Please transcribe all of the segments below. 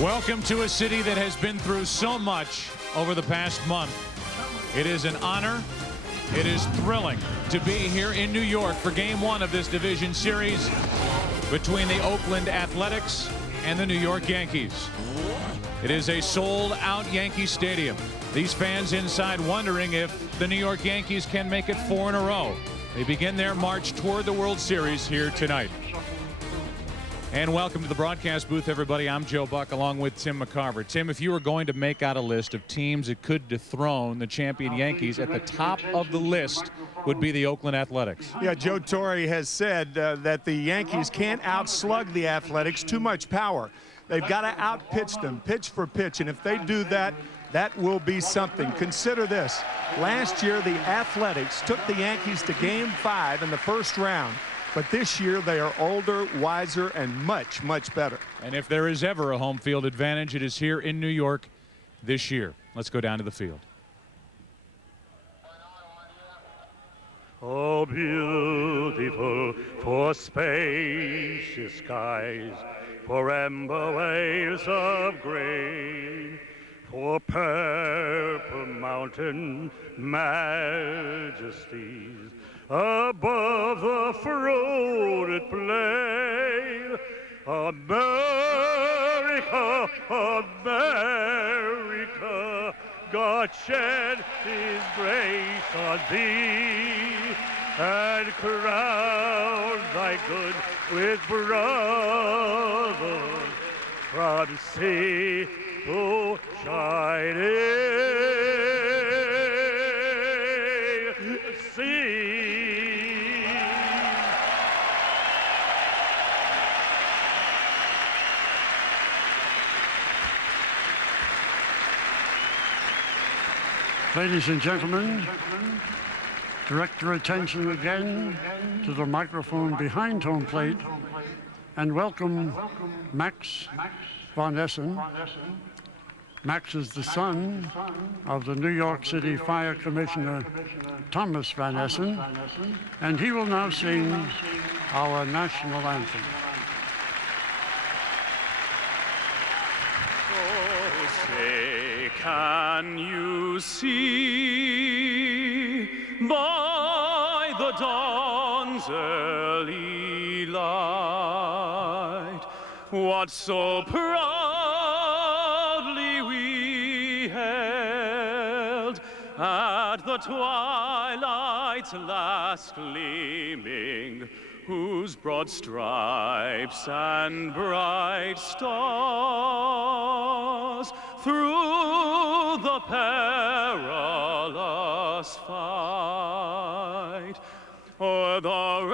Welcome to a city that has been through so much over the past month. It is an honor. It is thrilling to be here in New York for Game 1 of this division series between the Oakland Athletics and the New York Yankees. It is a sold-out Yankee Stadium. These fans inside wondering if the New York Yankees can make it 4 in a row. They begin their march toward the World Series here tonight. And welcome to the broadcast booth, everybody. I'm Joe Buck along with Tim McCarver. Tim, if you were going to make out a list of teams that could dethrone the champion Yankees, at the top of the list would be the Oakland Athletics. Yeah, Joe Torre has said that the Yankees can't outslug the Athletics. Too much power. They've got to outpitch them, pitch for pitch. And if they do that, that will be something. Consider this. Last year, the Athletics took the Yankees to Game 5 in the first round. But this year, they are older, wiser, and much, much better. And if there is ever a home field advantage, it is here in New York this year. Let's go down to the field. Oh, beautiful for spacious skies, for amber waves of grain, for purple mountain majesties, above the fruited plain. America, America, God shed his grace on thee, and crown thy good with brothers from sea to shining sea. Ladies and gentlemen, direct your attention again to the microphone behind home plate and welcome Max von Essen. Max is the son of the New York City Fire Commissioner Thomas Van Essen, and he will now sing our national anthem. Can you see by the dawn's early light what so proudly we held at the twilight's last gleaming, whose broad stripes and bright stars through the perilous fight o'er the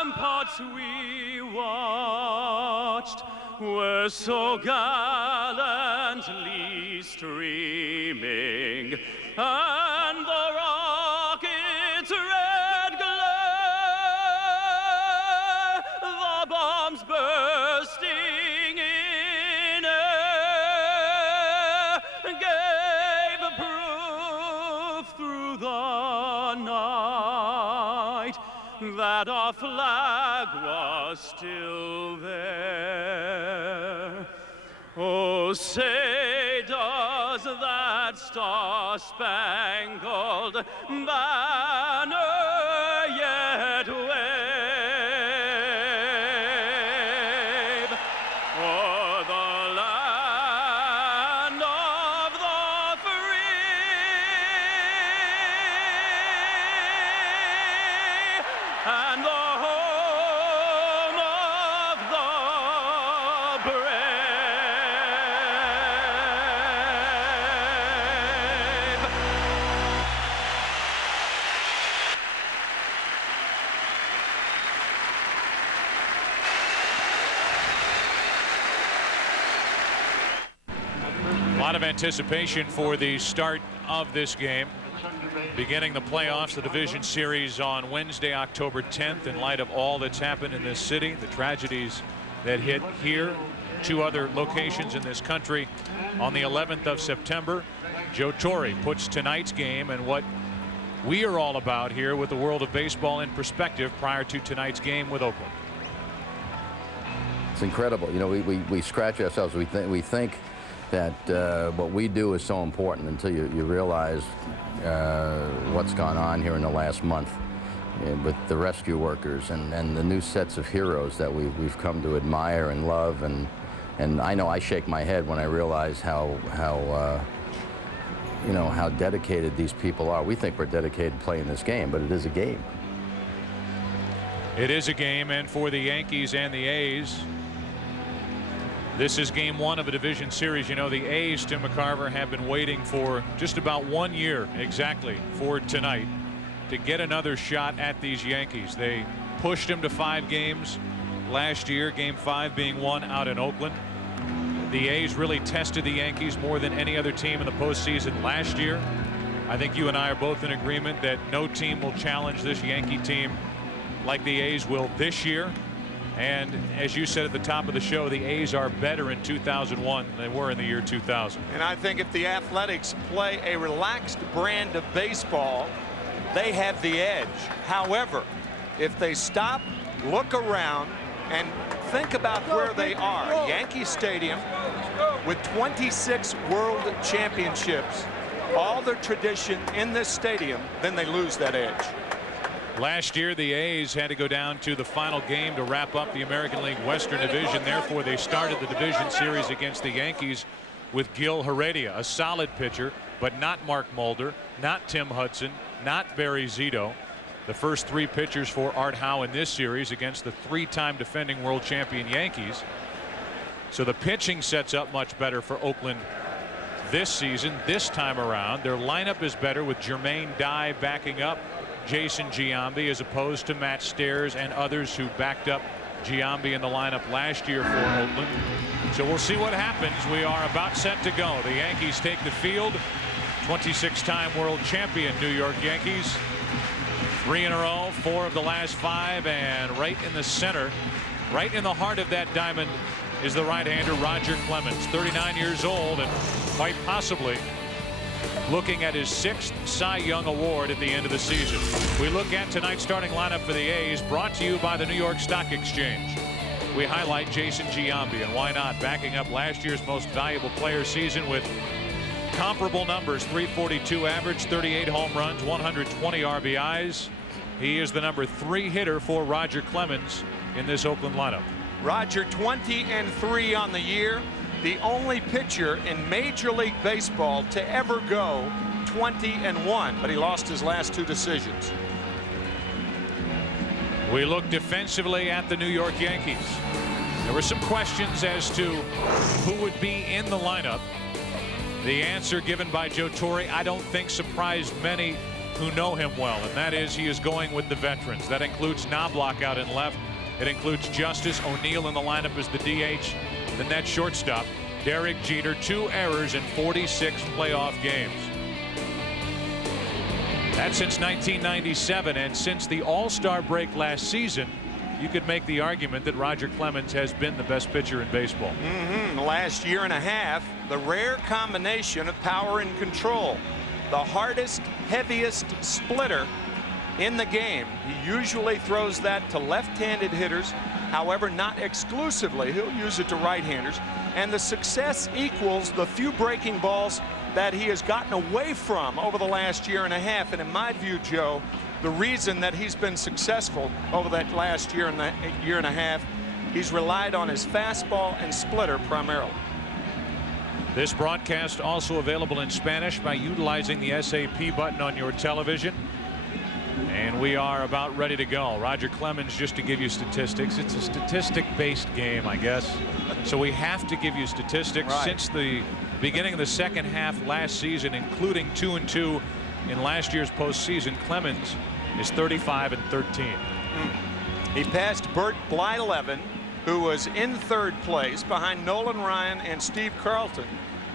ramparts we watched were so gallantly streaming, and the rockets' red glare, the bombs bursting in air, gave proof through the night that our flag was still there. Oh, say does that star-spangled banner yet wave o'er the land of the free and the home of the brave? A lot of anticipation for the start of this game. Beginning the playoffs, the division series on Wednesday, October 10th, in light of all that's happened in this city, the tragedies that hit here, 2 other locations in this country. On the 11th of September, Joe Torre puts tonight's game and what we are all about here with the world of baseball in perspective prior to tonight's game with Oakland. It's incredible. You know, we scratch ourselves. We think that what we do is so important until you realize what's gone on here in the last month with the rescue workers and the new sets of heroes that we've come to admire and love. And I know I shake my head when I realize how you know, how dedicated these people are. We think we're dedicated to playing this game, but it is a game. It is a game, and for the Yankees and the A's, this is game 1 of a division series. You know, the A's, Tim McCarver, have been waiting for just about 1 year exactly for tonight to get another shot at these Yankees. They pushed them to 5 games last year, game 5 being won out in Oakland. The A's really tested the Yankees more than any other team in the postseason last year. I think you and I are both in agreement that no team will challenge this Yankee team like the A's will this year. And as you said at the top of the show, the A's are better in 2001 than they were in the year 2000. And I think if the Athletics play a relaxed brand of baseball, they have the edge. However, if they stop, look around, and think about where they are. Yankee Stadium with 26 world championships, all the tradition in this stadium, then they lose that edge. Last year, the A's had to go down to the final game to wrap up the American League Western Division. Therefore, they started the division series against the Yankees with Gil Heredia, a solid pitcher, but not Mark Mulder, not Tim Hudson, not Barry Zito. The first 3 pitchers for Art Howe in this series against the 3-time defending world champion Yankees. So the pitching sets up much better for Oakland this season. This time around, their lineup is better with Jermaine Dye backing up Jason Giambi as opposed to Matt Stairs and others who backed up Giambi in the lineup last year for Oakland. So we'll see what happens. We are about set to go. The Yankees take the field. 26-time world champion New York Yankees. 3 in a row, 4 of the last 5, and right in the center, right in the heart of that diamond, is the right-hander Roger Clemens, 39 years old, and quite possibly looking at his 6th Cy Young Award at the end of the season. We look at tonight's starting lineup for the A's, brought to you by the New York Stock Exchange. We highlight Jason Giambi, and why not, backing up last year's most valuable player season with comparable numbers: 342 average, 38 home runs, 120 RBIs. He is the number 3 hitter for Roger Clemens in this Oakland lineup. Roger 20-3 on the year, the only pitcher in Major League Baseball to ever go 20-1, but he lost his last 2 decisions. We look defensively at the New York Yankees. There were some questions as to who would be in the lineup. The answer given by Joe Torre, I don't think surprised many who know him well, and that is he is going with the veterans. That includes Knobloch out in left. It includes Justice O'Neill in the lineup as the DH, the net shortstop. Derek Jeter, 2 errors in 46 playoff games. That's since 1997, and since the All-Star break last season, you could make the argument that Roger Clemens has been the best pitcher in baseball. The last year and a half, the rare combination of power and control. The hardest, heaviest splitter in the game. He usually throws that to left-handed hitters. However, not exclusively. He'll use it to right-handers. And the success equals the few breaking balls that he has gotten away from over the last year and a half. And in my view, Joe, the reason that he's been successful over that last year and a half, he's relied on his fastball and splitter primarily. This broadcast also available in Spanish by utilizing the SAP button on your television. And we are about ready to go. Roger Clemens, just to give you statistics, it's a statistic-based game, I guess. So we have to give you statistics. Right. Since the beginning of the second half last season, including 2-2 in last year's postseason, Clemens is 35-13. He passed Bert Blyleven, who was in 3rd place behind Nolan Ryan and Steve Carlton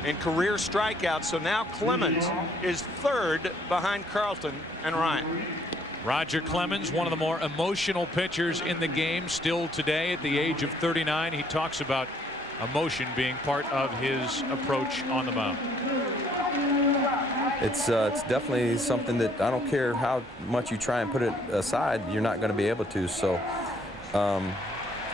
in career strikeouts. So now Clemens is 3rd behind Carlton and Ryan. Roger Clemens, one of the more emotional pitchers in the game still today at the age of 39. He talks about emotion being part of his approach on the mound. It's definitely something that I don't care how much you try and put it aside, you're not going to be able to. So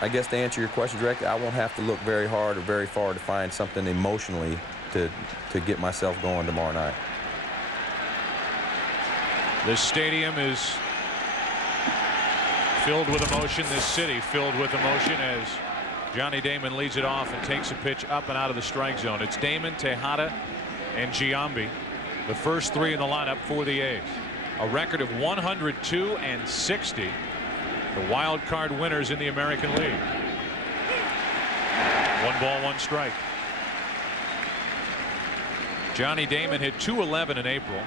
I guess to answer your question directly, I won't have to look very hard or very far to find something emotionally to get myself going tomorrow night. This stadium is filled with emotion. This city filled with emotion as Johnny Damon leads it off and takes a pitch up and out of the strike zone. It's Damon, Tejada, and Giambi, the first three in the lineup for the A's. A record of 102 and 60. The wild card winners in the American League. 1 ball, 1 strike. Johnny Damon hit .211 in April.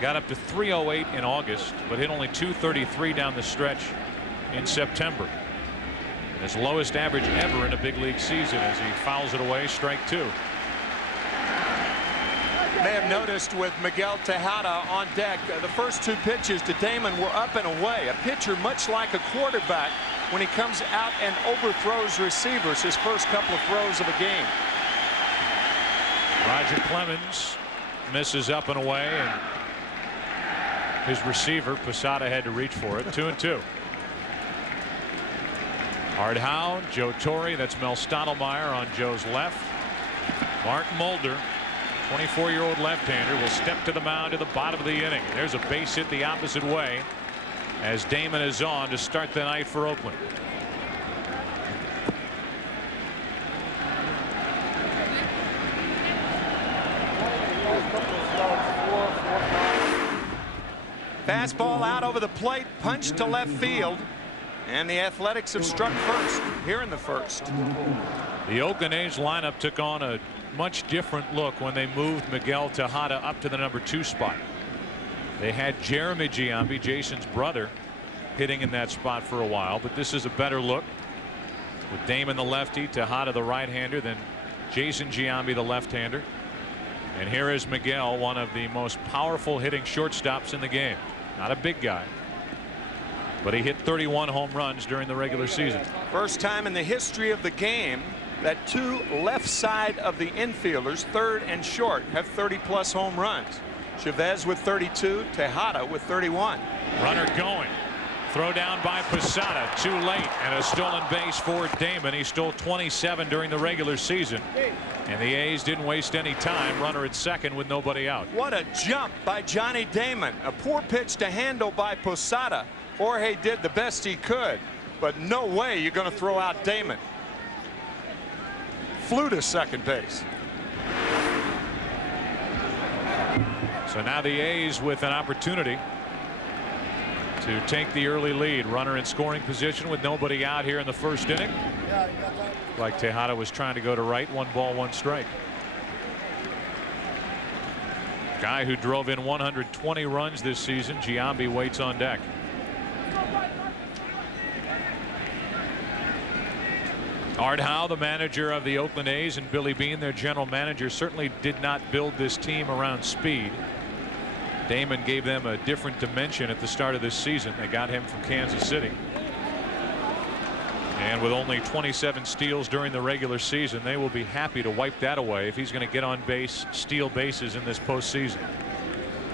Got up to .308 in August, but hit only .233 down the stretch in September. And his lowest average ever in a big league season as he fouls it away, strike 2. May have noticed with Miguel Tejada on deck, the first 2 pitches to Damon were up and away. A pitcher much like a quarterback when he comes out and overthrows receivers his first couple of throws of a game. Roger Clemens misses up and away, and his receiver Posada had to reach for it. 2-2. Art Howe, Joe Torre, that's Mel Stottlemyre on Joe's left. Mark Mulder, 24-year-old left-hander, will step to the mound at the bottom of the inning. There's a base hit the opposite way as Damon is on to start the night for Oakland. Fastball out over the plate, punch to left field, and the Athletics have struck first here in the first. The Oakland A's lineup took on a much different look when they moved Miguel Tejada up to the number 2 spot. They had Jeremy Giambi, Jason's brother, hitting in that spot for a while, but this is a better look with Damon the lefty, Tejada the right-hander, then Jason Giambi the left-hander. And here is Miguel, one of the most powerful hitting shortstops in the game. Not a big guy, but he hit 31 home runs during the regular season. First time in the history of the game that 2 left side of the infielders, third and short, have 30+ home runs. Chavez with 32, Tejada with 31. Runner going. Throw down by Posada, too late, and a stolen base for Damon. He stole 27 during the regular season, and the A's didn't waste any time. Runner at second with nobody out. What a jump by Johnny Damon. A poor pitch to handle by Posada. Jorge did the best he could, but no way you're going to throw out Damon. Flew to second base. So now the A's with an opportunity to take the early lead. Runner in scoring position with nobody out here in the first inning. Like Tejada was trying to go to right. 1 ball, 1 strike. Guy who drove in 120 runs this season, Giambi, waits on deck. Art Howe, the manager of the Oakland A's, and Billy Beane, their general manager, certainly did not build this team around speed. Damon gave them a different dimension at the start of this season. They got him from Kansas City. And with only 27 steals during the regular season, they will be happy to wipe that away if he's going to get on base, steal bases in this postseason.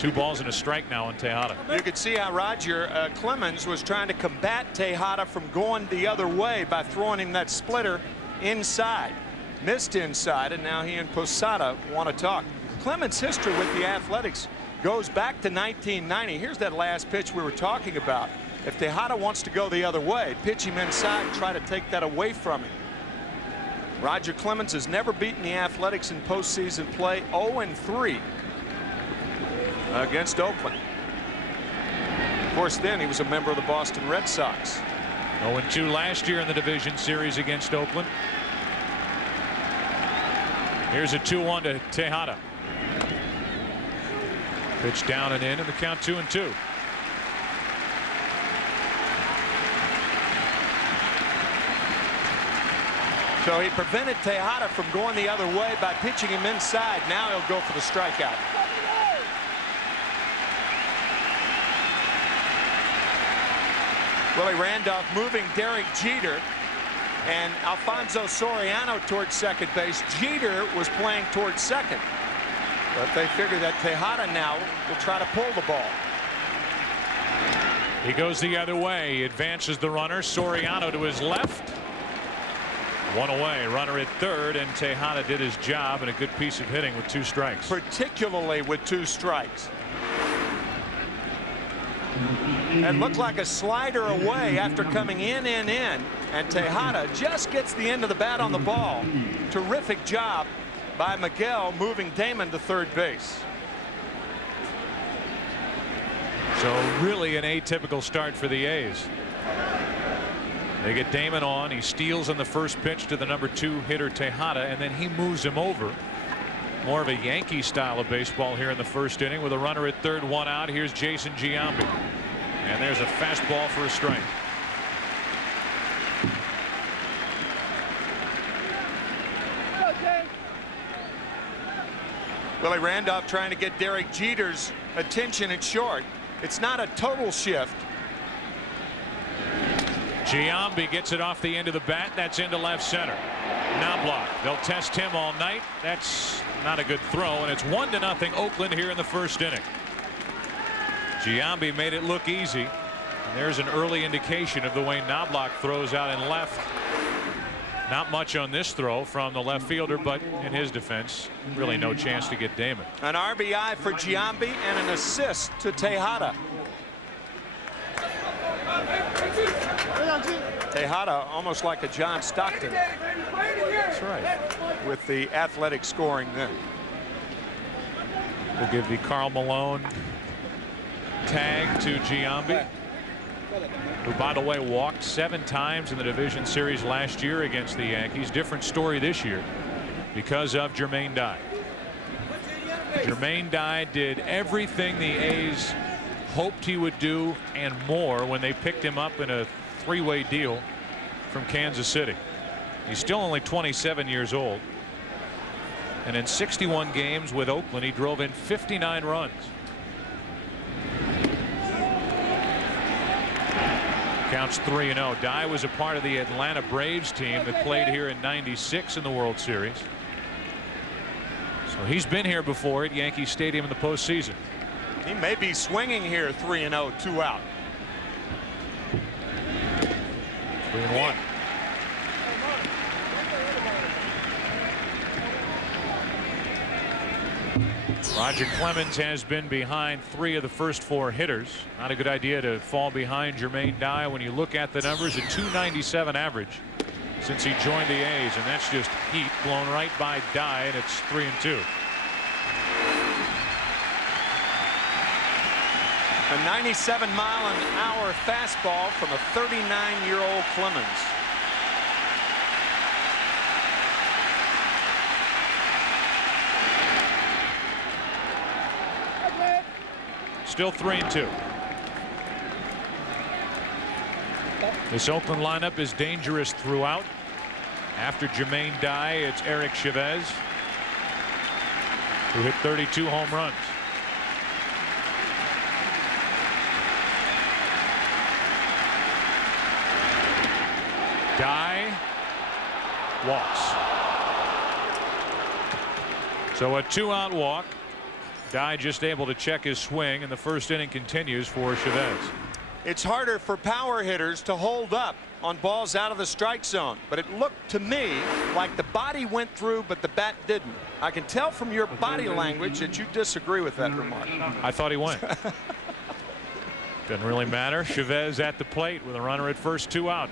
2 balls and a strike now on Tejada. You could see how Roger Clemens was trying to combat Tejada from going the other way by throwing him that splitter inside. Missed inside, and now he and Posada want to talk. Clemens' history with the Athletics goes back to 1990. Here's that last pitch we were talking about. If Tejada wants to go the other way, pitch him inside and try to take that away from him. Roger Clemens has never beaten the Athletics in postseason play. 0-3 against Oakland. Of course, then he was a member of the Boston Red Sox. 0-2 last year in the division series against Oakland. Here's a 2-1 to Tejada. Pitch down and in, and the count 2-2. So he prevented Tejada from going the other way by pitching him inside. Now he'll go for the strikeout. Willie Randolph moving Derek Jeter and Alfonso Soriano towards second base. Jeter was playing towards second. But they figure that Tejada now will try to pull the ball. He goes the other way. He advances the runner. Soriano to his left. One away. Runner at third, and Tejada did his job, and a good piece of hitting with 2 strikes. Particularly with 2 strikes. And looked like a slider away after coming in. And Tejada just gets the end of the bat on the ball. Terrific job by Miguel moving Damon to third base. So really an atypical start for the A's. They get Damon on. He steals on the first pitch to the number 2 hitter Tejada, and then he moves him over. More of a Yankee style of baseball here in the first inning with a runner at third, 1 out. Here's Jason Giambi. And there's a fastball for a strike. Willie Randolph trying to get Derek Jeter's attention at short. It's not a total shift. Giambi gets it off the end of the bat. That's into left center. Knobloch. They'll test him all night. That's not a good throw, and it's 1-0 Oakland here in the first inning. Giambi made it look easy. And there's an early indication of the way Knobloch throws out in left. Not much on this throw from the left fielder, but in his defense, really no chance to get Damon. An RBI for Giambi and an assist to Tejada. Tejada almost like a John Stockton. That's right. With the athletic scoring then. We'll give the Karl Malone tag to Giambi, who, by the way, walked 7 times in the division series last year against the Yankees. Different story this year because of Jermaine Dye. Jermaine Dye did everything the A's hoped he would do and more when they picked him up in a 3-way deal from Kansas City. He's still only 27 years old, and in 61 games with Oakland, he drove in 59 runs. Counts 3-0. Dye was a part of the Atlanta Braves team that played here in '96 in the World Series. So he's been here before at Yankee Stadium in the postseason. He may be swinging here 3-0, 2 out. 3-1. Roger Clemens has been behind 3 of the first 4 hitters. Not a good idea to fall behind Jermaine Dye when you look at the numbers. A .297 average since he joined the A's, and that's just heat blown right by Dye, and it's 3-2. A 97-mile-an-hour fastball from a 39-year-old Clemens. Still 3-2. This Oakland lineup is dangerous throughout. After Jermaine Dye, it's Eric Chavez, who hit 32 home runs. Dye walks. So a 2-out walk. Dye just able to check his swing, and the first inning continues for Chavez. It's harder for power hitters to hold up on balls out of the strike zone, but it looked to me like the body went through but the bat didn't. I can tell from your body language that you disagree with that remark. I thought he went. Doesn't really matter. Chavez at the plate with a runner at first, 2 out.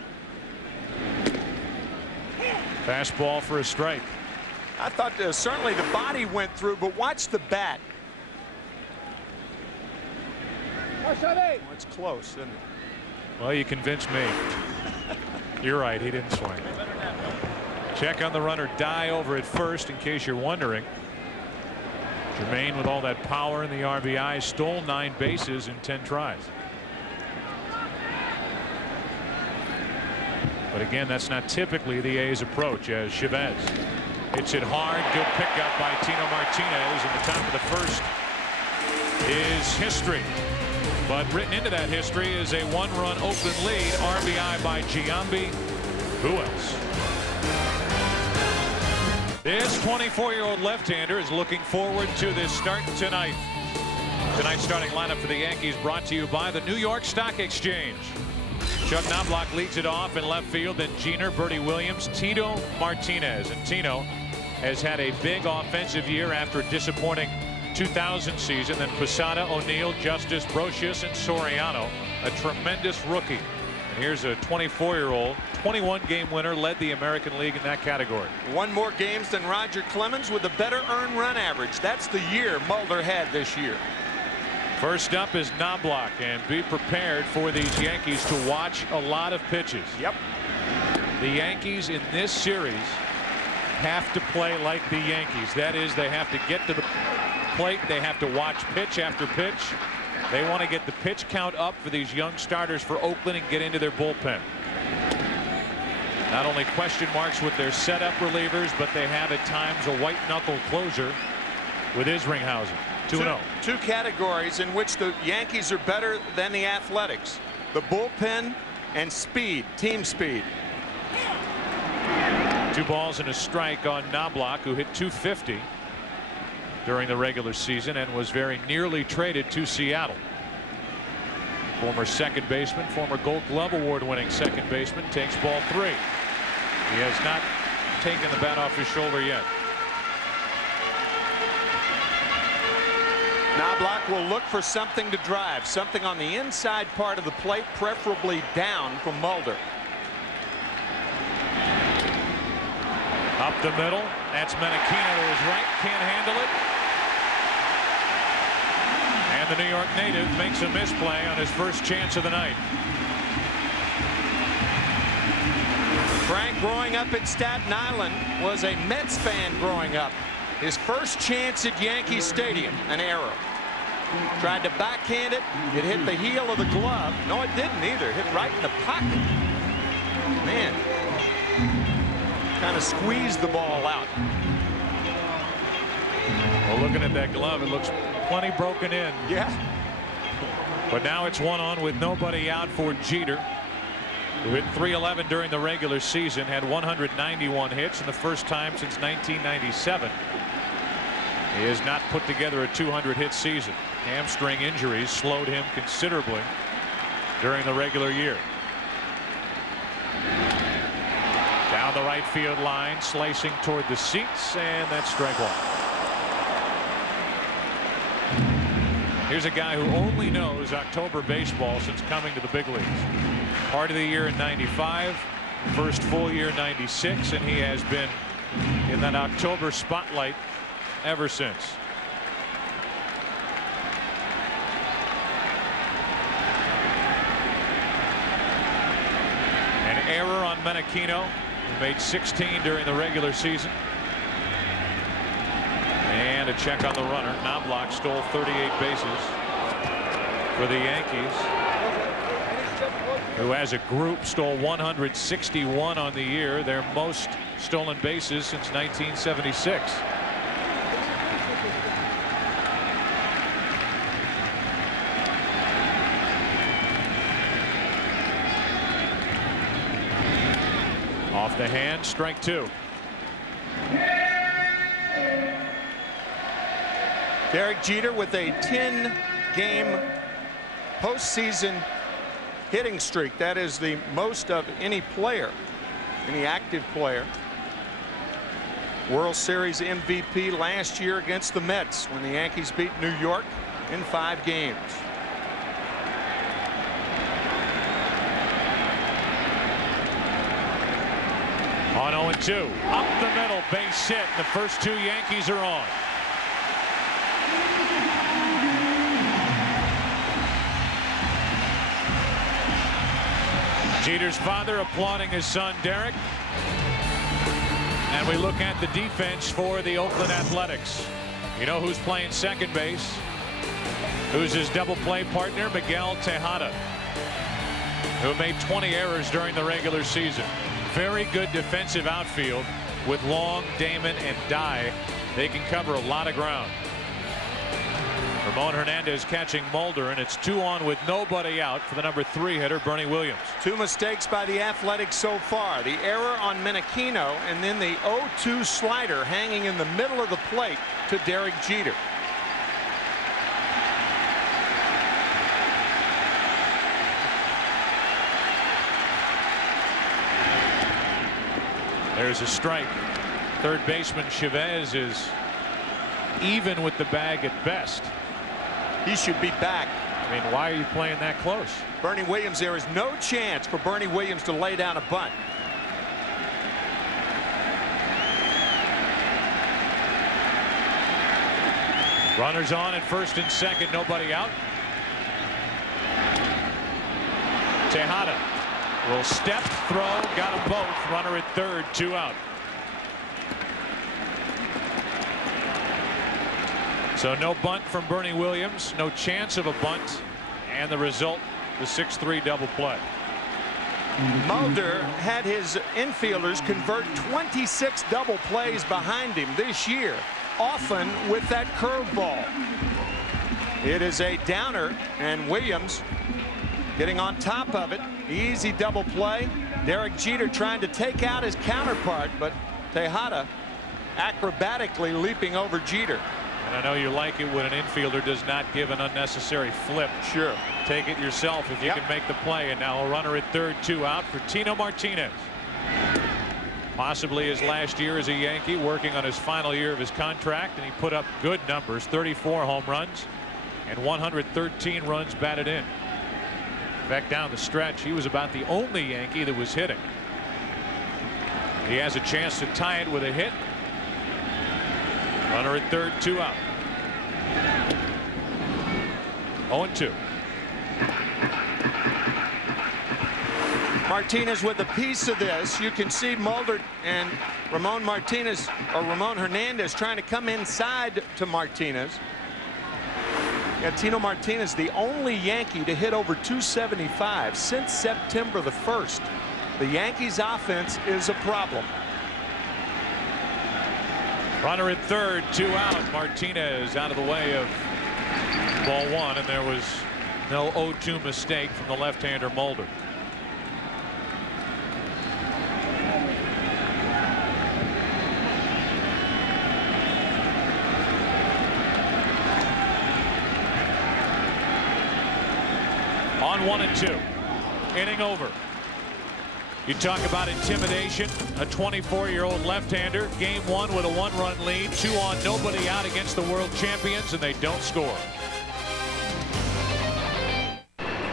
Fastball for a strike. I thought certainly the body went through, but watch the bat. It's close, isn't it? Well, you convinced me. You're right. He didn't swing. Check on the runner Dye over at first in case you're wondering. Jermaine, with all that power in the RBI, stole 9 bases in 10 tries. But again, that's not typically the A's approach, as Chavez hits it hard. Good pickup by Tino Martinez, and the top of the first is history. But written into that history is a 1-run Oakland lead. RBI by Giambi. Who else? This 24-year-old left-hander is looking forward to this start tonight. Tonight's starting lineup for the Yankees brought to you by the New York Stock Exchange. Chuck Knobloch leads it off in left field, then Jeter, Bertie Williams, Tito Martinez. And Tino has had a big offensive year after a disappointing 2000 season. Then Posada, O'Neill, Justice, Brocious, and Soriano, a tremendous rookie. And here's a 24-year-old, 21-game winner, led the American League in that category. Won more games than Roger Clemens with a better earned run average. That's the year Mulder had this year. First up is Knobloch, and be prepared for these Yankees to watch a lot of pitches. Yep. The Yankees in this series have to play like the Yankees. That is, they have to get to the plate. They have to watch pitch after pitch. They want to get the pitch count up for these young starters for Oakland and get into their bullpen. Not only question marks with their setup relievers, but they have at times a white knuckle closer with Isringhausen. 2-0. Two categories in which the Yankees are better than the Athletics: the bullpen and speed, team speed. 2 balls and a strike on Knobloch, who hit .250 during the regular season and was very nearly traded to Seattle. Former second baseman, former Gold Glove Award winning second baseman, takes ball 3. He has not taken the bat off his shoulder yet. Knobloch will look for something to drive, something on the inside part of the plate, preferably down from Mulder. Up the middle. That's Menachino to his right. Can't handle it. And the New York native makes a misplay on his first chance of the night. Frank, growing up in Staten Island, was a Mets fan growing up. His first chance at Yankee Stadium, an error. Tried to backhand it. It hit the heel of the glove. No, it didn't either. It hit right in the pocket. Man. Kind of squeezed the ball out. Well, looking at that glove, it looks plenty broken in. Yeah. But now it's 1-on with nobody out for Jeter, who hit .311 during the regular season, had 191 hits, and the first time since 1997. He has not put together a 200-hit season. Hamstring injuries slowed him considerably during the regular year. Down the right field line, slicing toward the seats, and that's strike 1. Here's a guy who only knows October baseball since coming to the big leagues. Part of the year in '95, first full year 96, and he has been in that October spotlight ever since. An error on Menachino, who made 16 during the regular season. And a check on the runner. Knobloch stole 38 bases for the Yankees, who as a group stole 161 on the year, their most stolen bases since 1976. Off the hand, strike 2. Derek Jeter with a 10-game postseason hitting streak. That is the most of any player, any active player. World Series MVP last year against the Mets when the Yankees beat New York in 5 games. On 0-2. Up the middle, base hit. The first 2 Yankees are on. Jeter's father applauding his son Derek. And we look at the defense for the Oakland Athletics. You know who's playing second base? Who's his double play partner? Miguel Tejada, who made 20 errors during the regular season. Very good defensive outfield with Long, Damon, and Dye. They can cover a lot of ground. Ramon Hernandez catching Mulder, and it's 2-on with nobody out for the number 3 hitter, Bernie Williams. 2 mistakes by the Athletics so far. The error on Menachino, and then the 0-2 slider hanging in the middle of the plate to Derek Jeter. There's a strike. Third baseman Chavez is even with the bag at best. He should be back. I mean, why are you playing that close? Bernie Williams, there is no chance for Bernie Williams to lay down a bunt. Runners on at first and second, nobody out. Tejada will step, throw, got them both. Runner at third, 2 out. So no bunt from Bernie Williams, no chance of a bunt, and the result, the 6-3 double play. Mulder had his infielders convert 26 double plays behind him this year, often with that curveball. It is a downer, and Williams getting on top of it. Easy double play. Derek Jeter trying to take out his counterpart, but Tejada acrobatically leaping over Jeter. And I know you like it when an infielder does not give an unnecessary flip. Sure. Take it yourself if you can make the play. And now a runner at third, 2 out for Tino Martinez. Possibly his last year as a Yankee, working on his final year of his contract, and he put up good numbers, 34 home runs and 113 runs batted in. Back down the stretch, he was about the only Yankee that was hitting. He has a chance to tie it with a hit. Runner at third, 2 out. 0-2. Martinez with a piece of this. You can see Mulder and Ramon Hernandez trying to come inside to Martinez. Yeah, Tino Martinez, the only Yankee to hit over 275 since September the 1st. The Yankees offense is a problem. Runner at third, 2 out. Martinez out of the way of ball 1, and there was no 0-2 mistake from the left-hander Mulder. On 1-2. Inning over. You talk about intimidation. A 24-year-old left-hander. Game 1 with a 1-run lead. 2 on, nobody out against the world champions, and they don't score.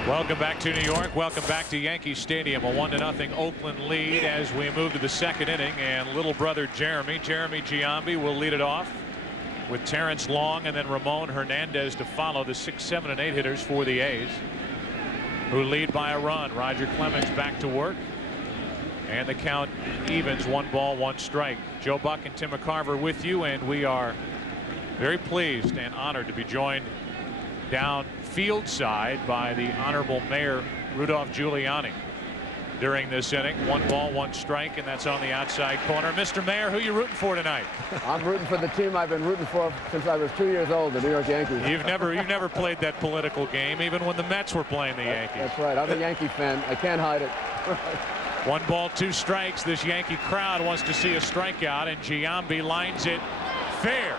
Welcome back to New York. Welcome back to Yankee Stadium. A 1-0 Oakland lead as we move to the second inning. And little brother Jeremy Giambi will lead it off with Terrence Long and then Ramon Hernandez to follow, the 6, 7, and 8 hitters for the A's, who lead by a run. Roger Clemens back to work. And the count evens, 1 ball, 1 strike. Joe Buck and Tim McCarver with you, and we are very pleased and honored to be joined down field side by the Honorable Mayor Rudolph Giuliani during this inning. 1 ball, 1 strike, and that's on the outside corner. Mr. Mayor, who are you rooting for tonight? I'm rooting for the team I've been rooting for since I was 2 years old, the New York Yankees. You've never played that political game, even when the Mets were playing the Yankees. That's right. I'm a Yankee fan. I can't hide it. 1 ball, 2 strikes. This Yankee crowd wants to see a strikeout, and Giambi lines it fair.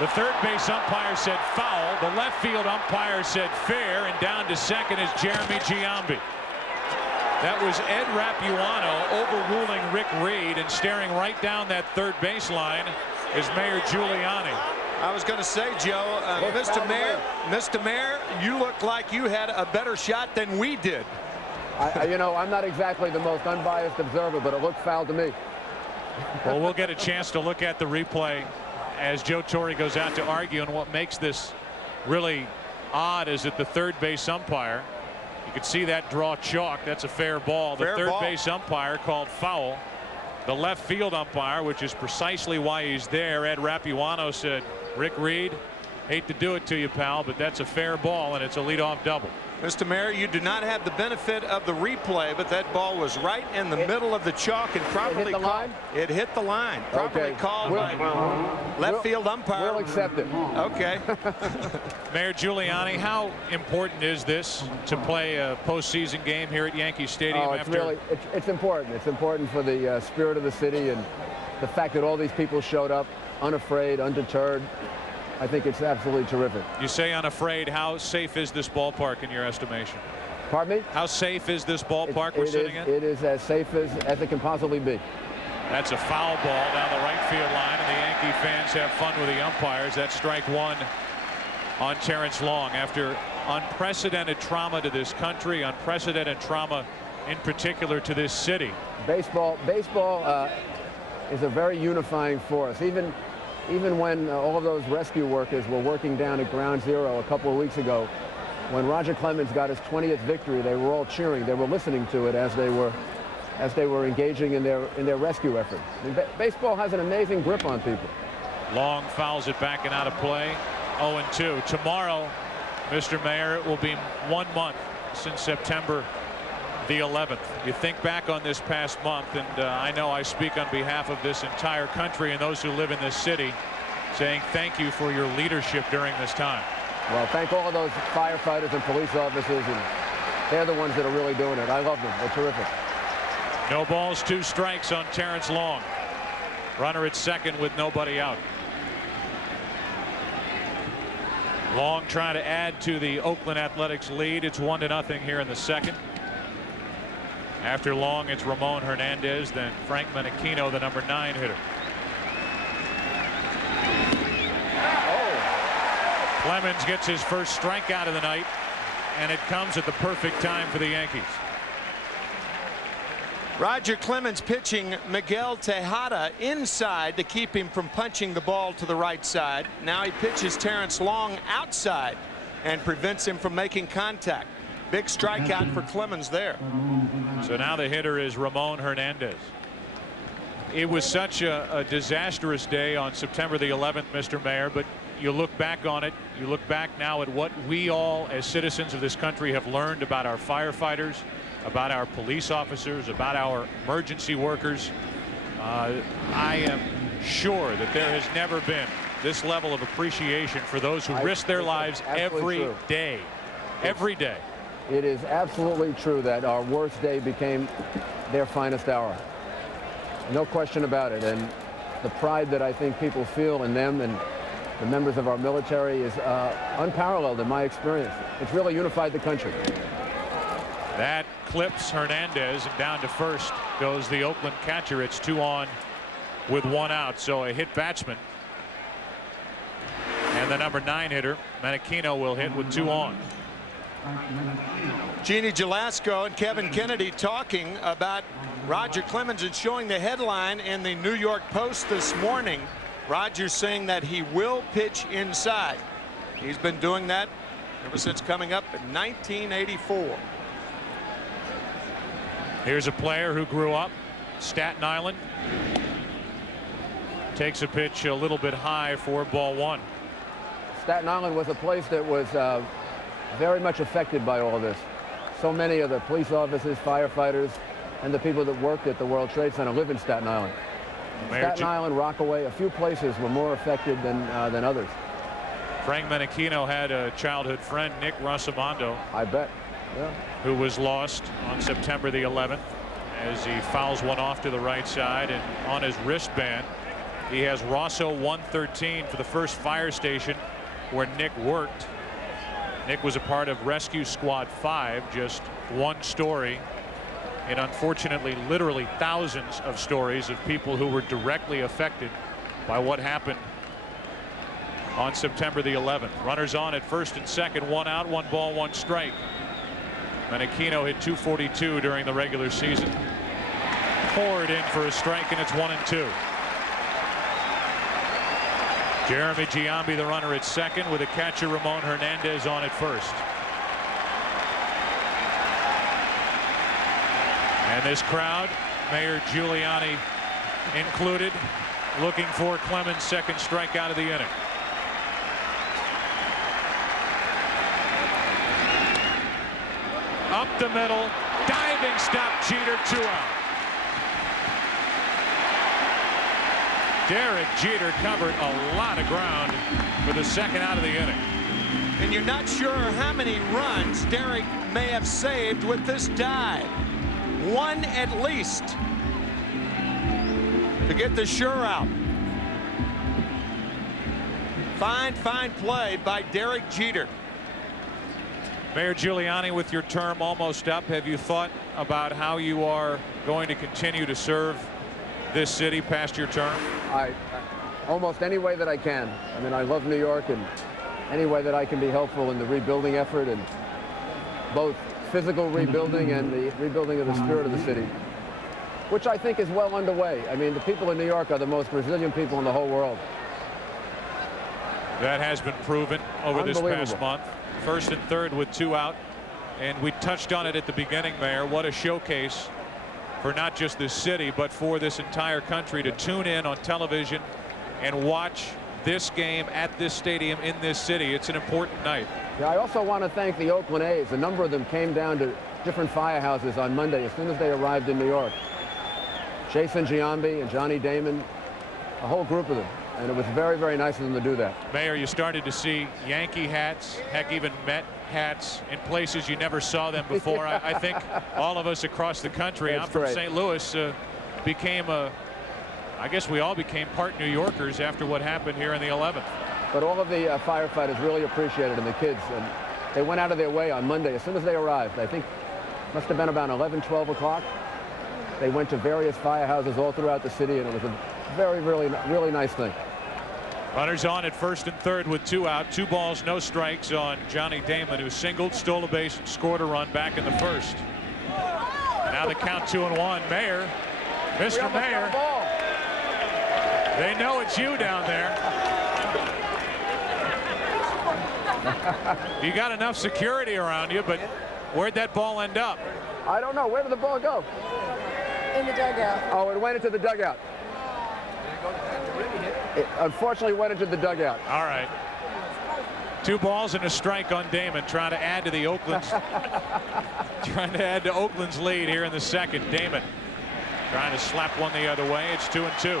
The third base umpire said foul. The left field umpire said fair, and down to second is Jeremy Giambi. That was Ed Rapuano overruling Rick Reed, and staring right down that third baseline is Mayor Giuliani. I was going to say, Joe, Mr. Mayor, you look like you had a better shot than we did. You know, I'm not exactly the most unbiased observer, but it looked foul to me. Well, we'll get a chance to look at the replay as Joe Torre goes out to argue. And what makes this really odd is that the third base umpire, you can see that draw chalk. That's a fair ball. The third base umpire called foul. The left field umpire, which is precisely why he's there, Ed Rapuano, said, Rick Reed, hate to do it to you, pal, but that's a fair ball, and it's a leadoff double. Mr. Mayor, you do not have the benefit of the replay, but that ball was right in the middle of the chalk and properly called. It hit the line. Properly called by left field umpire. We'll accept it. Okay. Mayor Giuliani, how important is this to play a postseason game here at Yankee Stadium? It's important. It's important for the spirit of the city and the fact that all these people showed up unafraid, undeterred. I think it's absolutely terrific. You say unafraid. How safe is this ballpark in your estimation? Pardon me? How safe is this ballpark we're sitting in? It is as safe as it can possibly be. That's a foul ball down the right field line, and the Yankee fans have fun with the umpires. That's strike one on Terrence Long. After unprecedented trauma to this country, unprecedented trauma in particular to this city. Baseball is a very unifying force. Even when all of those rescue workers were working down at Ground Zero a couple of weeks ago, when Roger Clemens got his 20th victory, they were all cheering. They were listening to it as they were engaging in their rescue effort. I mean, baseball has an amazing grip on people. Long fouls it back and out of play. 0-2. Tomorrow, Mr. Mayor, it will be 1 month since September the 11th. You think back on this past month, and I know I speak on behalf of this entire country and those who live in this city, saying thank you for your leadership during this time. Well, thank all of those firefighters and police officers, and they're the ones that are really doing it. I love them. They're terrific. No balls, 2 strikes on Terrence Long. Runner at second with nobody out. Long trying to add to the Oakland Athletics lead. It's 1-0 here in the second. After Long, it's Ramon Hernandez, then Frank Menechino, the number 9 hitter. Oh. Clemens gets his first strikeout of the night, and it comes at the perfect time for the Yankees. Roger Clemens pitching Miguel Tejada inside to keep him from punching the ball to the right side. Now he pitches Terrence Long outside and prevents him from making contact. Big strikeout for Clemens there. So now the hitter is Ramon Hernandez. It was such a disastrous day on September the 11th, Mr. Mayor, but you look back on it, you look back now at what we all as citizens of this country have learned about our firefighters, about our police officers, about our emergency workers. I am sure that there has never been this level of appreciation for those who risk their lives every day. Every day. It is absolutely true that our worst day became their finest hour. No question about it. And the pride that I think people feel in them and the members of our military is unparalleled in my experience. It's really unified the country. That clips Hernandez, and down to first goes the Oakland catcher. It's 2 on with 1 out, so a hit batsman. And the number 9 hitter, Menechino, will hit with 2 on. Jeannie Jelasco and Kevin Kennedy talking about Roger Clemens and showing the headline in the New York Post this morning. Roger saying that he will pitch inside. He's been doing that ever since coming up in 1984. Here's a player who grew up Staten Island. Takes a pitch a little bit high for ball 1. Staten Island was a place that was very much affected by all of this. So many of the police officers, firefighters, and the people that worked at the World Trade Center live in Staten Island. Staten Island, Rockaway, a few places were more affected than others. Frank Menechino had a childhood friend, Nick Rosamondo. I bet. Yeah. Who was lost on September the 11th as he fouls one off to the right side, and on his wristband he has Rosso 113 for the first fire station where Nick worked. Nick was a part of Rescue Squad 5, just one story in unfortunately literally thousands of stories of people who were directly affected by what happened on September the 11th. Runners on at first and second, 1 out, 1 ball, 1 strike. Menechino hit .242 during the regular season. Poured in for a strike, and it's 1-2. Jeremy Giambi, the runner at second, with a catcher Ramon Hernandez on at first. And this crowd, Mayor Giuliani included, looking for Clemens' second strikeout of the inning. Up the middle, diving stop, Jeter, 2 out. Derek Jeter covered a lot of ground for the second out of the inning. And you're not sure how many runs Derek may have saved with this dive. 1 at least to get the sure out. Fine play by Derek Jeter. Mayor Giuliani, with your term almost up, have you thought about how you are going to continue to serve this city past your term? Almost any way that I can. I mean, I love New York, and any way that I can be helpful in the rebuilding effort, and both physical rebuilding and the rebuilding of the spirit of the city, which I think is well underway. I mean, the people in New York are the most resilient people in the whole world. That has been proven over this past month. First and third with 2 out. And we touched on it at the beginning, Mayor. What a showcase for not just this city, but for this entire country to tune in on television and watch this game at this stadium in this city. It's an important night. Yeah, I also want to thank the Oakland A's. A number of them came down to different firehouses on Monday as soon as they arrived in New York. Jason Giambi and Johnny Damon, a whole group of them. And it was very, very nice of them to do that. Mayor, you started to see Yankee hats, heck, even Met hats in places you never saw them before. I think all of us across the country, I'm from St. Louis, I guess we all became part New Yorkers after what happened here in the 11th. But all of the firefighters really appreciated it, and the kids. And they went out of their way on Monday as soon as they arrived. I think must have been about 11, 12 o'clock. They went to various firehouses all throughout the city, and it was a very, really nice thing. Runners on at first and third with 2 out. 2 balls, no strikes on Johnny Damon, who singled, stole a base, and scored a run back in the first. Now the count 2-1. Mayor, Mr. Mayor, they know it's you down there. You got enough security around you, but where'd that ball end up? I don't know. Where did the ball go? In the dugout. Oh, it went into the dugout. It unfortunately went into the dugout. All right. 2 balls and a strike on Damon, trying to add to the Oakland's lead here in the second. Damon trying to slap one the other way. It's 2-2.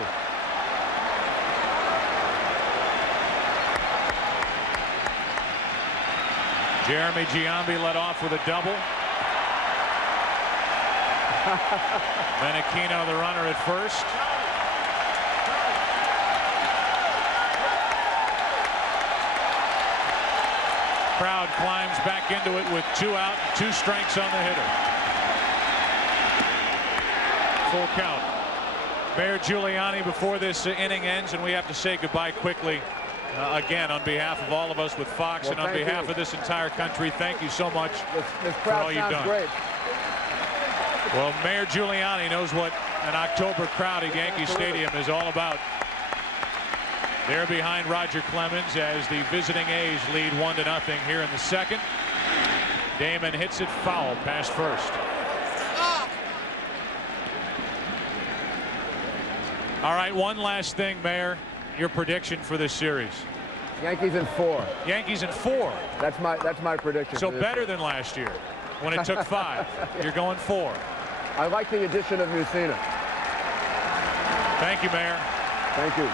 Jeremy Giambi led off with a double. Menachino, the runner at first. Crowd climbs back into it with 2 out, 2 strikes on the hitter. Full count. Mayor Giuliani, before this inning ends, and we have to say goodbye quickly, again, on behalf of all of us with Fox, and on behalf of this entire country, thank you so much for all you've done. Great. Well, Mayor Giuliani knows what an October crowd at Yankee Stadium is all about. They're behind Roger Clemens as the visiting A's lead 1-0 here in the second. Damon hits it foul past first. All right, one last thing, Mayor. Your prediction for this series? Yankees in 4. Yankees in 4. That's my prediction. So better than last year when it took 5. You're going 4. I like the addition of Mussina. Thank you, Mayor. Thank you.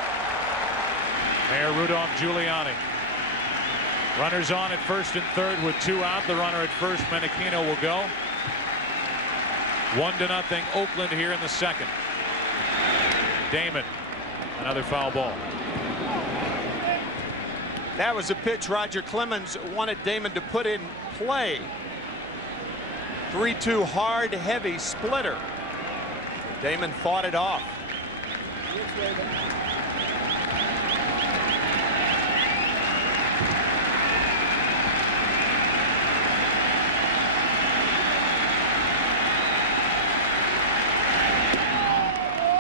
Mayor Rudolph Giuliani. Runners on at first and third with 2 out. The runner at first, Menachino, will go. 1-0 Oakland here in the second. Damon, another foul ball. That was a pitch Roger Clemens wanted Damon to put in play. 3-2 hard, heavy splitter. Damon fought it off.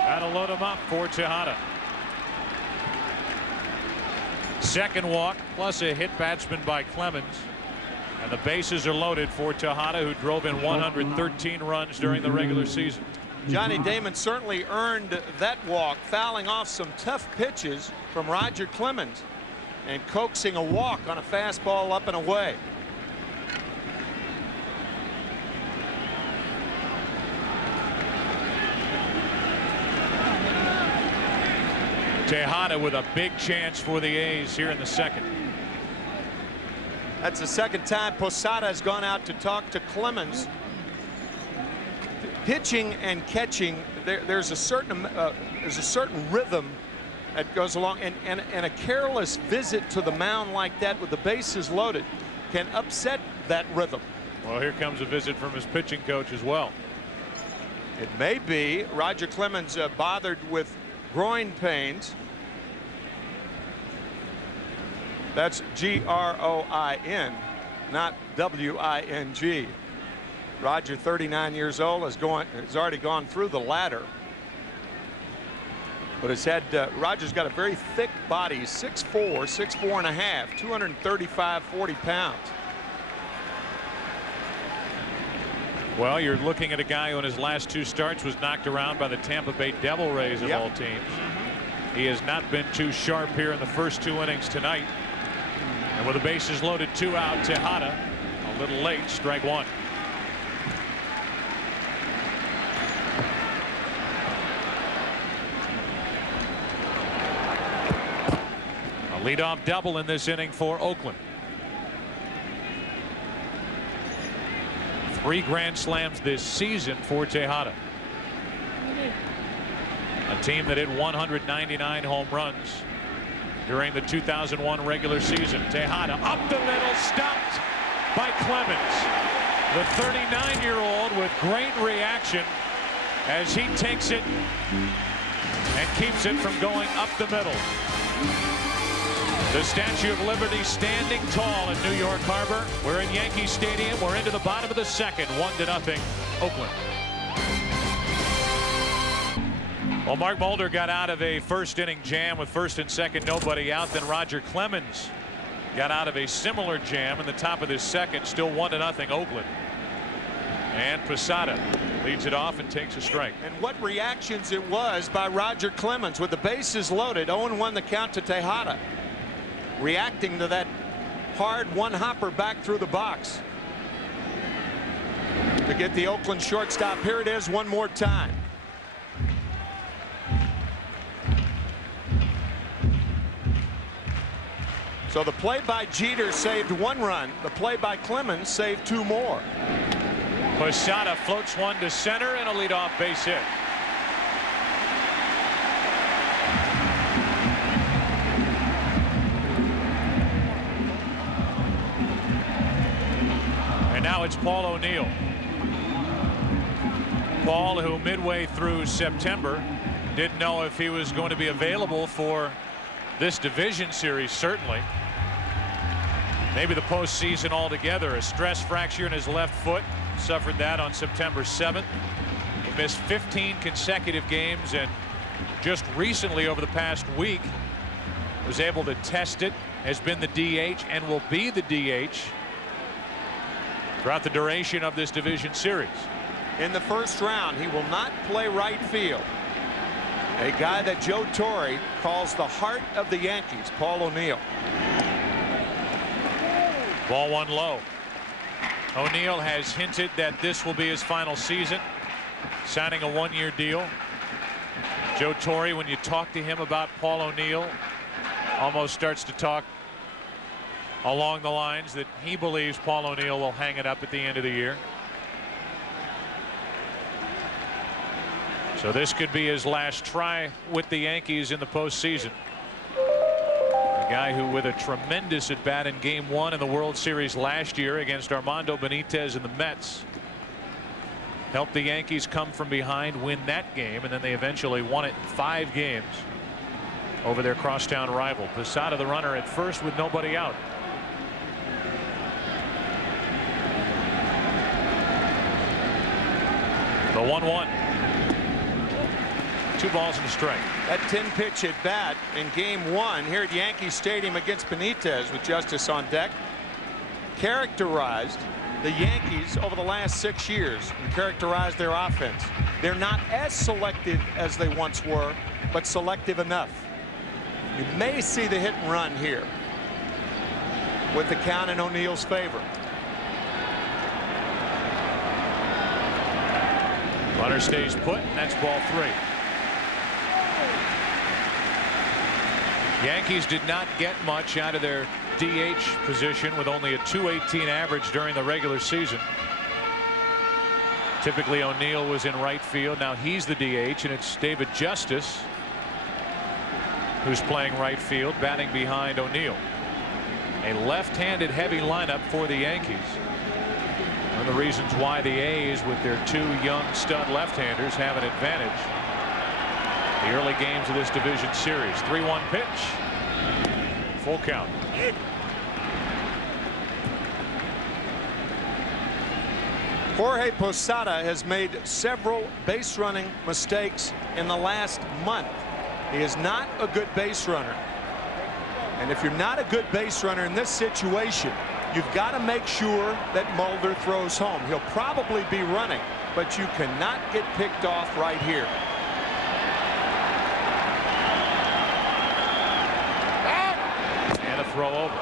That'll load him up for Tejada. Second walk plus a hit batsman by Clemens. And the bases are loaded for Tejada, who drove in 113 runs during the regular season. Johnny Damon certainly earned that walk, fouling off some tough pitches from Roger Clemens and coaxing a walk on a fastball up and away. Tejada with a big chance for the A's here in the second. That's the second time Posada has gone out to talk to Clemens. Pitching and catching, there's a certain rhythm that goes along, and a careless visit to the mound like that with the bases loaded can upset that rhythm. Well, here comes a visit from his pitching coach as well. It may be. Roger Clemens bothered with groin pains. That's G-R-O-I-N, not W-I-N-G. Roger, 39 years old, has already gone through the ladder. But it's had, Roger's got a very thick body, 6'4", 6'4 and a half, 235, 40 pounds. Well, you're looking at a guy who in his last 2 starts was knocked around by the Tampa Bay Devil Rays of all teams. He has not been too sharp here in the first 2 innings tonight. And with the bases loaded, 2 out, Tejada a little late, strike 1. A leadoff double in this inning for Oakland. 3 grand slams this season for Tejada. A team that hit 199 home runs during the 2001 regular season. Tejada up the middle, stopped by Clemens. The 39-year-old with great reaction as he takes it and keeps it from going up the middle. The Statue of Liberty standing tall in New York Harbor. We're in Yankee Stadium. We're into the bottom of the second. 1-0 Oakland. Well, Mark Mulder got out of a first inning jam with first and second nobody out. Then Roger Clemens got out of a similar jam in the top of this second. Still 1-0 Oakland. And Posada leads it off and takes a strike. And what reactions it was by Roger Clemens with the bases loaded. 0-1 the count to Tejada. Reacting to that hard one-hopper back through the box to get the Oakland shortstop. Here it is one more time. So the play by Jeter saved 1 run. The play by Clemens saved 2 more. Posada floats one to center and a leadoff base hit. Now it's Paul O'Neill. Paul, who midway through September didn't know if he was going to be available for this division series, certainly. Maybe the postseason altogether. A stress fracture in his left foot. Suffered that on September 7th. He missed 15 consecutive games, and just recently over the past week was able to test it, has been the DH and will be the DH throughout the duration of this division series. In the first round, he will not play right field. A guy that Joe Torre calls the heart of the Yankees, Paul O'Neill. Ball 1 low. O'Neill has hinted that this will be his final season, signing a 1-year deal. Joe Torre, when you talk to him about Paul O'Neill, almost starts to talk along the lines that he believes Paul O'Neill will hang it up at the end of the year. So this could be his last try with the Yankees in the postseason. A guy who, with a tremendous at bat in Game 1 in the World Series last year against Armando Benitez and the Mets, helped the Yankees come from behind, win that game, and then they eventually won it in 5 games over their crosstown rival. Posada, the runner at first with nobody out. The 1-1. 2 balls and a strike. That 10-pitch at bat in Game 1 here at Yankee Stadium against Benitez with Justice on deck characterized the Yankees over the last 6 years and characterized their offense. They're not as selective as they once were, but selective enough. You may see the hit and run here with the count in O'Neill's favor. Runner stays put, and that's ball 3. Yankees did not get much out of their DH position with only a .218 average during the regular season. Typically O'Neill was in right field. Now he's the DH, and it's David Justice who's playing right field, batting behind O'Neill. A left-handed heavy lineup for the Yankees. One of the reasons why the A's, with their 2 young stud left-handers, have an advantage. The early games of this division series. 3-1 pitch. Full count. Jorge Posada has made several base running mistakes in the last month. He is not a good base runner. And if you're not a good base runner in this situation, you've got to make sure that Mulder throws home. He'll probably be running, but you cannot get picked off right here. And a throw over.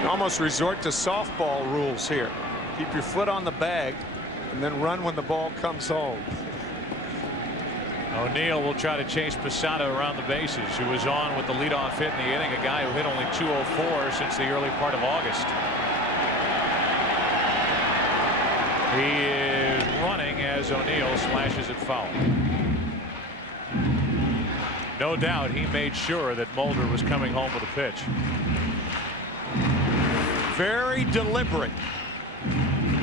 You almost resort to softball rules here. Keep your foot on the bag and then run when the ball comes home. O'Neill will try to chase Posada around the bases, who was on with the leadoff hit in the inning, a guy who hit only .204 since the early part of August. He is running as O'Neill slashes it foul. No doubt he made sure that Mulder was coming home with a pitch. Very deliberate.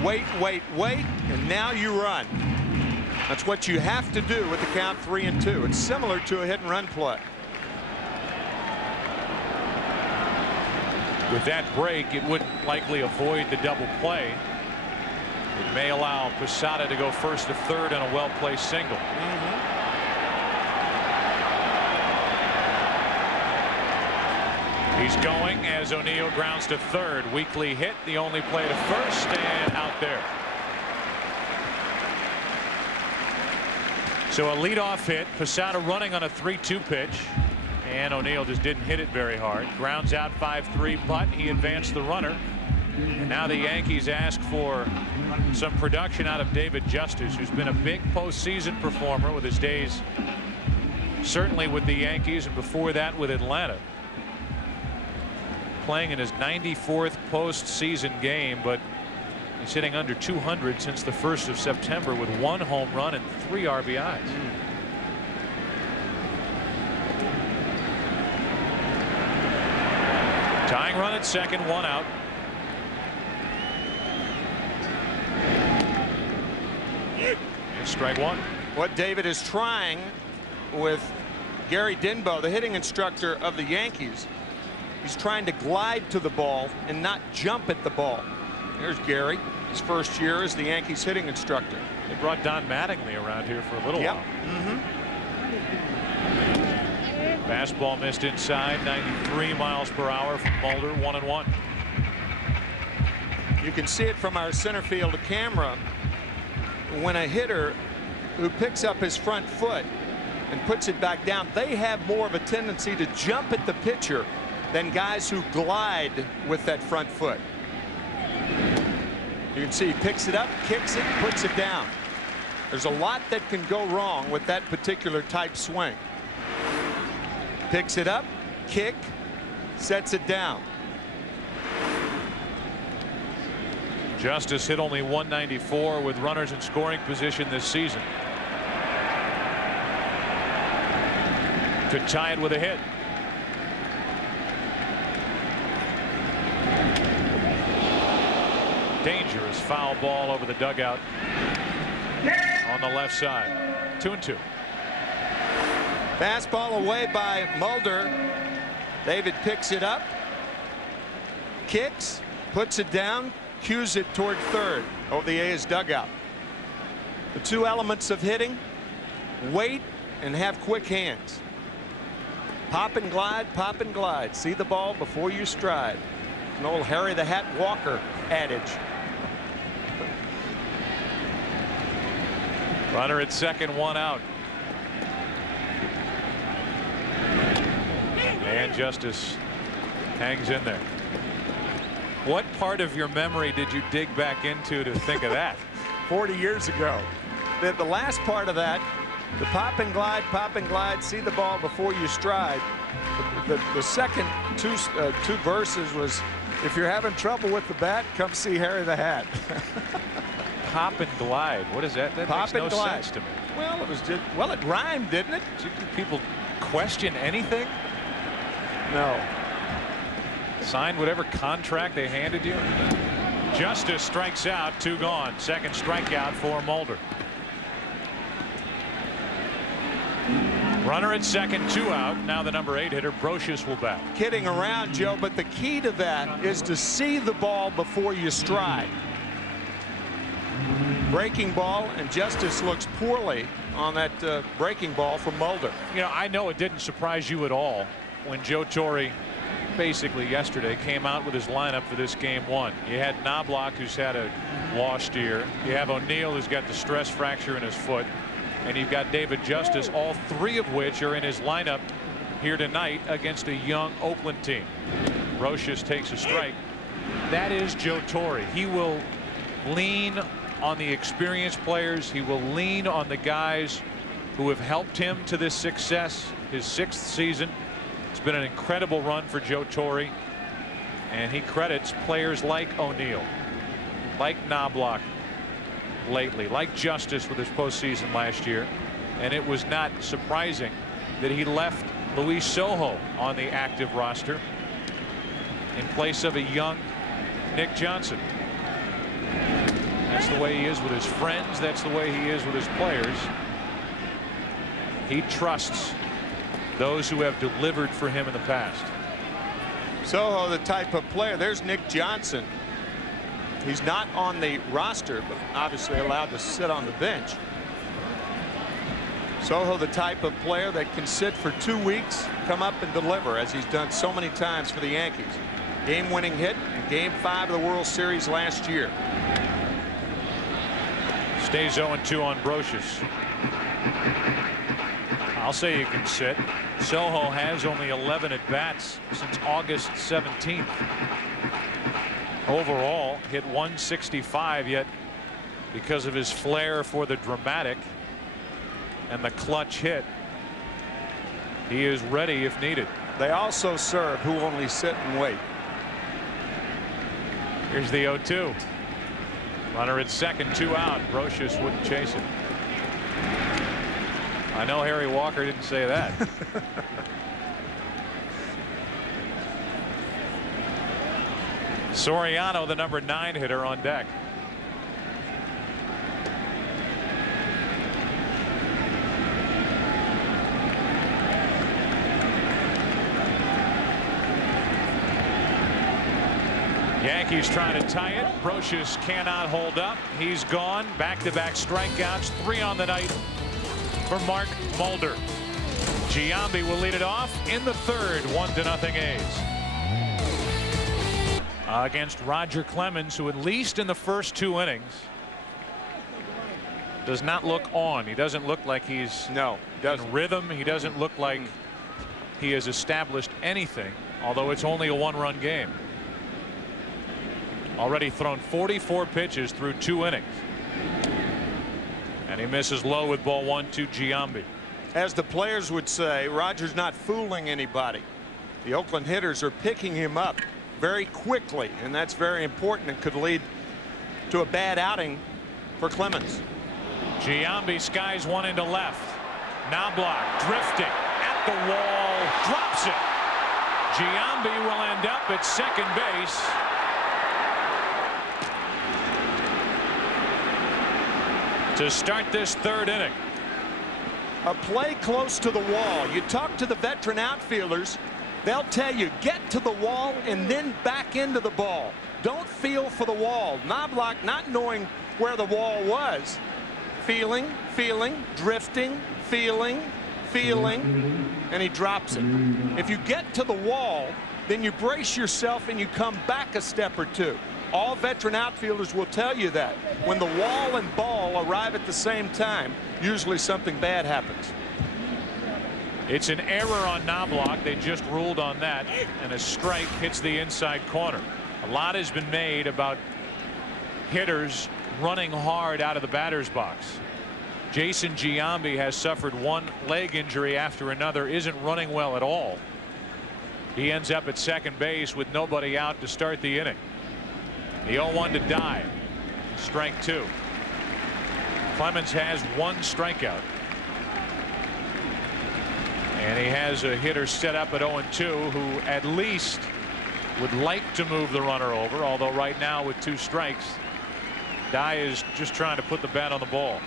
Wait, wait, wait, and now you run. That's what you have to do with the count 3-2. It's similar to a hit and run play. With that break, it wouldn't likely avoid the double play. It may allow Posada to go first to third on a well-placed single. He's going as O'Neill grounds to third. Weekly hit, the only play to first, and out there. So a leadoff hit, Posada running on a 3-2 pitch, and O'Neill just didn't hit it very hard. Grounds out 5-3 putt. He advanced the runner. And now the Yankees ask for some production out of David Justice, who's been a big postseason performer with his days certainly with the Yankees and before that with Atlanta. Playing in his 94th postseason game, but he's hitting under 200 since the 1st of September with 1 home run and 3 RBIs. Tying run at second, 1 out. And strike 1. What David is trying with Gary Denbo, the hitting instructor of the Yankees, he's trying to glide to the ball and not jump at the ball. Here's Gary, his first year as the Yankees hitting instructor. They brought Don Mattingly around here for a little while. Fastball missed inside, 93 miles per hour from Mulder, 1-1. You can see it from our center field camera. When a hitter who picks up his front foot and puts it back down, they have more of a tendency to jump at the pitcher than guys who glide with that front foot. You can see he picks it up, kicks it, puts it down. There's a lot that can go wrong with that particular type swing. Picks it up, kick, sets it down. Justice hit only 194 with runners in scoring position this season. Could tie it with a hit. Dangerous foul ball over the dugout on the left side. 2-2. Fastball away by Mulder. David picks it up, kicks, puts it down, cues it toward third over the A's dugout. The 2 elements of hitting: wait and have quick hands. Pop and glide, pop and glide. See the ball before you stride. An old Harry the Hat Walker adage. Runner at second, 1 out. And Justice hangs in there. What part of your memory did you dig back into to think of that? 40 years ago. The last part of that, the pop and glide, see the ball before you stride. The second two verses was, if you're having trouble with the bat, come see Harry the Hat. Pop and glide. What is that? That Pop makes no and glide. sense to me. Well, it was just, well, it rhymed, didn't it? Do people question anything? No. Signed whatever contract they handed you. Justice strikes out, 2 gone. Second strikeout for Mulder. Runner at second, 2 out. Now the number 8 hitter Brocious will bat. Kidding around, Joe, but the key to that is to see the ball before you stride. Breaking ball, and Justice looks poorly on that breaking ball from Mulder. You know, I know it didn't surprise you at all when Joe Torre basically yesterday came out with his lineup for this game 1. You had Knobloch, who's had a lost year. You have O'Neill, who's got the stress fracture in his foot. And you've got David Justice, all 3 of which are in his lineup here tonight against a young Oakland team. Brocious takes a strike. That is Joe Torre. He will lean on the experienced players. He will lean on the guys who have helped him to this success, his 6th season. It's been an incredible run for Joe Torre, and he credits players like O'Neill, like Knobloch lately, like Justice with his postseason last year. And it was not surprising that he left Luis Sojo on the active roster in place of a young Nick Johnson. That's the way he is with his friends. That's the way he is with his players. He trusts those who have delivered for him in the past. Sojo, the type of player. There's Nick Johnson. He's not on the roster, but obviously allowed to sit on the bench. Sojo, the type of player that can sit for 2 weeks, come up and deliver, as he's done so many times for the Yankees. Game-winning hit in Game 5 of the World Series last year. Stays 0-2 on Brocious. I'll say you can sit. Sojo has only 11 at-bats since August 17th. Overall, hit 165, yet because of his flair for the dramatic and the clutch hit, he is ready if needed. They also serve who only sit and wait. Here's the 0-2. Runner at second, 2 out. Brocious wouldn't chase it. I know Harry Walker didn't say that. Soriano, the number 9 hitter, on deck. Yankees trying to tie it. Brocious cannot hold up. He's gone. Back-to-back strikeouts, 3 on the night for Mark Mulder. Giambi will lead it off in the 3rd. 1-0 A's. Against Roger Clemens, who at least in the first 2 innings does not look on. He doesn't look like he's in rhythm. He doesn't look like he has established anything, although it's only a 1-run game. Already thrown 44 pitches through 2 innings. And he misses low with ball 1 to Giambi. As the players would say, Roger's not fooling anybody. The Oakland hitters are picking him up very quickly, and that's very important and could lead to a bad outing for Clemens. Giambi skies one into left. Knobloch drifting at the wall, drops it. Giambi will end up at second base. To start this 3rd inning. A play close to the wall. You talk to the veteran outfielders, they'll tell you get to the wall and then back into the ball. Don't feel for the wall. Knobloch, not knowing where the wall was, feeling, drifting, feeling, and he drops it. If you get to the wall, then you brace yourself and you come back a step or 2. All veteran outfielders will tell you that when the wall and ball arrive at the same time, usually something bad happens. It's an error on Knobloch. They just ruled on that, and a strike hits the inside corner. A lot has been made about hitters running hard out of the batter's box. Jason Giambi has suffered one leg injury after another, isn't running well at all. He ends up at second base with nobody out to start the inning. The 0-1 to Dye. Strike 2. Clemens has 1 strikeout. And he has a hitter set up at 0-2 who at least would like to move the runner over, although right now with 2 strikes, Dye is just trying to put the bat on the ball.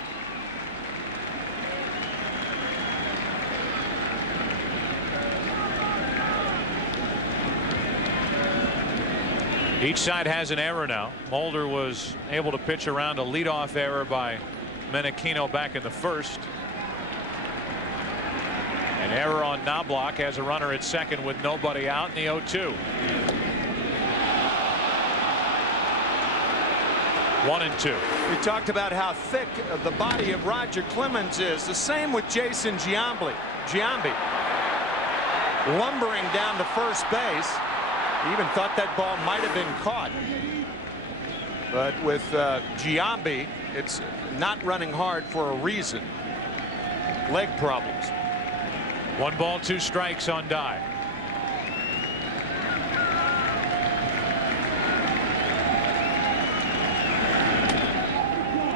Each side has an error now. Mulder was able to pitch around a leadoff error by Menachino back in the first. An error on Knobloch has a runner at second with nobody out in the 0-2. 1-2. We talked about how thick the body of Roger Clemens is. The same with Jason Giambi. Lumbering down to first base. He even thought that ball might have been caught. But with Giambi, it's not running hard for a reason. Leg problems. 1 ball, 2 strikes on Dye.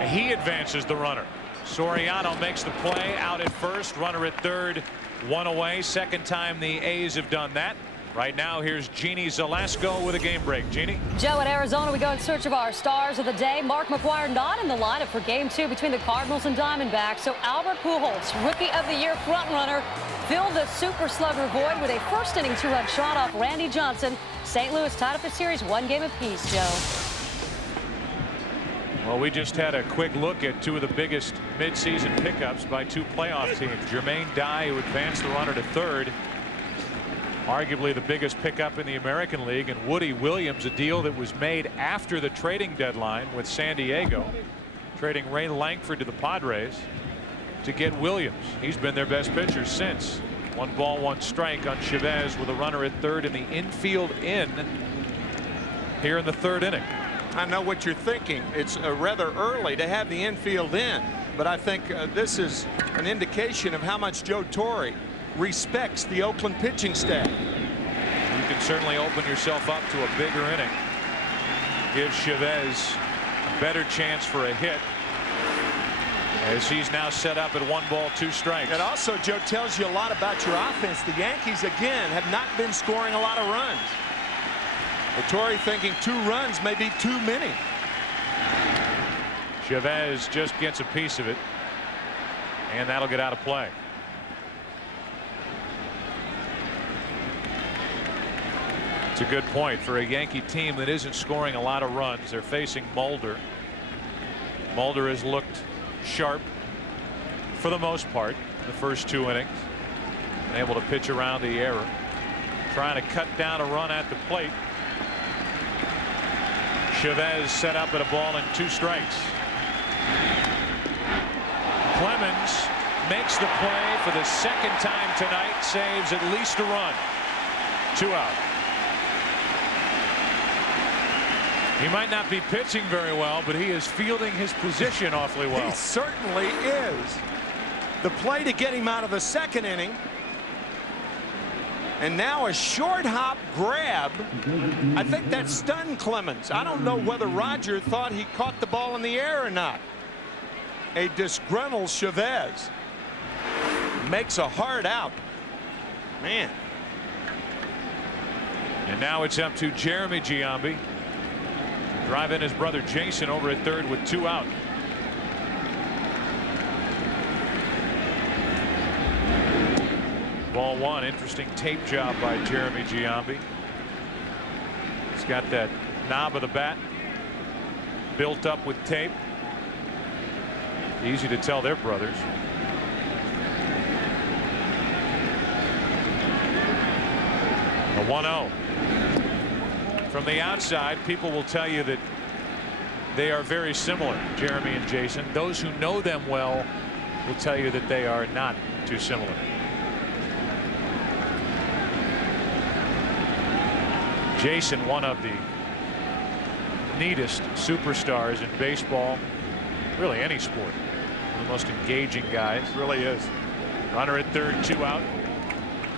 He advances the runner. Soriano makes the play out at first. Runner at third. 1 away. Second time the A's have done that. Right now, here's Jeannie Zalasko with a game break. Jeannie? Joe, in Arizona, we go in search of our stars of the day. Mark McGwire not in the lineup for Game 2 between the Cardinals and Diamondbacks. So Albert Pujols, Rookie of the Year frontrunner, filled the super slugger void with a first-inning 2-run shot off Randy Johnson. St. Louis tied up the series 1 game apiece, Joe. Well, we just had a quick look at 2 of the biggest midseason pickups by 2 playoff teams. Jermaine Dye, who advanced the runner to third. Arguably the biggest pickup in the American League, and Woody Williams, a deal that was made after the trading deadline with San Diego, trading Ray Langford to the Padres to get Williams. He's been their best pitcher since. 1 ball, 1 strike on Chavez with a runner at third in the infield here in the 3rd inning. I know what you're thinking. It's rather early to have the infield in, but I think this is an indication of how much Joe Torre respects the Oakland pitching staff. You can certainly open yourself up to a bigger inning. Give Chavez a better chance for a hit, as he's now set up at 1 ball, 2 strikes. It also, Joe, tells you a lot about your offense. The Yankees again have not been scoring a lot of runs. But Torre thinking 2 runs may be too many. Chavez just gets a piece of it, and that'll get out of play. It's a good point for a Yankee team that isn't scoring a lot of runs. They're facing Mulder. Mulder has looked sharp for the most part in the first 2 innings. Been able to pitch around the error. Trying to cut down a run at the plate. Chavez set up at 1 ball and 2 strikes. Clemens makes the play for the 2nd time tonight. Saves at least a run. 2 out. He might not be pitching very well, but he is fielding his position awfully well. He certainly is. The play to get him out of the 2nd inning. And now a short hop grab. I think that stunned Clemens. I don't know whether Roger thought he caught the ball in the air or not. A disgruntled Chavez makes a hard out. Man. And now it's up to Jeremy Giambi. Drive in his brother Jason over at third with 2 out. Ball 1. Interesting tape job by Jeremy Giambi. He's got that knob of the bat built up with tape. Easy to tell they're brothers. A 1-0. From the outside, people will tell you that they are very similar, Jeremy and Jason. Those who know them well will tell you that they are not too similar. Jason, one of the neatest superstars in baseball, really any sport. One of the most engaging guys. Really is. Runner at third, 2 out.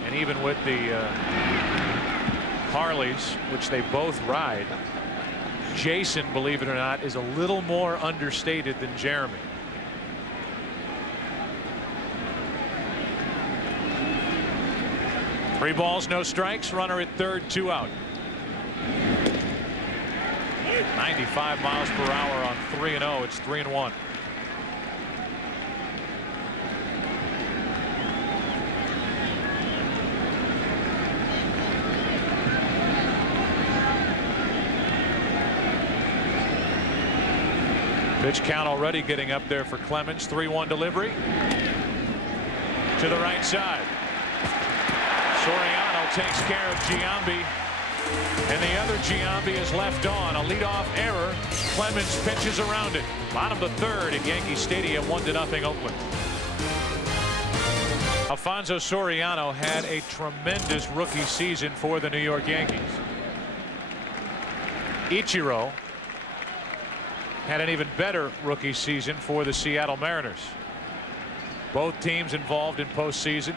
And even with the Harleys, which they both ride, Jason, believe it or not, is a little more understated than Jeremy. Three balls, no strikes. Runner at third, 2 out. 95 miles per hour on 3-0. It's 3-1. Pitch count already getting up there for Clemens. 3-1 delivery to the right side. Soriano takes care of Giambi, and the other Giambi is left on. A leadoff error. Clemens pitches around it. Bottom of the third at Yankee Stadium, 1-0 Oakland. Alfonso Soriano had a tremendous rookie season for the New York Yankees. Ichiro had an even better rookie season for the Seattle Mariners. Both teams involved in postseason.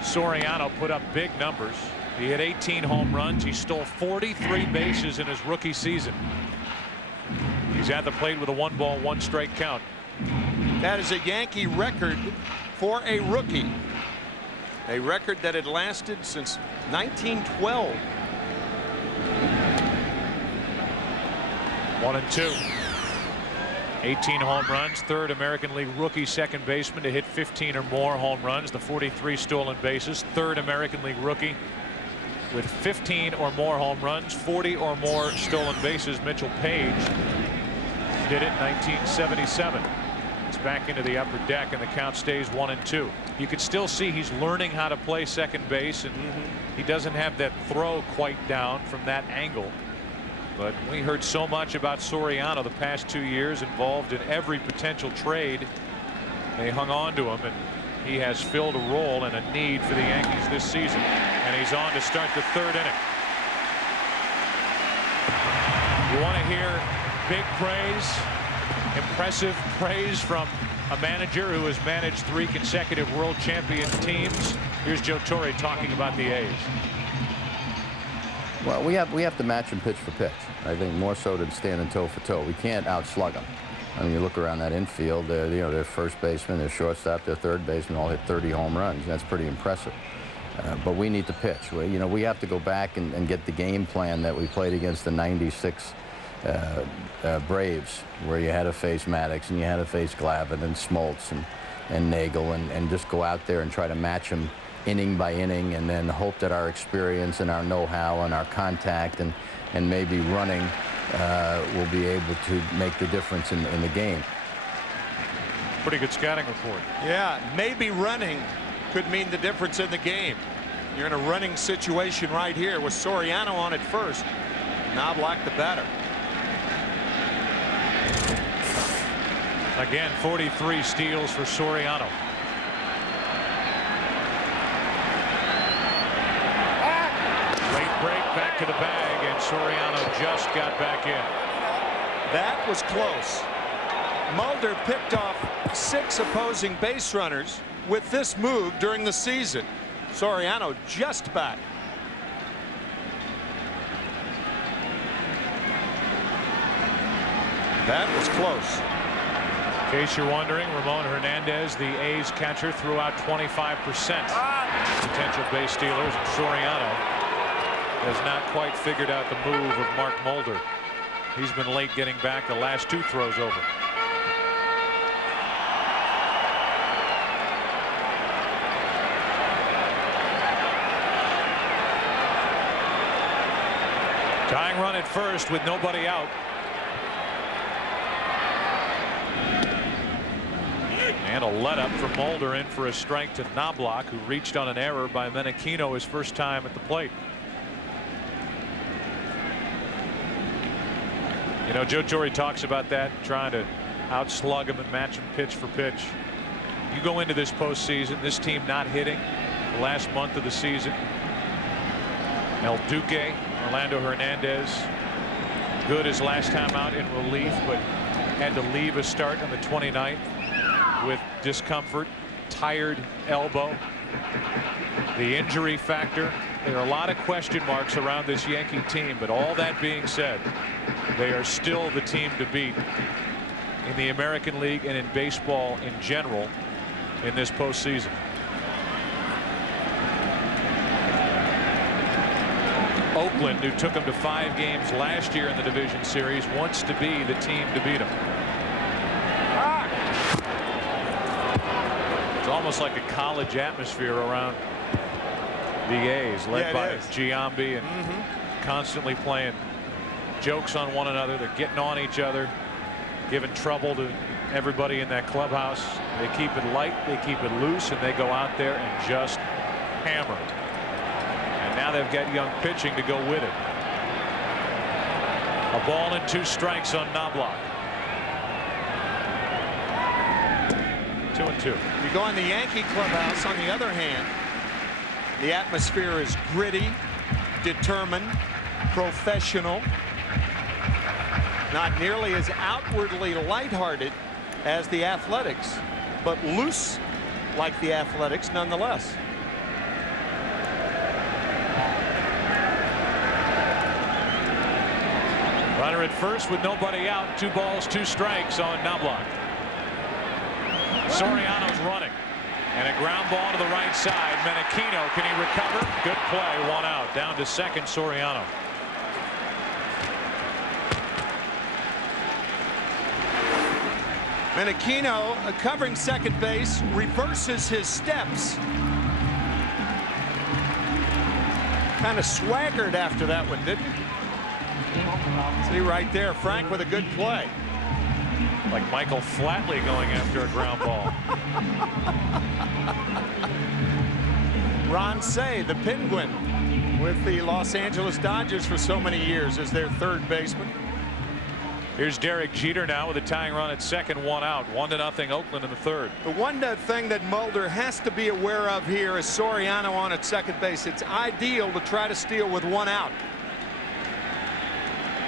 Soriano put up big numbers. He had 18 home runs. He stole 43 bases in his rookie season. He's at the plate with a 1-ball, 1-strike count. That is a Yankee record for a rookie. A record that had lasted since 1912. 1-2. 18 home runs, third American League rookie second baseman to hit 15 or more home runs. The 43 stolen bases, third American League rookie with 15 or more home runs, 40 or more stolen bases. Mitchell Page did it in 1977. It's back into the upper deck, and the count stays 1-2. You can still see he's learning how to play second base, and he doesn't have that throw quite down from that angle. But we heard so much about Soriano the past 2 years, involved in every potential trade. They hung on to him, and he has filled a role and a need for the Yankees this season. And he's on to start the third inning. You want to hear big praise, impressive praise from a manager who has managed 3 consecutive world champion teams. Here's Joe Torre talking about the A's. Well, we have to match them pitch for pitch. I think more so than standing toe for toe. We can't outslug them. I mean, you look around that infield. Their first baseman, their shortstop, their third baseman all hit 30 home runs. That's pretty impressive. But we need to pitch. We have to go back and get the game plan that we played against the '96 Braves, where you had to face Maddox and you had to face Glavine and Smoltz and Nagel, and just go out there and try to match them inning by inning, and then hope that our experience and our know-how and our contact and maybe running will be able to make the difference in the game. Pretty good scouting report. Yeah, maybe running could mean the difference in the game. You're in a running situation right here with Soriano on at first. Knobloch the batter. Again, 43 steals for Soriano. Break back to the bag, and Soriano just got back in. That was close. Mulder picked off 6 opposing base runners with this move during the season. Soriano just back. That was close. In case you're wondering, Ramon Hernandez, the A's catcher, threw out 25% potential base stealers, and Soriano has not quite figured out the move of Mark Mulder. He's been late getting back the last 2 throws over. Tying run at first with nobody out. And a let up from Mulder in for a strike to Knobloch, who reached on an error by Menachino his first time at the plate. You know, Joe Torre talks about that, trying to outslug him and match him pitch for pitch. You go into this postseason, this team not hitting the last month of the season. El Duque, Orlando Hernandez, good his last time out in relief, but had to leave a start on the 29th with discomfort, tired elbow. The injury factor. There are a lot of question marks around this Yankee team, but all that being said, they are still the team to beat in the American League and in baseball in general in this postseason. Oakland, who took him to 5 games last year in the division series, wants to be the team to beat him. It's almost like a college atmosphere around the A's, led by Giambi, and constantly playing jokes on one another. They're getting on each other, giving trouble to everybody in that clubhouse. They keep it light, they keep it loose, and they go out there and just hammer. And now they've got young pitching to go with it. A ball and 2 strikes on Knobloch. 2-2. You go in the Yankee clubhouse, on the other hand, the atmosphere is gritty, determined, professional, not nearly as outwardly lighthearted as the Athletics, but loose like the Athletics nonetheless. Runner at first with nobody out. 2 balls, 2 strikes on Knobloch. Soriano's running, and a ground ball to the right side. Menechino, can he recover? Good play, 1 out. Down to second, Soriano. Menechino, covering second base, reverses his steps. Kind of swaggered after that one, didn't he? See right there, Frank with a good play. Like Michael Flatley going after a ground ball. Ron Cey, the Penguin, with the Los Angeles Dodgers for so many years as their third baseman. Here's Derek Jeter now with a tying run at second, 1 out. 1-0 Oakland in the third. The one thing that Mulder has to be aware of here is Soriano on at second base. It's ideal to try to steal with 1 out.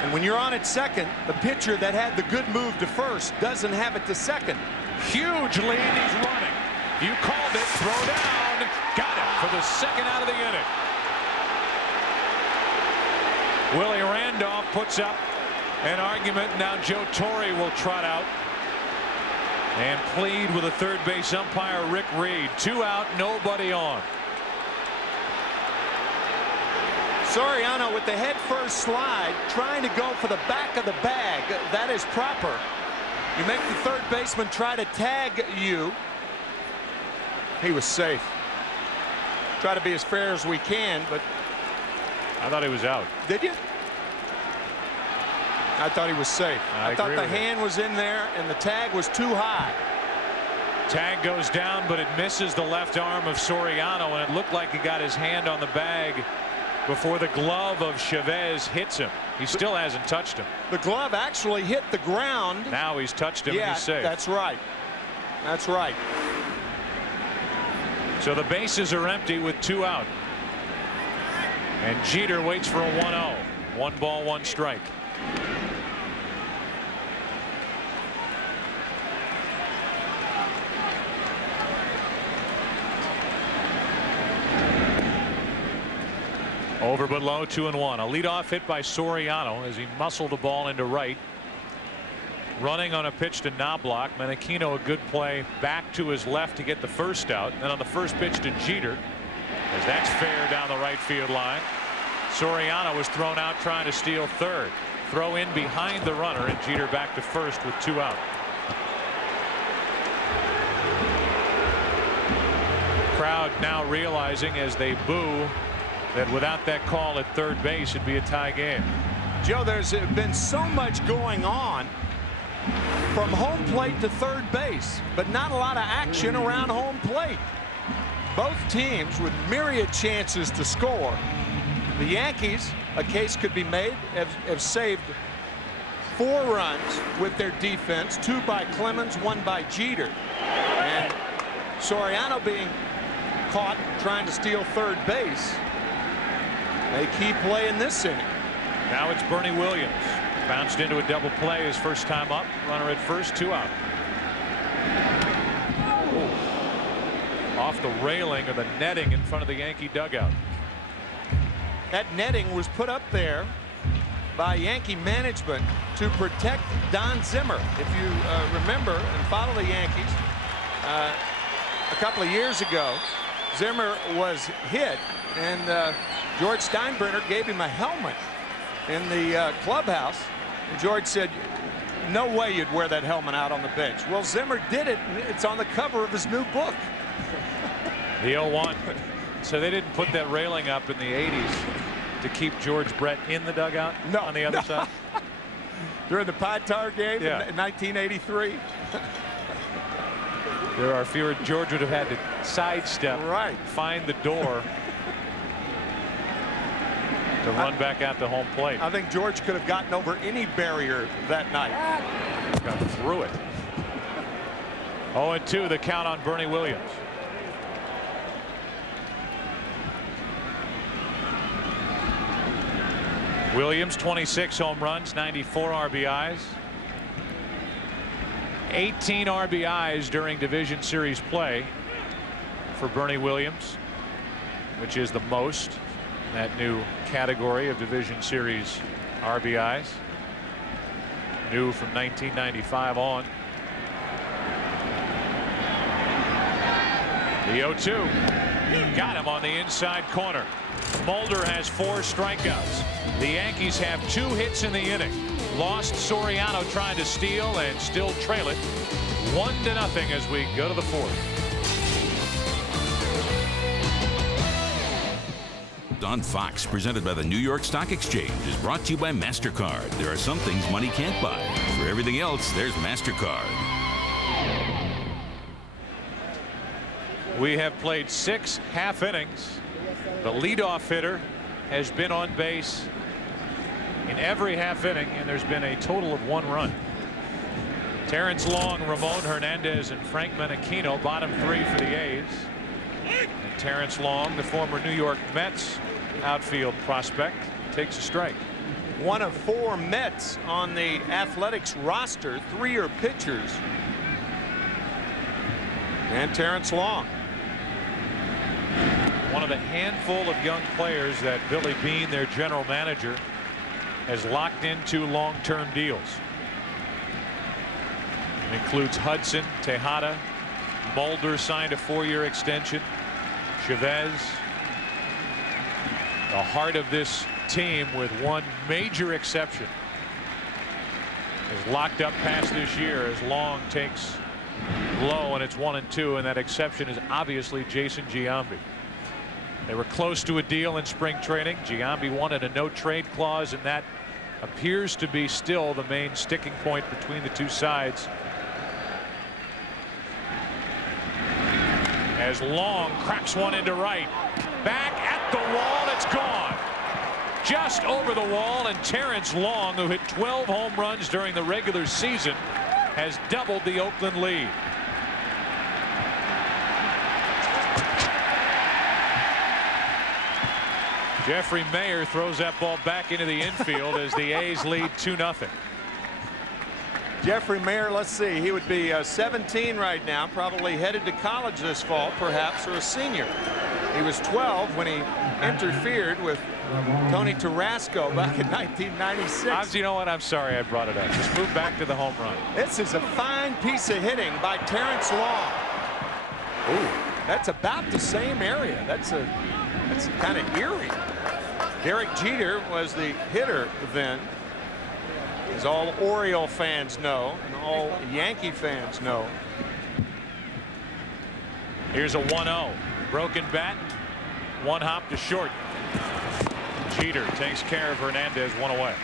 And when you're on at second, the pitcher that had the good move to first doesn't have it to second. Huge lead, he's running. You called it, throw down, got it for the second out of the inning. Willie Randolph puts up an argument. Now Joe Torre will trot out and plead with the third base umpire Rick Reed. 2 out, nobody on. Soriano with the head first slide, trying to go for the back of the bag. That is proper. You make the third baseman try to tag you. He was safe. Try to be as fair as we can, but I thought he was out. Did you? I thought he was safe. I thought the agree with hand was in there and the tag was too high. Tag goes down, but it misses the left arm of Soriano, and it looked like he got his hand on the bag before the glove of Chavez hits him. He still hasn't touched him. The glove actually hit the ground. Now he's touched him, and he's safe. That's right. That's right. So the bases are empty with 2 out. And Jeter waits for a 1-0. 1 ball, 1 strike. Over but low, 2-1. A leadoff hit by Soriano as he muscled the ball into right. Running on a pitch to Knobloch. Menechino, a good play back to his left to get the first out. Then on the first pitch to Jeter, as that's fair down the right field line. Soriano was thrown out trying to steal third. Throw in behind the runner, and Jeter back to first with 2 out. Crowd now realizing as they boo that without that call at third base, it'd be a tie game. Joe, there's been so much going on from home plate to third base, but not a lot of action around home plate. Both teams with myriad chances to score. The Yankees, a case could be made, have saved 4 runs with their defense, 2 by Clemens, 1 by Jeter. And Soriano being caught trying to steal third base. A key play in this inning. Now it's Bernie Williams. Bounced into a double play his first time up. Runner at first, 2 out. Off the railing or the netting in front of the Yankee dugout. That netting was put up there by Yankee management to protect Don Zimmer. If you remember and follow the Yankees, a couple of years ago, Zimmer was hit, and George Steinbrenner gave him a helmet in the clubhouse. And George said, no way you'd wear that helmet out on the bench. Well, Zimmer did it. And it's on the cover of his new book. The 0-1. So they didn't put that railing up in the 80s to keep George Brett in the dugout on the other side? During the Pie Tar game in 1983. There are fewer. George would have had to sidestep, find the door to run back out to home plate. I think George could have gotten over any barrier that night. Got through it. 0-2 the count on Bernie Williams. Williams 26 home runs, 94 RBIs. 18 RBIs during division series play for Bernie Williams, which is the most in that new category of division series RBIs. New from 1995 on. The 0-2. Got him on the inside corner. Mulder has 4 strikeouts. The Yankees have 2 hits in the inning. Lost Soriano trying to steal and still trail it 1-0 as we go to the 4th. On Fox, presented by the New York Stock Exchange, is brought to you by MasterCard. There are some things money can't buy. For everything else, there's MasterCard. We have played 6 half innings. The leadoff hitter has been on base in every half inning, and there's been a total of 1 run. Terrence Long, Ramon Hernandez, and Frank Menachino, bottom 3 for the A's. And Terrence Long, the former New York Mets outfield prospect, takes a strike. One of 4 Mets on the Athletics roster. 3 are pitchers. And Terrence Long. One of the handful of young players that Billy Beane, their general manager, has locked into long-term deals. It includes Hudson, Tejada, Mulder signed a 4-year extension. Chavez. The heart of this team, with one major exception, is locked up past this year as Long takes low, and it's 1-2, and that exception is obviously Jason Giambi. They were close to a deal in spring training. Giambi wanted a no-trade clause, and that appears to be still the main sticking point between the two sides. As Long cracks one into right. Back at the wall, it's gone. Just over the wall, and Terrence Long, who hit 12 home runs during the regular season, has doubled the Oakland lead. Jeffrey Mayer throws that ball back into the infield as the A's lead 2-0. Jeffrey Mayer, let's see, he would be 17 right now, probably headed to college this fall, perhaps, or a senior. He was 12 when he interfered with Tony Tarasco back in 1996. You know what? I'm sorry I brought it up. Just move back to the home run. This is a fine piece of hitting by Terrence Long. Ooh, that's about the same area. That's kind of eerie. Derek Jeter was the hitter then, as all Oriole fans know, and all Yankee fans know. Here's a 1-0. Broken bat. One hop to short. Jeter takes care of Hernandez, 1 away.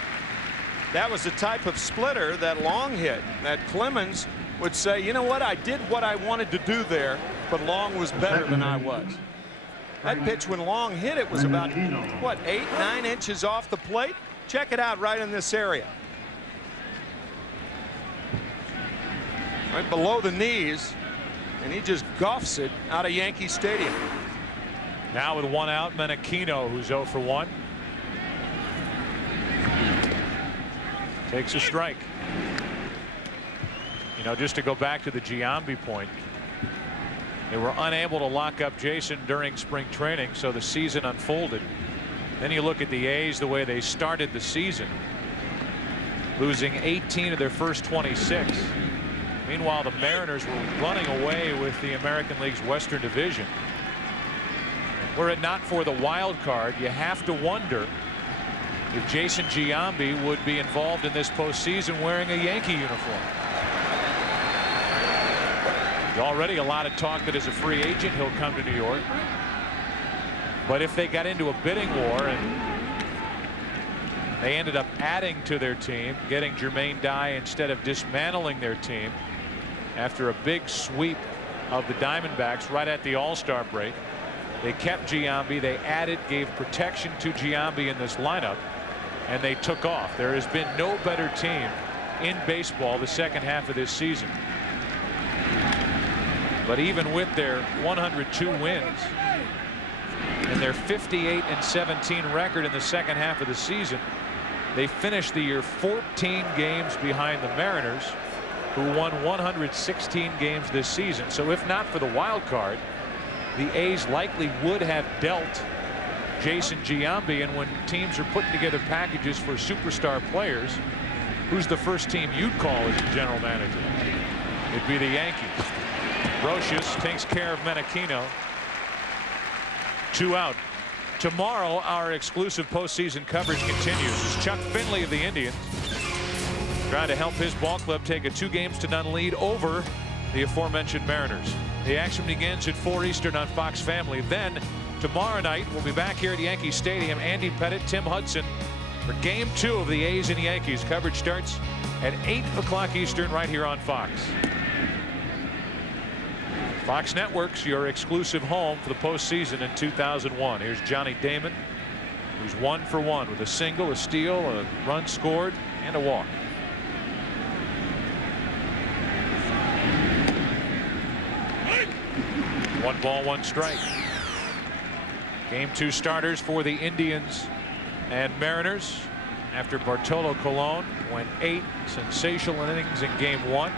That was the type of splitter that Long hit, that Clemens would say, you know what, I did what I wanted to do there, but Long was better than I was. That pitch, when Long hit it, was about, what, 8-9 inches off the plate? Check it out right in this area. Right below the knees, and he just guffs it out of Yankee Stadium. Now with 1 out, Menachino, who's 0 for 1. Takes a strike. You know, just to go back to the Giambi point, they were unable to lock up Jason during spring training, so the season unfolded. Then you look at the A's, the way they started the season, losing 18 of their first 26. Meanwhile, the Mariners were running away with the American League's Western Division. Were it not for the wild card, you have to wonder if Jason Giambi would be involved in this postseason wearing a Yankee uniform. Already a lot of talk that as a free agent he'll come to New York. But if they got into a bidding war and they ended up adding to their team, getting Jermaine Dye instead of dismantling their team after a big sweep of the Diamondbacks right at the All-Star break, they kept Giambi. They added, gave protection to Giambi in this lineup, and they took off. There has been no better team in baseball the second half of this season. But even with their 102 wins and their 58-17 record in the second half of the season, they finished the year 14 games behind the Mariners, who won 116 games this season. So if not for the wild card, the A's likely would have dealt Jason Giambi. And when teams are putting together packages for superstar players, who's the first team you'd call as a general manager? It'd be the Yankees. Brocious takes care of Menachino. 2 out. Tomorrow, our exclusive postseason coverage continues as Chuck Finley of the Indians trying to help his ball club take a 2-0 lead over the aforementioned Mariners. The action begins at 4 Eastern on Fox Family. Then tomorrow night we'll be back here at Yankee Stadium. Andy Pettit, Tim Hudson for Game 2 of the A's and Yankees. Coverage starts at 8 o'clock Eastern right here on Fox. Fox Network's your exclusive home for the postseason in 2001. Here's Johnny Damon, who's 1 for 1 with a single, a steal, a run scored, and a walk. One ball, one strike. Game 2 starters for the Indians and Mariners after Bartolo Colon went 8 sensational innings in Game 1.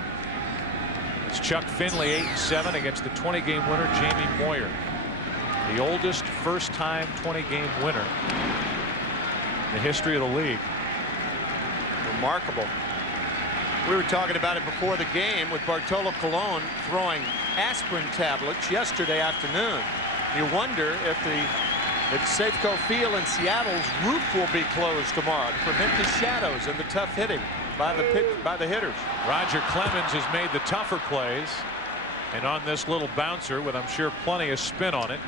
It's Chuck Finley 8-7 against the 20-game winner Jamie Moyer, the oldest first-time 20-game winner in the history of the league. Remarkable. We were talking about it before the game with Bartolo Colon throwing aspirin tablets yesterday afternoon. You wonder if Safeco Field in Seattle's roof will be closed tomorrow to prevent the shadows and the tough hitting by the hitters. Roger Clemens has made the tougher plays, and on this little bouncer with I'm sure plenty of spin on it,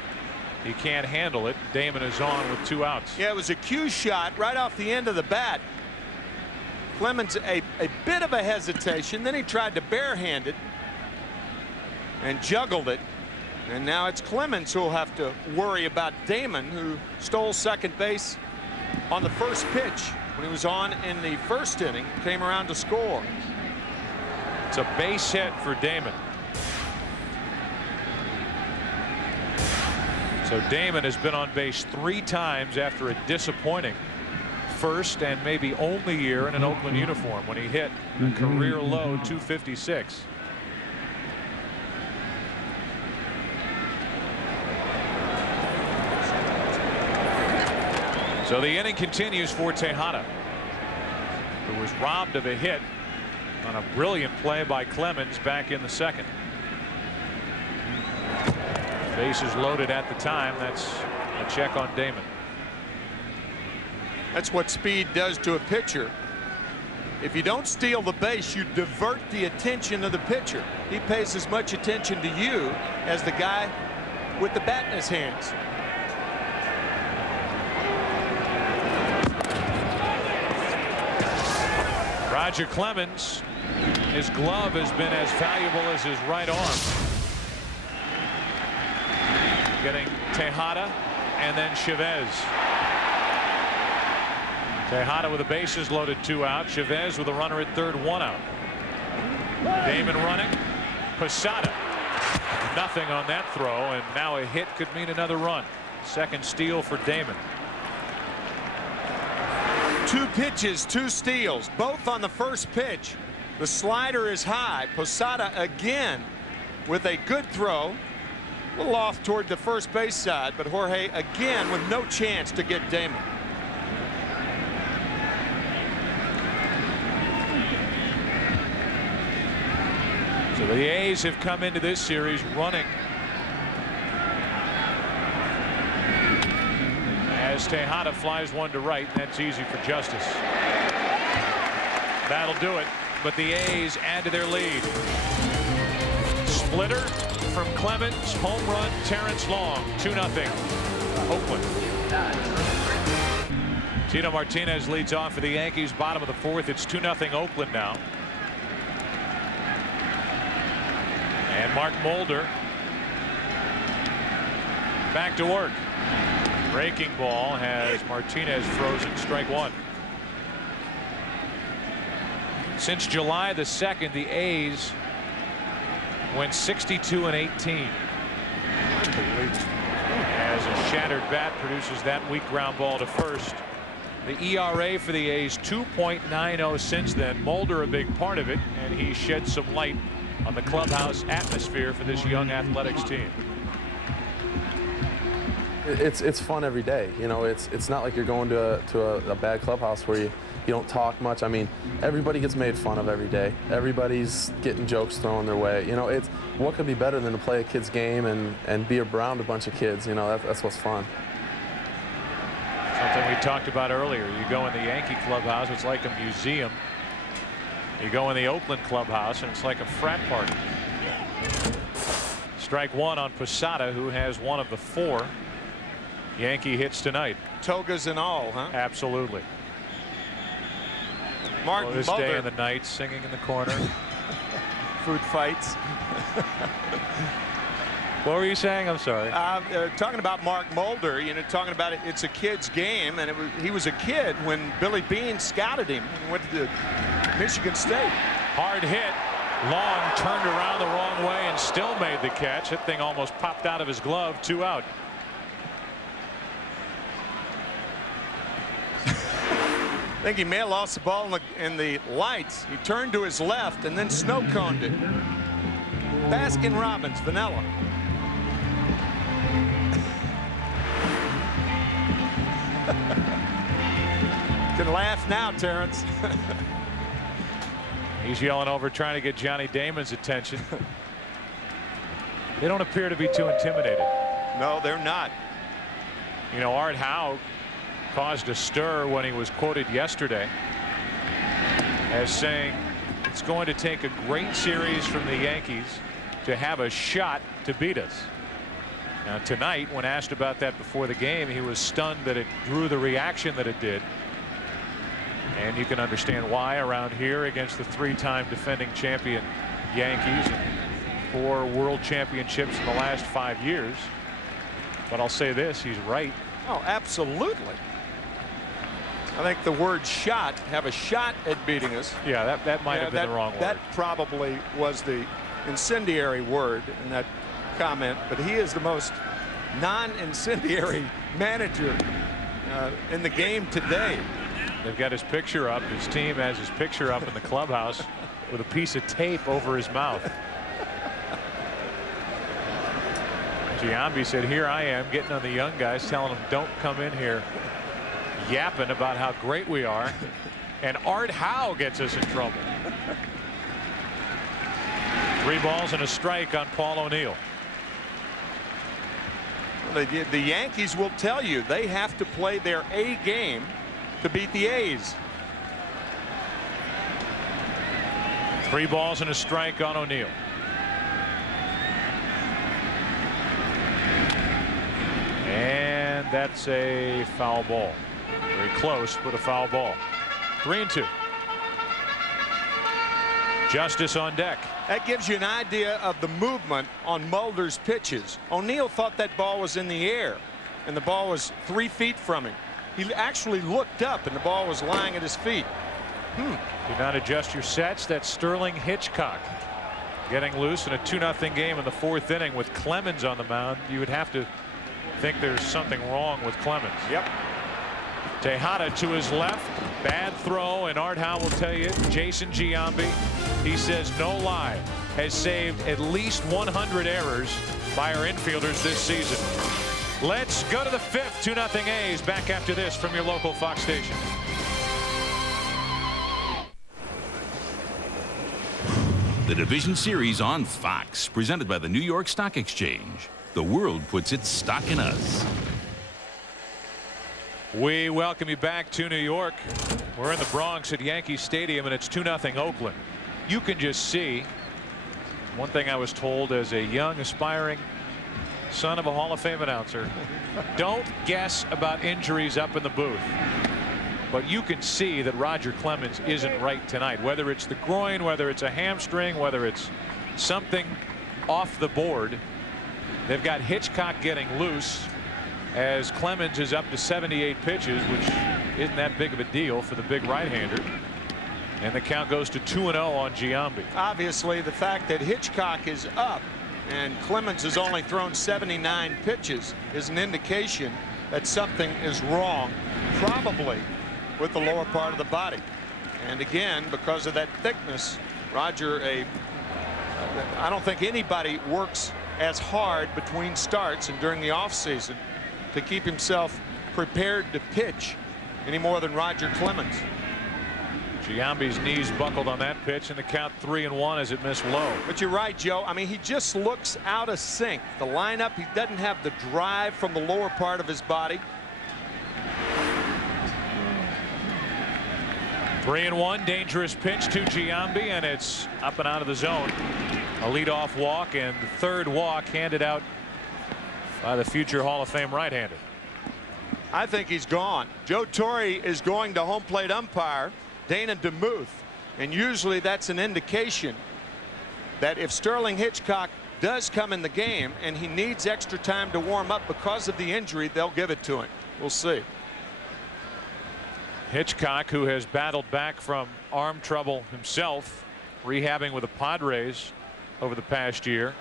he can't handle it. Damon is on with 2 outs. Yeah, it was a cue shot right off the end of the bat. Clemens a bit of a hesitation, then he tried to barehand it and juggled it, and now it's Clemens who will have to worry about Damon, who stole second base on the first pitch when he was on in the first inning, came around to score. It's a base hit for Damon. So Damon has been on base 3 times after a disappointing first and maybe only year in an Oakland uniform when he hit a career low 256. So the inning continues for Tejada, who was robbed of a hit on a brilliant play by Clemens back in the second. Bases loaded at the time. That's a check on Damon. That's what speed does to a pitcher. If you don't steal the base, you divert the attention of the pitcher. He pays as much attention to you as the guy with the bat in his hands. Roger Clemens, his glove has been as valuable as his right arm. Getting Tejada and then Chavez. Tejada with the bases loaded, 2 out. Chavez with a runner at third, 1 out. Damon running. Posada. Nothing on that throw, and now a hit could mean another run. Second steal for Damon. 2 pitches, 2 steals, both on the first pitch. The slider is high. Posada again with a good throw. A little off toward the first base side, but Jorge again with no chance to get Damon. So the A's have come into this series running as Tejada flies one to right, and that's easy for Justice. That'll do it, but the A's add to their lead. Splitter from Clemens, home run, Terrence Long, 2-0, Oakland. Tino Martinez leads off for the Yankees, bottom of the fourth. It's 2-0 Oakland now. And Mark Mulder back to work. Breaking ball has Martinez frozen, strike one. Since July the 2nd, the A's went 62-18. As a shattered bat produces that weak ground ball to first. The ERA for the A's 2.90 since then. Mulder a big part of it, and he shed some light on the clubhouse atmosphere for this young Athletics team. It's fun every day. You know, it's not like you're going to a bad clubhouse where you don't talk much. I mean, everybody gets made fun of every day. Everybody's getting jokes thrown their way. You know, it's what could be better than to play a kid's game and be around a bunch of kids. You know, that's what's fun. Something we talked about earlier. You go in the Yankee clubhouse, it's like a museum. You go in the Oakland clubhouse, and it's like a frat party. Strike one on Posada, who has one of the 4 Yankee hits tonight. Togas and all, huh? Absolutely. Martin this Mulder. day and the night, singing in the corner. Food fights. What were you saying? I'm sorry. Talking about Mark Mulder, you know, talking about it's a kid's game, and he was a kid when Billy Beane scouted him and went to Michigan State. Hard hit. Long turned around the wrong way and still made the catch. That thing almost popped out of his glove. 2 out. I think he may have lost the ball in the lights. He turned to his left and then snow coned it. Baskin Robbins, vanilla. Can laugh now, Terrence. He's yelling over, trying to get Johnny Damon's attention. They don't appear to be too intimidated. No, they're not. You know, Art Howe caused a stir when he was quoted yesterday as saying it's going to take a great series from the Yankees to have a shot to beat us. Now tonight, when asked about that before the game, he was stunned that it drew the reaction that it did. And you can understand why around here against the 3-time defending champion Yankees and 4 world championships in the last 5 years. But I'll say this, he's right. Oh, absolutely. I think the word shot, have a shot at beating us. Yeah, that might have been the wrong word. That probably was the incendiary word in that comment, but he is the most non-incendiary manager in the game today. They've got his picture up. His team has his picture up in the clubhouse with a piece of tape over his mouth. Giambi said, here I am getting on the young guys, telling them don't come in here yapping about how great we are. And Art Howe gets us in trouble. 3 balls and a strike on Paul O'Neill. The Yankees will tell you they have to play their A game to beat the A's. 3 balls and a strike on O'Neill. And that's a foul ball. Very close, but a foul ball. 3-2. Justice on deck. That gives you an idea of the movement on Mulder's pitches. O'Neill thought that ball was in the air, and the ball was 3 feet from him. He actually looked up, and the ball was lying at his feet. Do not adjust your sets. That's Sterling Hitchcock getting loose in a 2-0 game in the 4th inning with Clemens on the mound. You would have to think there's something wrong with Clemens. Yep. Tejada to his left. Bad throw, and Art Howe will tell you, Jason Giambi, he says no lie, has saved at least 100 errors by our infielders this season. Let's go to the 5th. 2-0 A's. Back after this from your local Fox station. The Division Series on Fox, presented by the New York Stock Exchange. The world puts its stock in us. We welcome you back to New York. We're in the Bronx at Yankee Stadium, and it's 2-0 Oakland. You can just see one thing I was told as a young aspiring son of a Hall of Fame announcer: don't guess about injuries up in the booth. But you can see that Roger Clemens isn't right tonight, whether it's the groin, whether it's a hamstring, whether it's something off the board. They've got Hitchcock getting loose as Clemens is up to 78 pitches, which isn't that big of a deal for the big right-hander. And the count goes to 2-0 on Giambi. Obviously, the fact that Hitchcock is up and Clemens has only thrown 79 pitches is an indication that something is wrong, probably with the lower part of the body. And again, because of that thickness, Roger, I don't think anybody works as hard between starts and during the offseason to keep himself prepared to pitch any more than Roger Clemens. Giambi's knees buckled on that pitch, and the count 3-1 as it missed low. But you're right, Joe. I mean, he just looks out of sync. The lineup, he doesn't have the drive from the lower part of his body. 3-1, dangerous pitch to Giambi, and it's up and out of the zone. A leadoff walk, and the third walk handed out by the future Hall of Fame right-hander. I think he's gone. Joe Torre is going to home plate umpire Dana DeMuth, and usually that's an indication that if Sterling Hitchcock does come in the game and he needs extra time to warm up because of the injury, they'll give it to him. We'll see. Hitchcock, who has battled back from arm trouble himself, rehabbing with the Padres over the past year,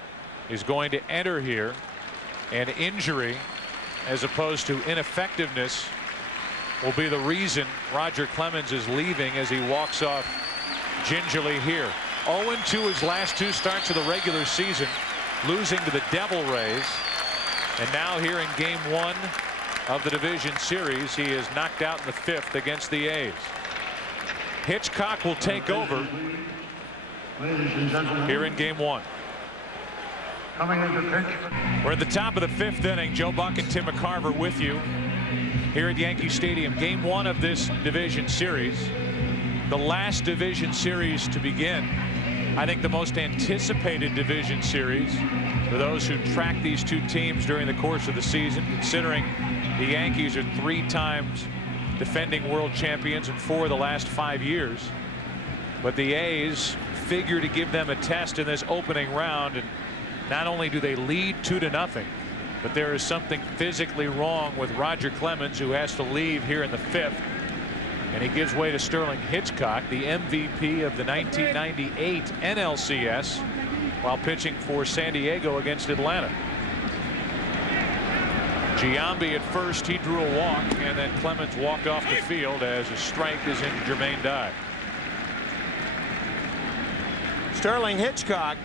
is going to enter here. And injury, as opposed to ineffectiveness, will be the reason Roger Clemens is leaving as he walks off gingerly here. 0-2 his last two starts of the regular season, losing to the Devil Rays. And now here in Game 1 of the division series, he is knocked out in the 5th against the A's. Hitchcock will take over here in Game 1. We're at the top of the 5th inning. Joe Buck and Tim McCarver with you here at Yankee Stadium. Game 1 of this division series, the last division series to begin. I think the most anticipated division series for those who track these two teams during the course of the season, considering the Yankees are 3 times defending world champions in 4 of the last 5 years. But the A's figure to give them a test in this opening round, and not only do they lead 2-0, but there is something physically wrong with Roger Clemens, who has to leave here in the 5th. And he gives way to Sterling Hitchcock, the MVP of the 1998 NLCS, while pitching for San Diego against Atlanta. Giambi at first, he drew a walk, and then Clemens walked off the field as a strike is in Jermaine Dye. Sterling Hitchcock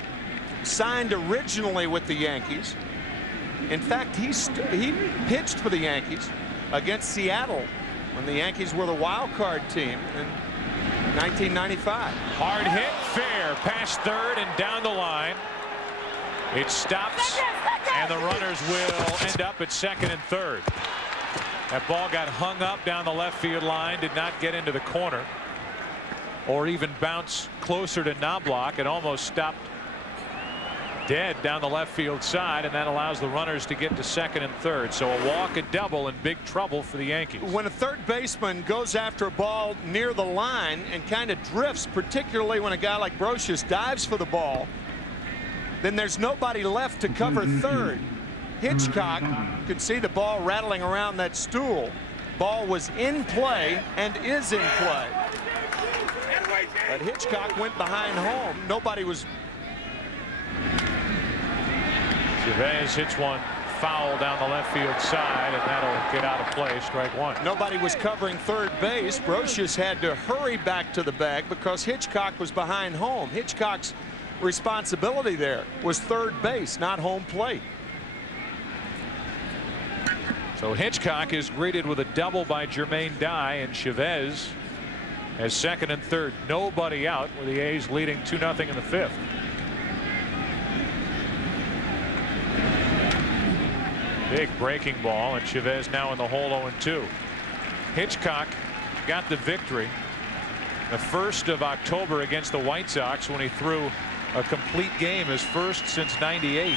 signed originally with the Yankees. In fact, he pitched for the Yankees against Seattle when the Yankees were the wild card team in 1995. Hard hit, fair, past third and down the line. It stops, and the runners will end up at second and third. That ball got hung up down the left field line, did not get into the corner or even bounce closer to Knobloch. It almost stopped dead down the left field side, and that allows the runners to get to second and third. So a walk, a double, in big trouble for the Yankees. When a third baseman goes after a ball near the line and kind of drifts, particularly when a guy like Brocious dives for the ball, then there's nobody left to cover third. Hitchcock could see the ball rattling around that stool. Ball was in play and is in play. But Hitchcock went behind home. Nobody was. Chavez hits one foul down the left field side, and that'll get out of play. Strike one. Nobody was covering third base. Brocious had to hurry back to the bag because Hitchcock was behind home. Hitchcock's responsibility there was third base, not home plate. So Hitchcock is greeted with a double by Jermaine Dye, and Chavez has second and third. Nobody out, with the A's leading 2-0 in the 5th. Big breaking ball, and Chavez now in the hole 0-2. Hitchcock got the victory the 1st of October against the White Sox when he threw a complete game, his first since '98,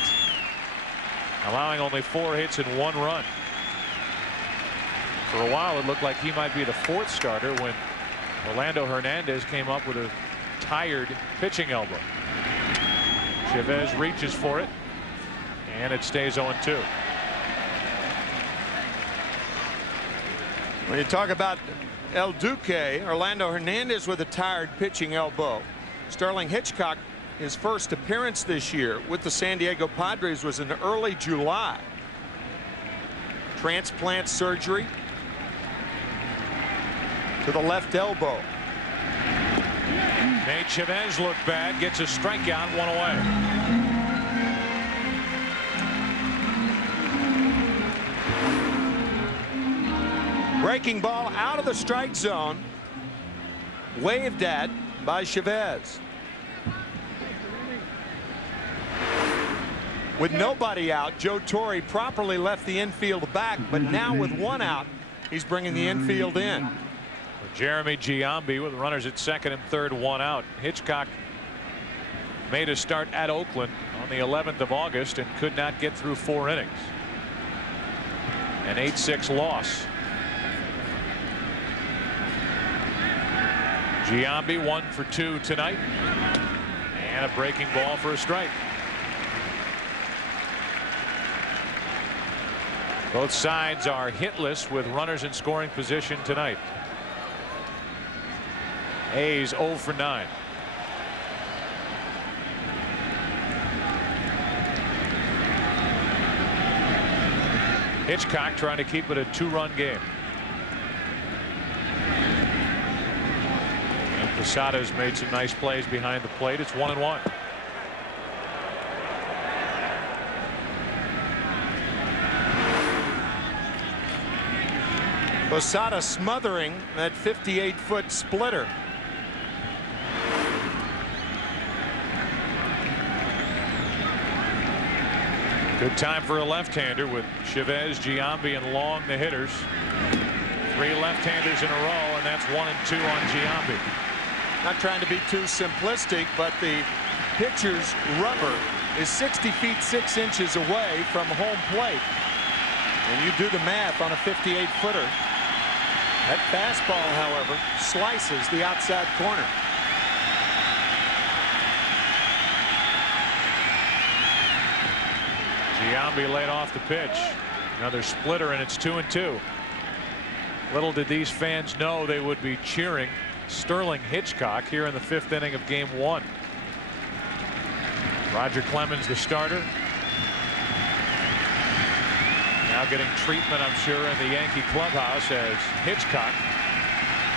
allowing only 4 hits and 1 run. For a while it looked like he might be the 4th starter when Orlando Hernandez came up with a tired pitching elbow. Chavez reaches for it and it stays 0-2. When you talk about El Duque, Orlando Hernandez with a tired pitching elbow. Sterling Hitchcock, his first appearance this year with the San Diego Padres was in early July. Transplant surgery to the left elbow. Nate Chavez looked bad, gets a strikeout, 1 away. Breaking ball out of the strike zone, waved at by Chavez. With nobody out, Joe Torre properly left the infield back, but now with 1 out, he's bringing the infield in. Jeremy Giambi with runners at 2nd and 3rd, 1 out. Hitchcock made a start at Oakland on the 11th of August and could not get through 4 innings. An 8-6 loss. Giambi 1 for 2 tonight, and a breaking ball for a strike. Both sides are hitless with runners in scoring position tonight. A's 0 for 9. Hitchcock trying to keep it a 2-run game. And Posada's made some nice plays behind the plate. It's 1-1. Posada smothering that 58-foot splitter. Good time for a left-hander with Chavez, Giambi, and Long the hitters. 3 left-handers in a row, and that's 1 and 2 on Giambi. Not trying to be too simplistic, but the pitcher's rubber is 60 feet 6 inches away from home plate. And you do the math on a 58-footer. That fastball, however, slices the outside corner. Giambi laid off the pitch. Another splitter, and it's 2 and 2. Little did these fans know they would be cheering Sterling Hitchcock here in the 5th inning of Game 1. Roger Clemens, the starter, now getting treatment, I'm sure, in the Yankee clubhouse as Hitchcock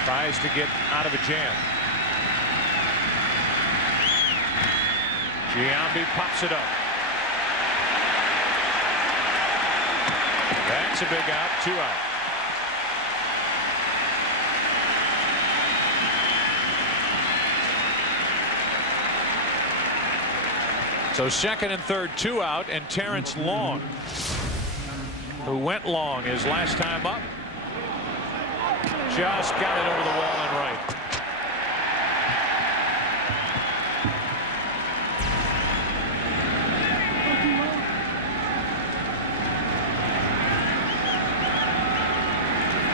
tries to get out of a jam. Giambi pops it up. That's a big out, 2 out. So 2nd and 3rd, 2 out, and Terrence Long, who went long his last time up, just got it over the wall and right.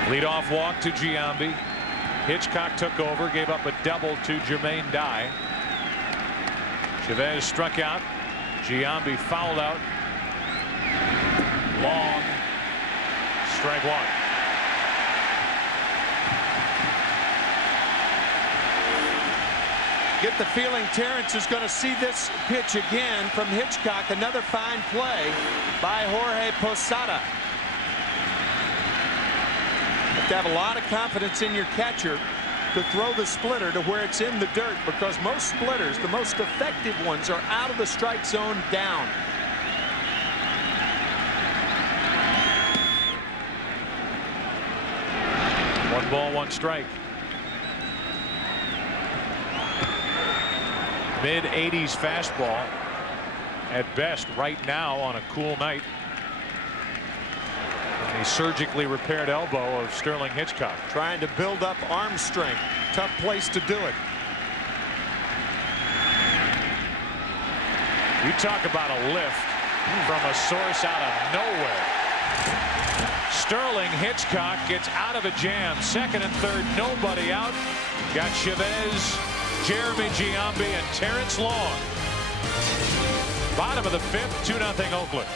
Leadoff walk to Giambi. Hitchcock took over, gave up a double to Jermaine Dye. Chavez struck out. Giambi fouled out. Long, strike 1. Get the feeling Terrence is going to see this pitch again from Hitchcock. Another fine play by Jorge Posada. You have to have a lot of confidence in your catcher to throw the splitter to where it's in the dirt, because most splitters, the most effective ones, are out of the strike zone down. One ball, 1 strike. Mid-80s fastball at best right now on a cool night. In A surgically repaired elbow of Sterling Hitchcock. Trying to build up arm strength. Tough place to do it. You talk about a lift from a source out of nowhere. Sterling Hitchcock gets out of a jam. Second and third, nobody out. Got Chavez, Jeremy Giambi, and Terrence Long. Bottom of the fifth, 2-0 Oakland.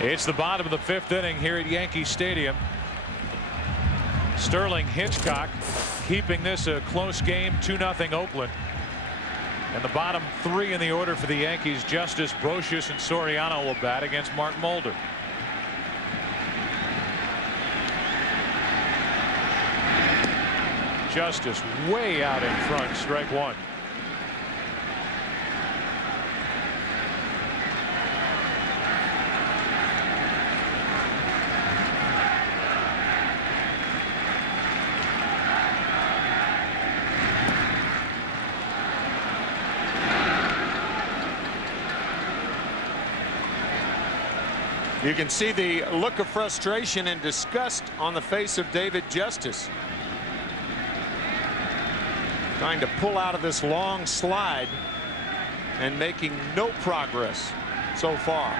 It's the bottom of the fifth inning here at Yankee Stadium. Sterling Hitchcock keeping this a close game, 2-0 Oakland. And the bottom three in the order for the Yankees, Justice, Brocious, and Soriano will bat against Mark Mulder. Justice way out in front, strike one. You can see the look of frustration and disgust on the face of David Justice. Trying to pull out of this long slide and making no progress so far.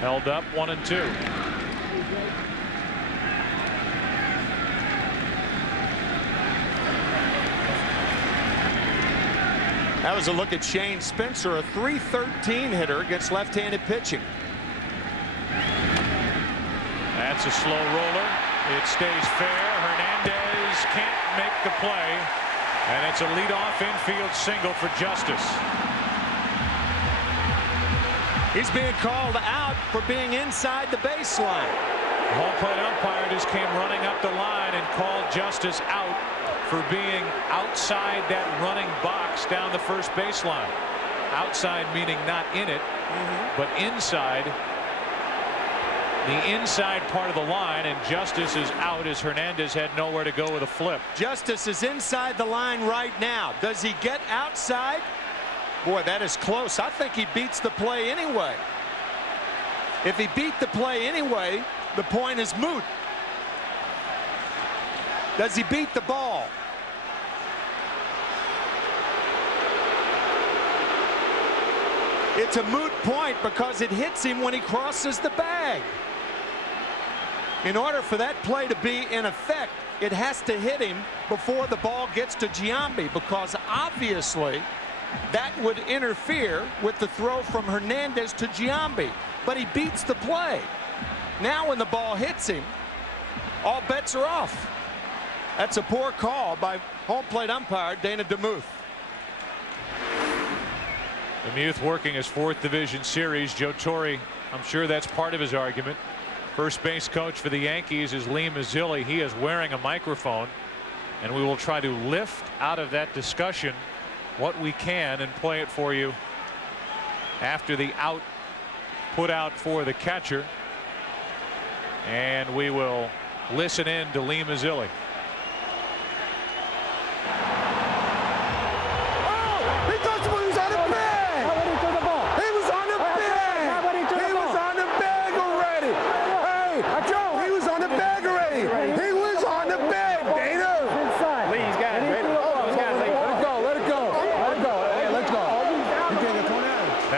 Held up 1-2. That was a look at Shane Spencer, a .313 hitter against left-handed pitching. That's a slow roller. It stays fair. Hernandez can't make the play, and it's a leadoff infield single for Justice. He's being called out for being inside the baseline. The home plate umpire just came running up the line and called Justice out for being outside that running box down the first baseline. Outside meaning not in it, but inside. The inside part of the line, and Justice is out as Hernandez had nowhere to go with a flip. Justice is inside the line right now. Does he get outside? Boy, that is close. I think he beats the play anyway. If he beat the play anyway, the point is moot. Does he beat the ball? It's a moot point because it hits him when he crosses the bag. In order for that play to be in effect, it has to hit him before the ball gets to Giambi, because obviously that would interfere with the throw from Hernandez to Giambi. But he beats the play. Now when the ball hits him, all bets are off. That's a poor call by home plate umpire Dana DeMuth. DeMuth working his 4th division series. Joe Torre, I'm sure that's part of his argument. First base coach for the Yankees is Lee Mazzilli. He is wearing a microphone, and we will try to lift out of that discussion what we can and play it for you after the out put out for the catcher, and we will listen in to Lee Mazzilli.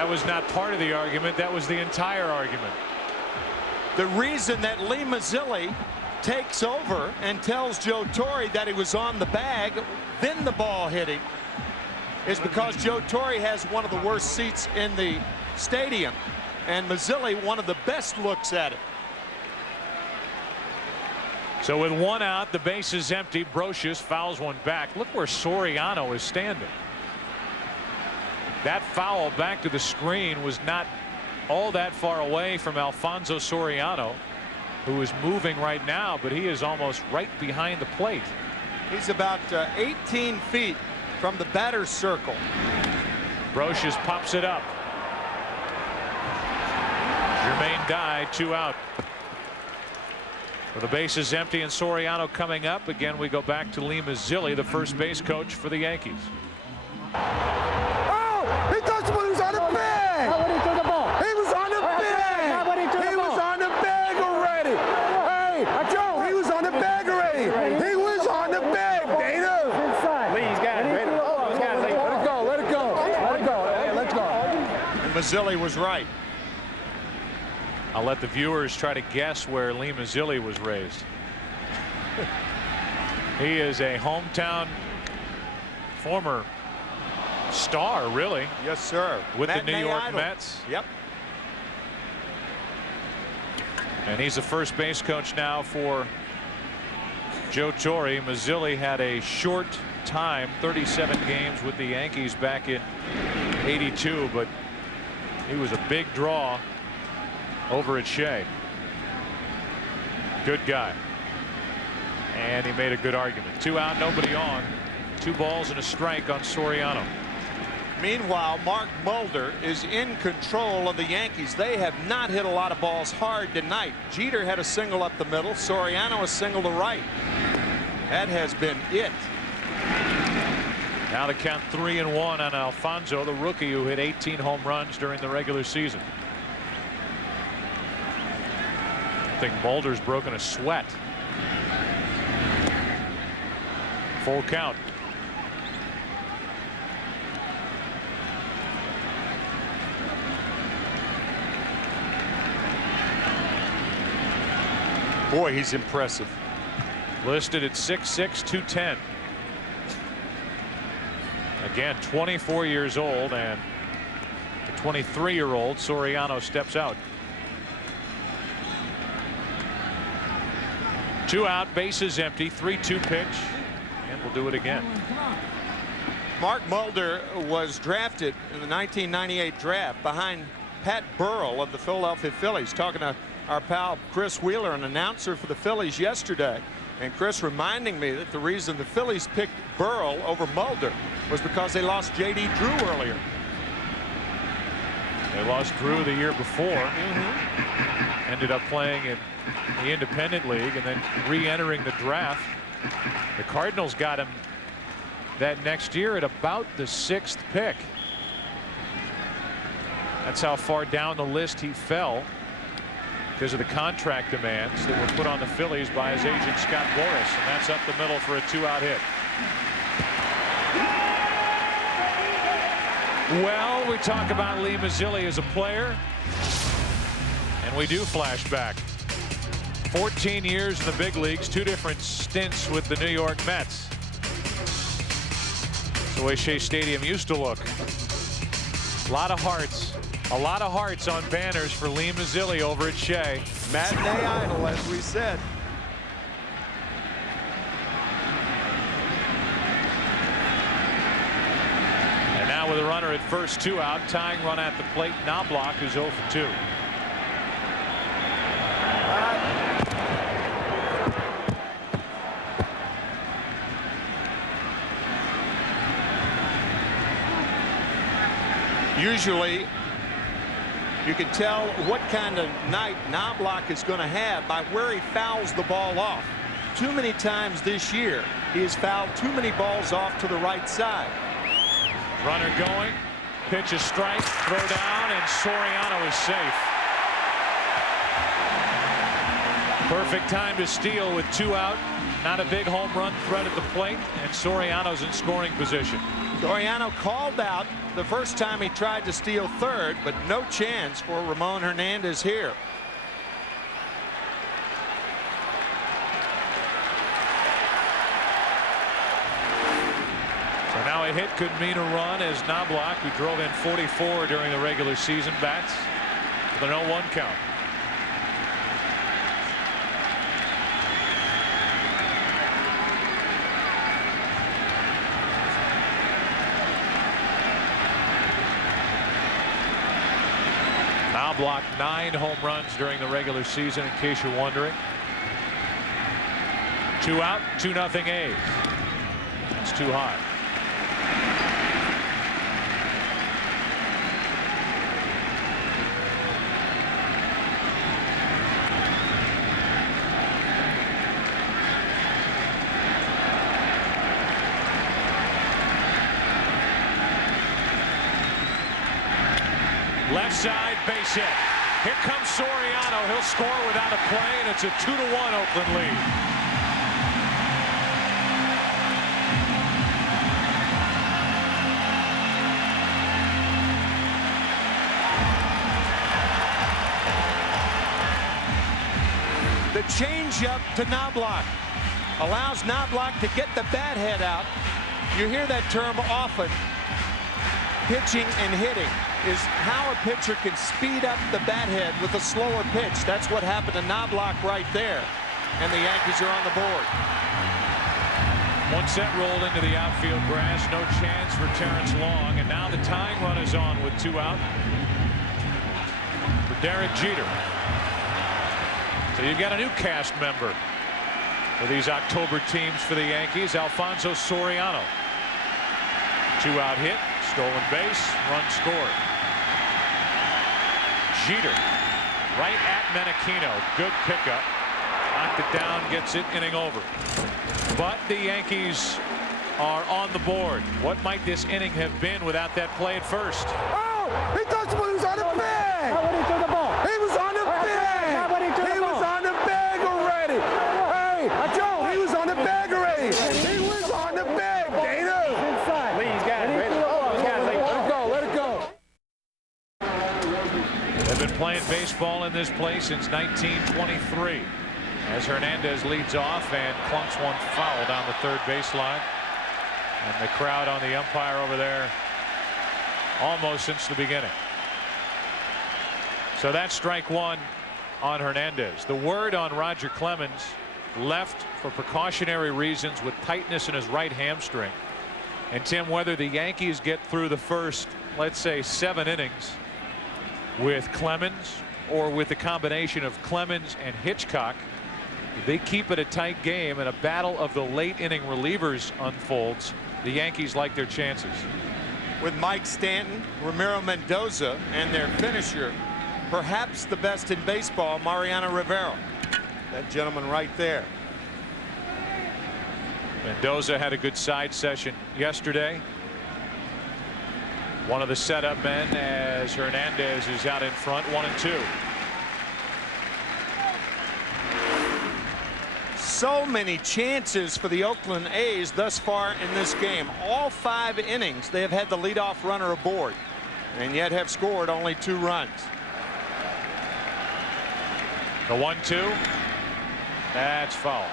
Was not part of the argument. That was the entire argument. The reason that Lee Mazzilli takes over and tells Joe Torre that he was on the bag, then the ball hit him, is because Joe Torre has one of the worst seats in the stadium, and Mazzilli one of the best looks at it. So with one out, the base is empty. Brocious fouls one back. Look where Soriano is standing. That foul back to the screen was not all that far away from Alfonso Soriano, who is moving right now, but he is almost right behind the plate. He's about 18 feet from the batter's circle. Brocious pops it up. Jermaine Dye, 2 out. Well, the base is empty and Soriano coming up. Again, we go back to Lee Mazzilli, the first base coach for the Yankees. He touched him when he was on the bag. Mazzilli was right. I'll let the viewers try to guess where Lee Mazzilli was raised. He is a hometown former star, really. Yes, sir. With the New Matinee York idol. Mets. Yep. And he's the first base coach now for Joe Torre. Mazzilli had a short time, 37 games with the Yankees back in '82, but he was a big draw over at Shea. Good guy. And he made a good argument. 2 out, nobody on. 2 balls and a strike on Soriano. Meanwhile, Mark Mulder is in control of the Yankees. They have not hit a lot of balls hard tonight. Jeter had a single up the middle. Soriano a single to right. That has been it. Now the count 3-1 on Alfonso, the rookie who hit 18 home runs during the regular season. I think Mulder's broken a sweat. Full count. Boy, he's impressive. Listed at 6'6", 210. Again, 24 years old, and the 23-year-old Soriano steps out. 2 out, bases empty, 3-2 pitch, and we'll do it again. Mark Mulder was drafted in the 1998 draft behind Pat Burrell of the Philadelphia Phillies. Talking to our pal Chris Wheeler, an announcer for the Phillies yesterday, and Chris reminding me that the reason the Phillies picked Burrell over Mulder was because they lost J.D. Drew earlier. They lost Drew the year before. Ended up playing in the Independent League and then re-entering the draft. The Cardinals got him that next year at about the 6th pick. That's how far down the list he fell because of the contract demands that were put on the Phillies by his agent Scott Boras, and that's up the middle for a 2-out hit. Well, we talk about Lee Mazzilli as a player, and we do flash back. 14 years in the big leagues, 2 different stints with the New York Mets. That's the way Shea Stadium used to look. A lot of hearts. A lot of hearts on banners for Lee Mazzilli over at Shea. Matinee idol, as we said. And now with a runner at first, 2 out, tying run at the plate, Knobloch is 0 for 2. Usually you can tell what kind of night Knobloch is going to have by where he fouls the ball off. Too many times this year he has fouled too many balls off to the right side. Runner going, pitch a strike, throw down, and Soriano is safe. Perfect time to steal with 2 out. Not a big home run threat at the plate, and Soriano's in scoring position. Soriano called out the first time he tried to steal third, but no chance for Ramon Hernandez here. So now a hit could mean a run as Knobloch, who drove in 44 during the regular season, bats with an 0-1 count. Knobloch 9 home runs during the regular season, in case you're wondering. 2 out, 2-0 A's. That's too high. Left side, base hit. Here comes Soriano. He'll score without a play, and it's a 2-1 Oakland lead. The changeup to Knobloch allows Knobloch to get the bat head out. You hear that term often. Pitching and hitting is how a pitcher can speed up the bat head with a slower pitch. That's what happened to Knobloch right there. And the Yankees are on the board. One set rolled into the outfield grass. No chance for Terrence Long. And now the tying run is on with 2 out for Derek Jeter. So you've got a new cast member for these October teams for the Yankees. Alfonso Soriano. 2-out hit. Stolen base. Run scored. Jeter right at Menachino. Good pickup. Knocked it down. Gets it. Inning over. But the Yankees are on the board. What might this inning have been without that play at first? Oh! He touched the ball. He was on the bag. How would he throw the ball? He was on the bag. How would he throw the ball? He was on the bag already. Hey, Joe, he was on the bag already. He was on the bag, Dana. Inside. Lee's got it. Let it go. They've been playing baseball in this place since 1923. As Hernandez leads off and clunks one foul down the third baseline. And the crowd on the umpire over there almost since the beginning. So that's strike 1 on Hernandez. The word on Roger Clemens, left for precautionary reasons with tightness in his right hamstring. And Tim, whether the Yankees get through the first, let's say, 7 innings with Clemens or with the combination of Clemens and Hitchcock, if they keep it a tight game and a battle of the late inning relievers unfolds, the Yankees like their chances. With Mike Stanton, Ramiro Mendoza, and their finisher, perhaps the best in baseball, Mariano Rivera. That gentleman right there. Mendoza had a good side session yesterday. One of the setup men as Hernandez is out in front, 1-2. So many chances for the Oakland A's thus far in this game. All 5 innings they have had the leadoff runner aboard and yet have scored only 2 runs. The 1-2. That's foul.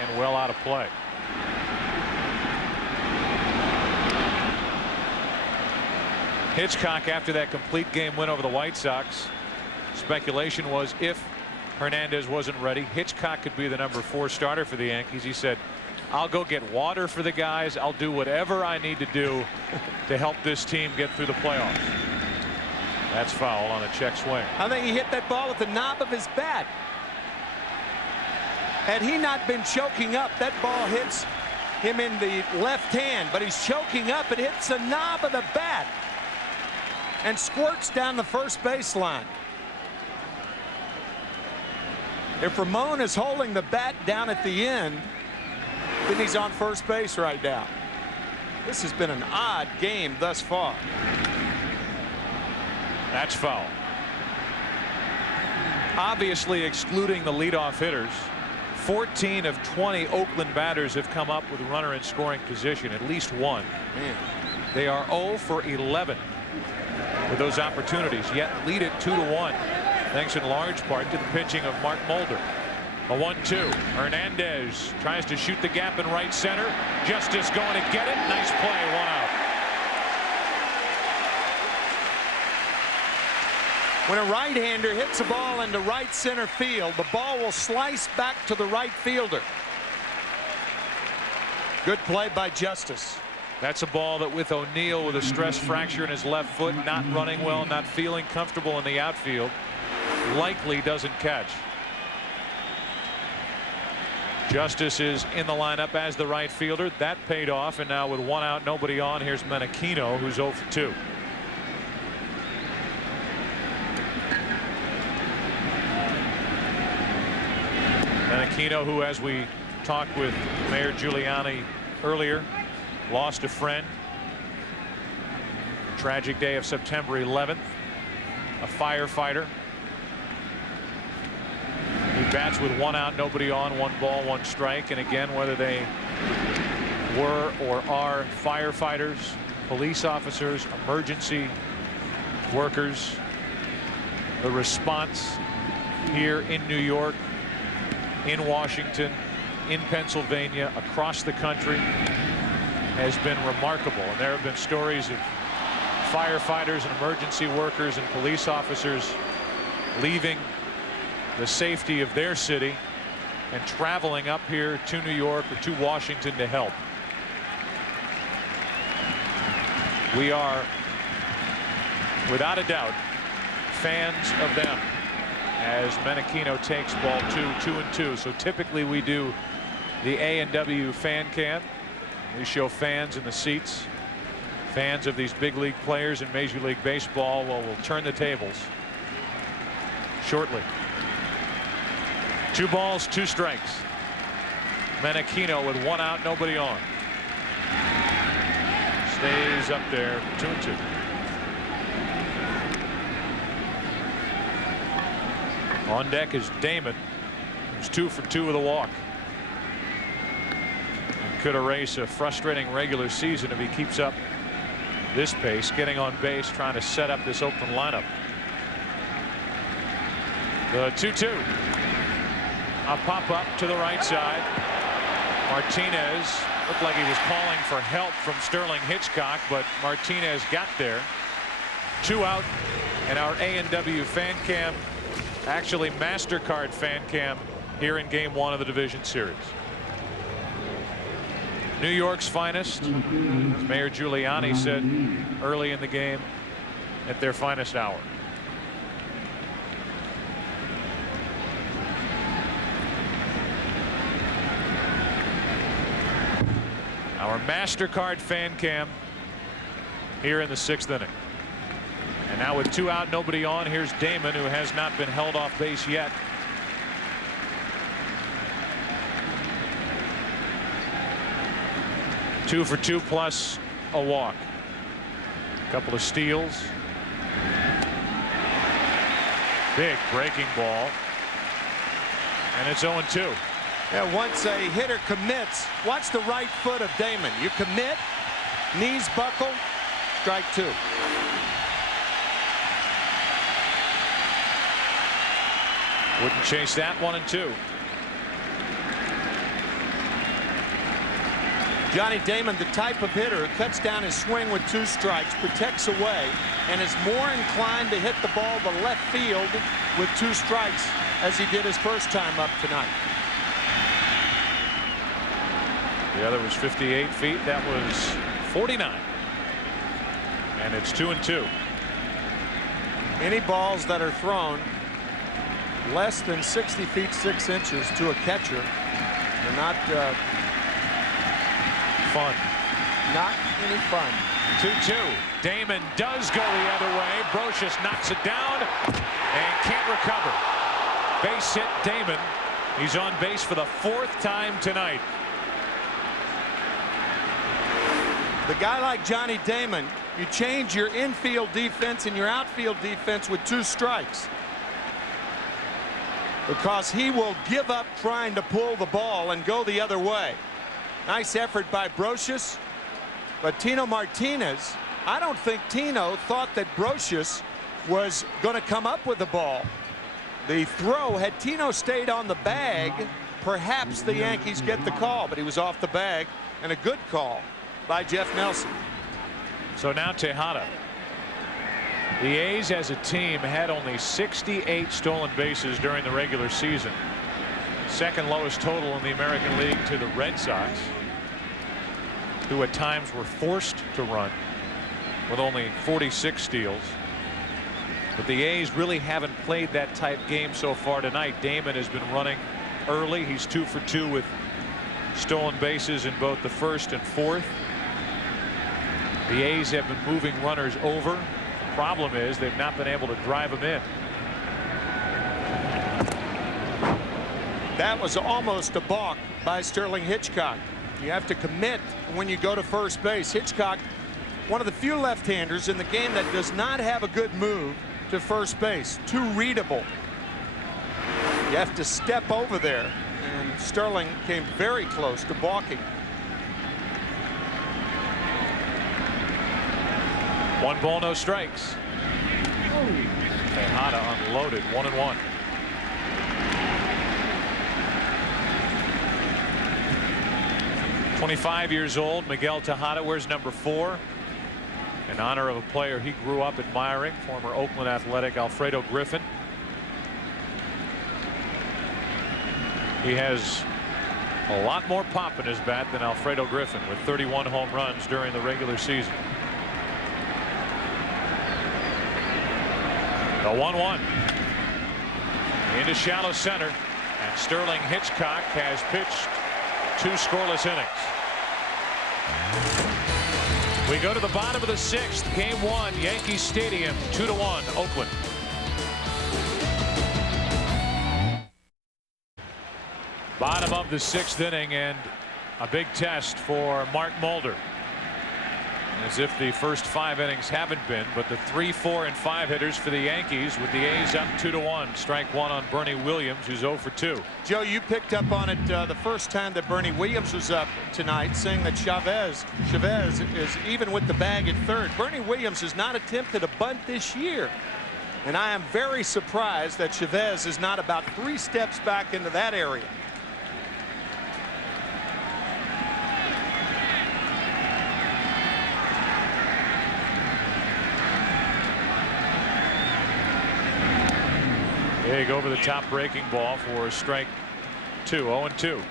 And well out of play. Hitchcock, after that complete game win over the White Sox, speculation was if Hernandez wasn't ready, Hitchcock could be the number 4 starter for the Yankees. He said, I'll go get water for the guys. I'll do whatever I need to do to help this team get through the playoffs. That's foul on a check swing. I think he hit that ball with the knob of his bat. Had he not been choking up, that ball hits him in the left hand, but he's choking up. It hits the knob of the bat and squirts down the first baseline. If Ramon is holding the bat down at the end, then he's on first base right now. This has been an odd game thus far. That's foul. Obviously excluding the leadoff hitters, 14 of 20 Oakland batters have come up with a runner in scoring position, at least one. Man. They are 0 for 11 with those opportunities, yet lead it 2-1. Thanks in large part to the pitching of Mark Mulder. A 1-2. Hernandez tries to shoot the gap in right center. Justice going to get it. Nice play. 1 out. When a right-hander hits a ball into right center field, the ball will slice back to the right fielder. Good play by Justice. That's a ball that with O'Neill with a stress fracture in his left foot, not running well, not feeling comfortable in the outfield, likely doesn't catch. Justice is in the lineup as the right fielder. That paid off, and now with 1 out, nobody on, here's Menachino, who's 0 for 2. Menachino, who, as we talked with Mayor Giuliani earlier, lost a friend. Tragic day of September 11th. A firefighter. He bats with 1 out, nobody on, 1 ball, 1 strike. And again, whether they were or are firefighters, police officers, emergency workers, the response here in New York, in Washington, in Pennsylvania, across the country has been remarkable. And there have been stories of firefighters and emergency workers and police officers leaving the safety of their city and traveling up here to New York or to Washington to help. We are, without a doubt, fans of them as Menachino takes ball 2-2. So typically we do the A&W fan cam. We show fans in the seats, fans of these big league players in Major League Baseball. Well, we'll turn the tables shortly. 2 balls, 2 strikes. Menachino with 1 out, nobody on. Stays up there, 2-2. On deck is Damon, who's 2 for 2 with a walk. And could erase a frustrating regular season if he keeps up this pace, getting on base, trying to set up this Oakland lineup. The 2-2. A pop up to the right side. Martinez looked like he was calling for help from Sterling Hitchcock, but Martinez got there. 2 out, and our A&W fan cam, actually MasterCard fan cam, here in Game 1 of the Division Series. New York's finest, as Mayor Giuliani said early in the game, at their finest hour. Our MasterCard fan cam here in the 6th inning. And now with 2 out, nobody on, here's Damon, who has not been held off base yet. Two for 2 plus a walk. A couple of steals. Big breaking ball. And it's 0-2. Yeah, once a hitter commits, watch the right foot of Damon. You commit, knees buckle, strike 2. Wouldn't chase that 1-2. Johnny Damon, the type of hitter who cuts down his swing with 2 strikes, protects away, and is more inclined to hit the ball to left field with 2 strikes as he did his first time up tonight. The other was 58 feet. That was 49. And it's 2-2. Any balls that are thrown less than 60 feet 6 inches to a catcher are not fun. Not any fun. 2-2. Damon does go the other way. Brocious knocks it down and can't recover. Base hit Damon. He's on base for the 4th time tonight. The guy like Johnny Damon, you change your infield defense and your outfield defense with 2 strikes. Because he will give up trying to pull the ball and go the other way. Nice effort by Brocious. But Tino Martinez, I don't think Tino thought that Brocious was going to come up with the ball. The throw, had Tino stayed on the bag, perhaps the Yankees get the call, but he was off the bag, and a good call by Jeff Nelson. So now Tejada. The A's as a team had only 68 stolen bases during the regular season. 2nd lowest total in the American League to the Red Sox, who at times were forced to run with only 46 steals. But the A's really haven't played that type game so far tonight. Damon has been running early. He's 2 for 2 with stolen bases in both the 1st and 4th. The A's have been moving runners over. The problem is they've not been able to drive them in. That was almost a balk by Sterling Hitchcock. You have to commit when you go to first base. Hitchcock, one of the few left-handers in the game that does not have a good move to first base. Too readable. You have to step over there, and Sterling came very close to balking. 1 ball, no strikes. Tejada unloaded, 1-1. 25 years old, Miguel Tejada wears number 4 in honor of a player he grew up admiring, former Oakland Athletic Alfredo Griffin. He has a lot more pop in his bat than Alfredo Griffin, with 31 home runs during the regular season. The 1-1 into shallow center, and Sterling Hitchcock has pitched 2 scoreless innings. We go to the bottom of the 6th, game 1, Yankee Stadium, 2-1 Oakland. Bottom of the 6th inning, and a big test for Mark Mulder. As if the first 5 innings haven't been, but the 3, 4, and 5 hitters for the Yankees, with the A's up 2-1. Strike 1 on Bernie Williams, who's 0 for 2. Joe, you picked up on it the first time that Bernie Williams was up tonight, saying that Chavez is even with the bag at third. Bernie Williams has not attempted a bunt this year, and I am very surprised that Chavez is not about 3 steps back into that area. Big over the top breaking ball for strike 2, 0-2.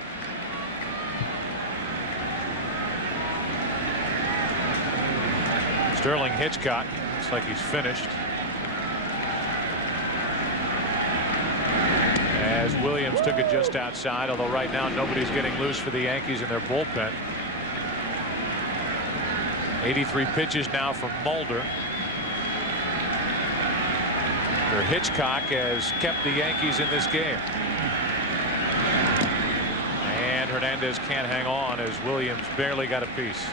Sterling Hitchcock looks like he's finished, as Williams took it just outside, although right now nobody's getting loose for the Yankees in their bullpen. 83 pitches now from Mulder. Hitchcock has kept the Yankees in this game, and Hernandez can't hang on as Williams barely got a piece.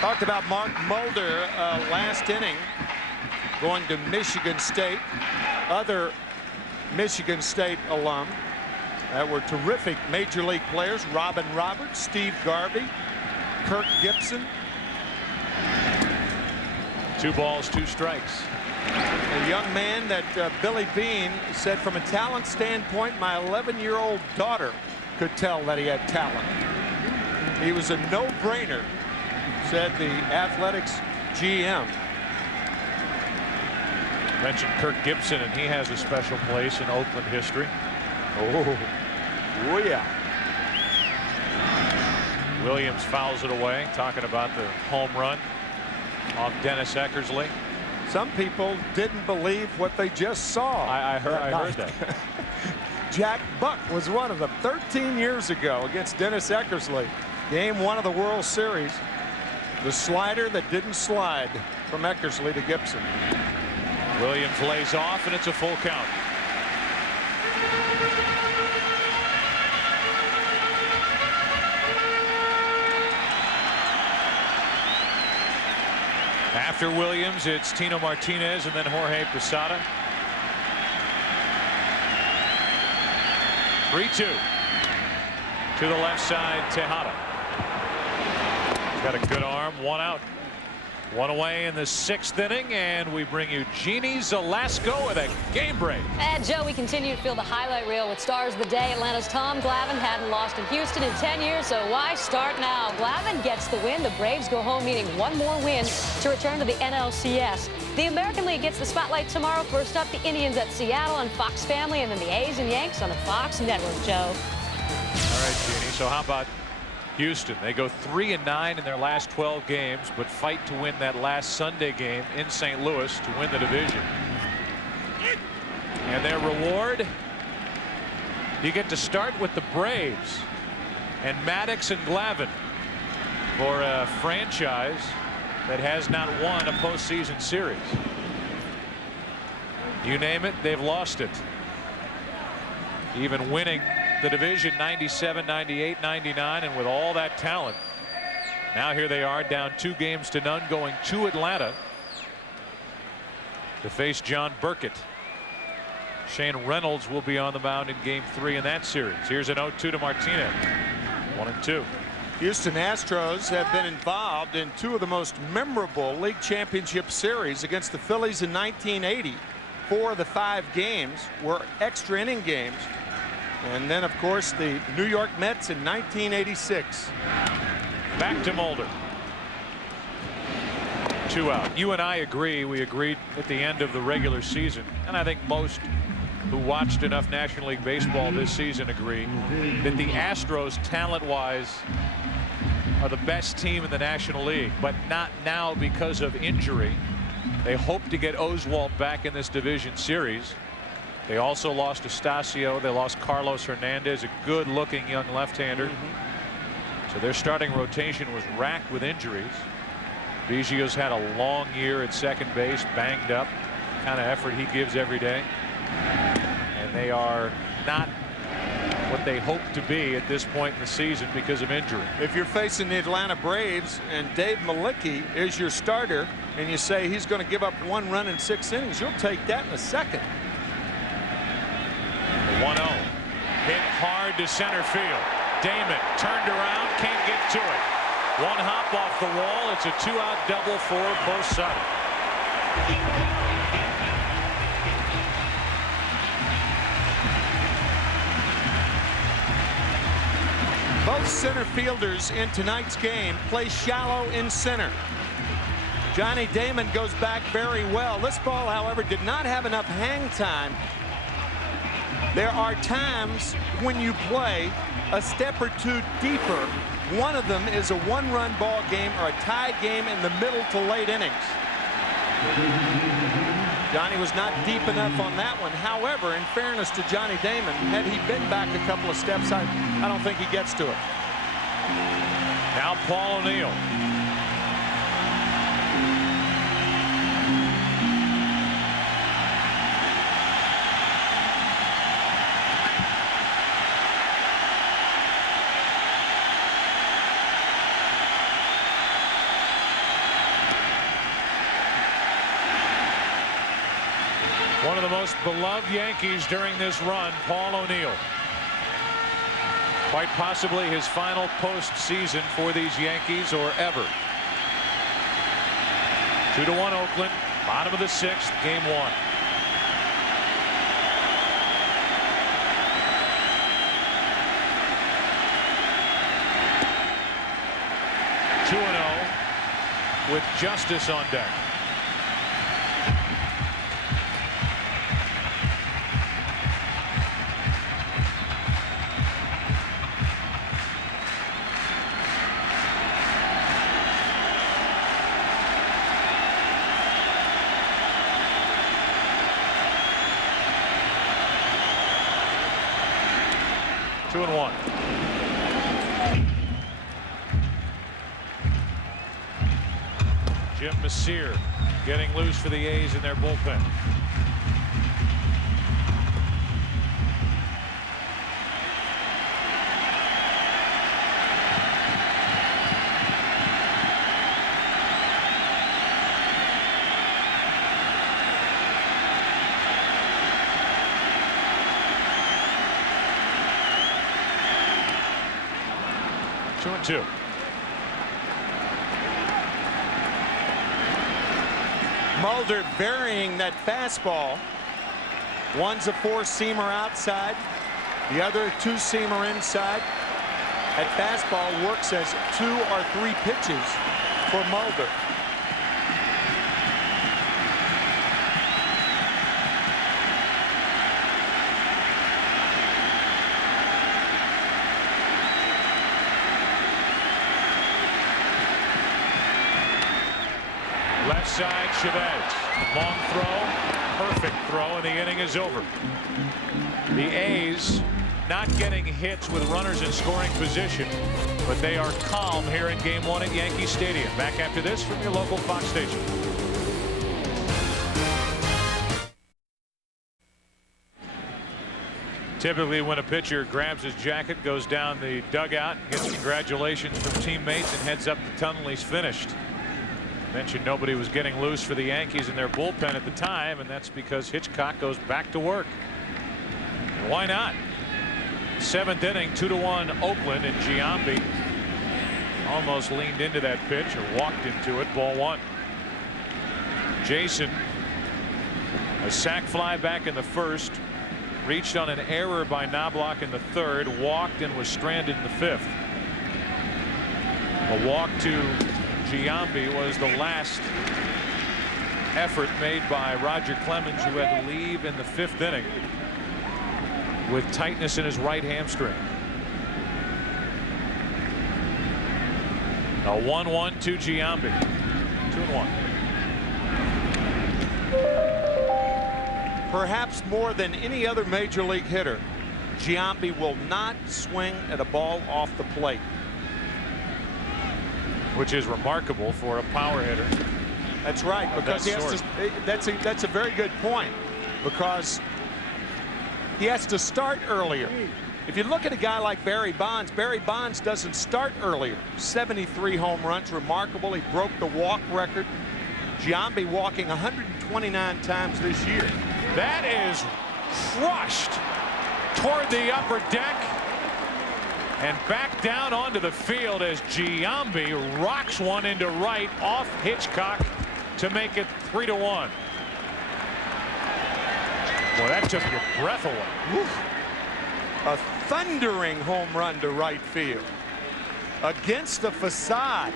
Talked about Mark Mulder last inning, going to Michigan State. Other Michigan State alum that were terrific major league players: Robin Roberts, Steve Garvey, Kirk Gibson. 2 balls, 2 strikes. A young man that Billy Beane said, from a talent standpoint, my 11-year-old daughter could tell that he had talent. He was a no-brainer, said the Athletics GM. Mentioned Kirk Gibson, and he has a special place in Oakland history. Oh yeah. Williams fouls it away, talking about the home run off Dennis Eckersley. Some people didn't believe what they just saw. I heard that. Jack Buck was one of them 13 years ago against Dennis Eckersley. Game 1 of the World Series. The slider that didn't slide from Eckersley to Gibson. Williams lays off, and it's a full count. After Williams, it's Tino Martinez and then Jorge Posada. 3-2 to the left side, Tejada. He's got a good arm, 1 out. 1 away in the 6th inning, and we bring you Jeannie Zalasko with a game break. And Joe, we continue to feel the highlight reel with stars of the day. Atlanta's Tom Glavine hadn't lost in Houston in 10 years, so why start now? Glavine gets the win. The Braves go home needing 1 more win to return to the NLCS. The American League gets the spotlight tomorrow. First up, the Indians at Seattle on Fox Family, and then the A's and Yanks on the Fox Network, Joe. All right, Jeannie, so how about Houston? They go 3-9 in their last 12 games, but fight to win that last Sunday game in St. Louis to win the division. And their reward, you get to start with the Braves and Maddox and Glavine for a franchise that has not won a postseason series. You name it, they've lost it. Even winning the division 97, 98, 99, and with all that talent, now here they are down 2-0, going to Atlanta to face John Burkett. Shane Reynolds will be on the mound in game 3 in that series. Here's an 0-2 to Martinez. 1-2. Houston Astros have been involved in 2 of the most memorable league championship series against the Phillies in 1980. 4 of the 5 games were extra inning games. And then, of course, the New York Mets in 1986. Back to Mulder. 2 out. You and I agree. We agreed at the end of the regular season, and I think most who watched enough National League Baseball this season agree that the Astros, talent-wise, are the best team in the National League, but not now because of injury. They hope to get Oswalt back in this division series. They also lost Estacio. They lost Carlos Hernandez, a good-looking young left-hander. So their starting rotation was racked with injuries. Biggio's had a long year at second base, banged up, kind of effort he gives every day. And they are not what they hope to be at this point in the season because of injury. If you're facing the Atlanta Braves and Dave Malicki is your starter and you say he's going to give up 1 run in 6 innings, you'll take that in a second. 1-0. Hit hard to center field. Damon turned around, can't get to it. 1 hop off the wall. It's a 2-out double for Bo Sutton. Both center fielders in tonight's game play shallow in center. Johnny Damon goes back very well. This ball, however, did not have enough hang time. There are times when you play a step or 2 deeper. One of them is a 1-run ball game or a tie game in the middle to late innings. Johnny was not deep enough on that one. However, in fairness to Johnny Damon, had he been back a couple of steps, I don't think he gets to it. Now Paul O'Neill. One of the most beloved Yankees during this run, Paul O'Neill. Quite possibly his final postseason for these Yankees or ever. 2-1 Oakland, bottom of the 6th, game 1. With Justice on deck. Two and 1. Jim Messier getting loose for the A's in their bullpen. Two and 2. Mulder varying that fastball. One's a 4-seamer outside, the other a 2-seamer inside. That fastball works as 2 or 3 pitches for Mulder. Left side, Chavez. Long throw, perfect throw, and the inning is over. The A's not getting hits with runners in scoring position, but they are calm here in game 1 at Yankee Stadium. Back after this from your local Fox station. Typically, when a pitcher grabs his jacket, goes down the dugout, gets congratulations from teammates, and heads up the tunnel, he's finished. Mentioned nobody was getting loose for the Yankees in their bullpen at the time, and that's because Hitchcock goes back to work. And why not? 7th inning, 2-1 Oakland, and Giambi almost leaned into that pitch or walked into it. Ball 1. Jason A sac fly back in the first, reached on an error by Knobloch in the third, walked and was stranded in the fifth. A walk to Giambi was the last effort made by Roger Clemens, who had to leave in the fifth inning with tightness in his right hamstring. A 1-1 to Giambi. 2-1. Perhaps more than any other major league hitter, Giambi will not swing at a ball off the plate, which is remarkable for a power hitter. That's right, because he has to, that's a very good point, because he has to start earlier. If you look at a guy like Barry Bonds doesn't start earlier. 73 home runs, remarkable. He broke the walk record. Giambi walking 129 times this year. That is crushed toward the upper deck and back down onto the field as Giambi rocks one into right off Hitchcock to make it 3-1. Boy, that took your breath away. Oof. A thundering home run to right field against the facade.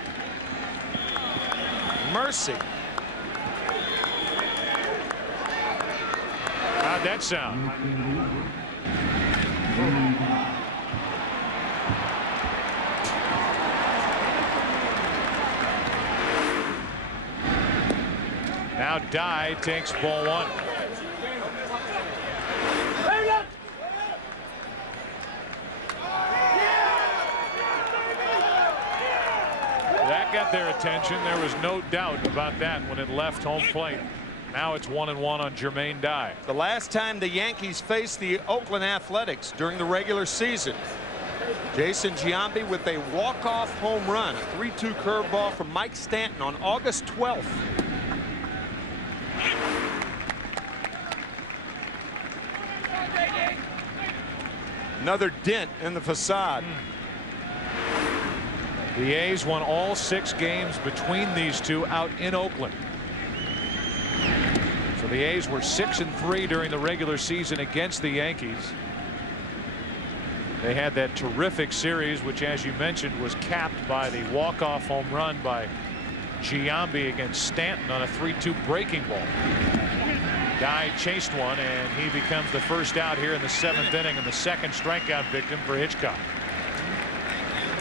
Mercy. How'd that sound? Now Dye takes ball one. That got their attention. There was no doubt about that when it left home plate. Now it's 1-1 on Jermaine Dye. The last time the Yankees faced the Oakland Athletics during the regular season, Jason Giambi with a walk-off home run, a 3-2 curveball from Mike Stanton on August 12th. Another dent in the facade. The A's won all 6 games between these two out in Oakland. So the A's were 6-3 during the regular season against the Yankees. They had that terrific series, which, as you mentioned, was capped by the walk-off home run by Giambi against Stanton on a 3-2 breaking ball. Dye chased one, and he becomes the first out here in the 7th inning and the second strikeout victim for Hitchcock.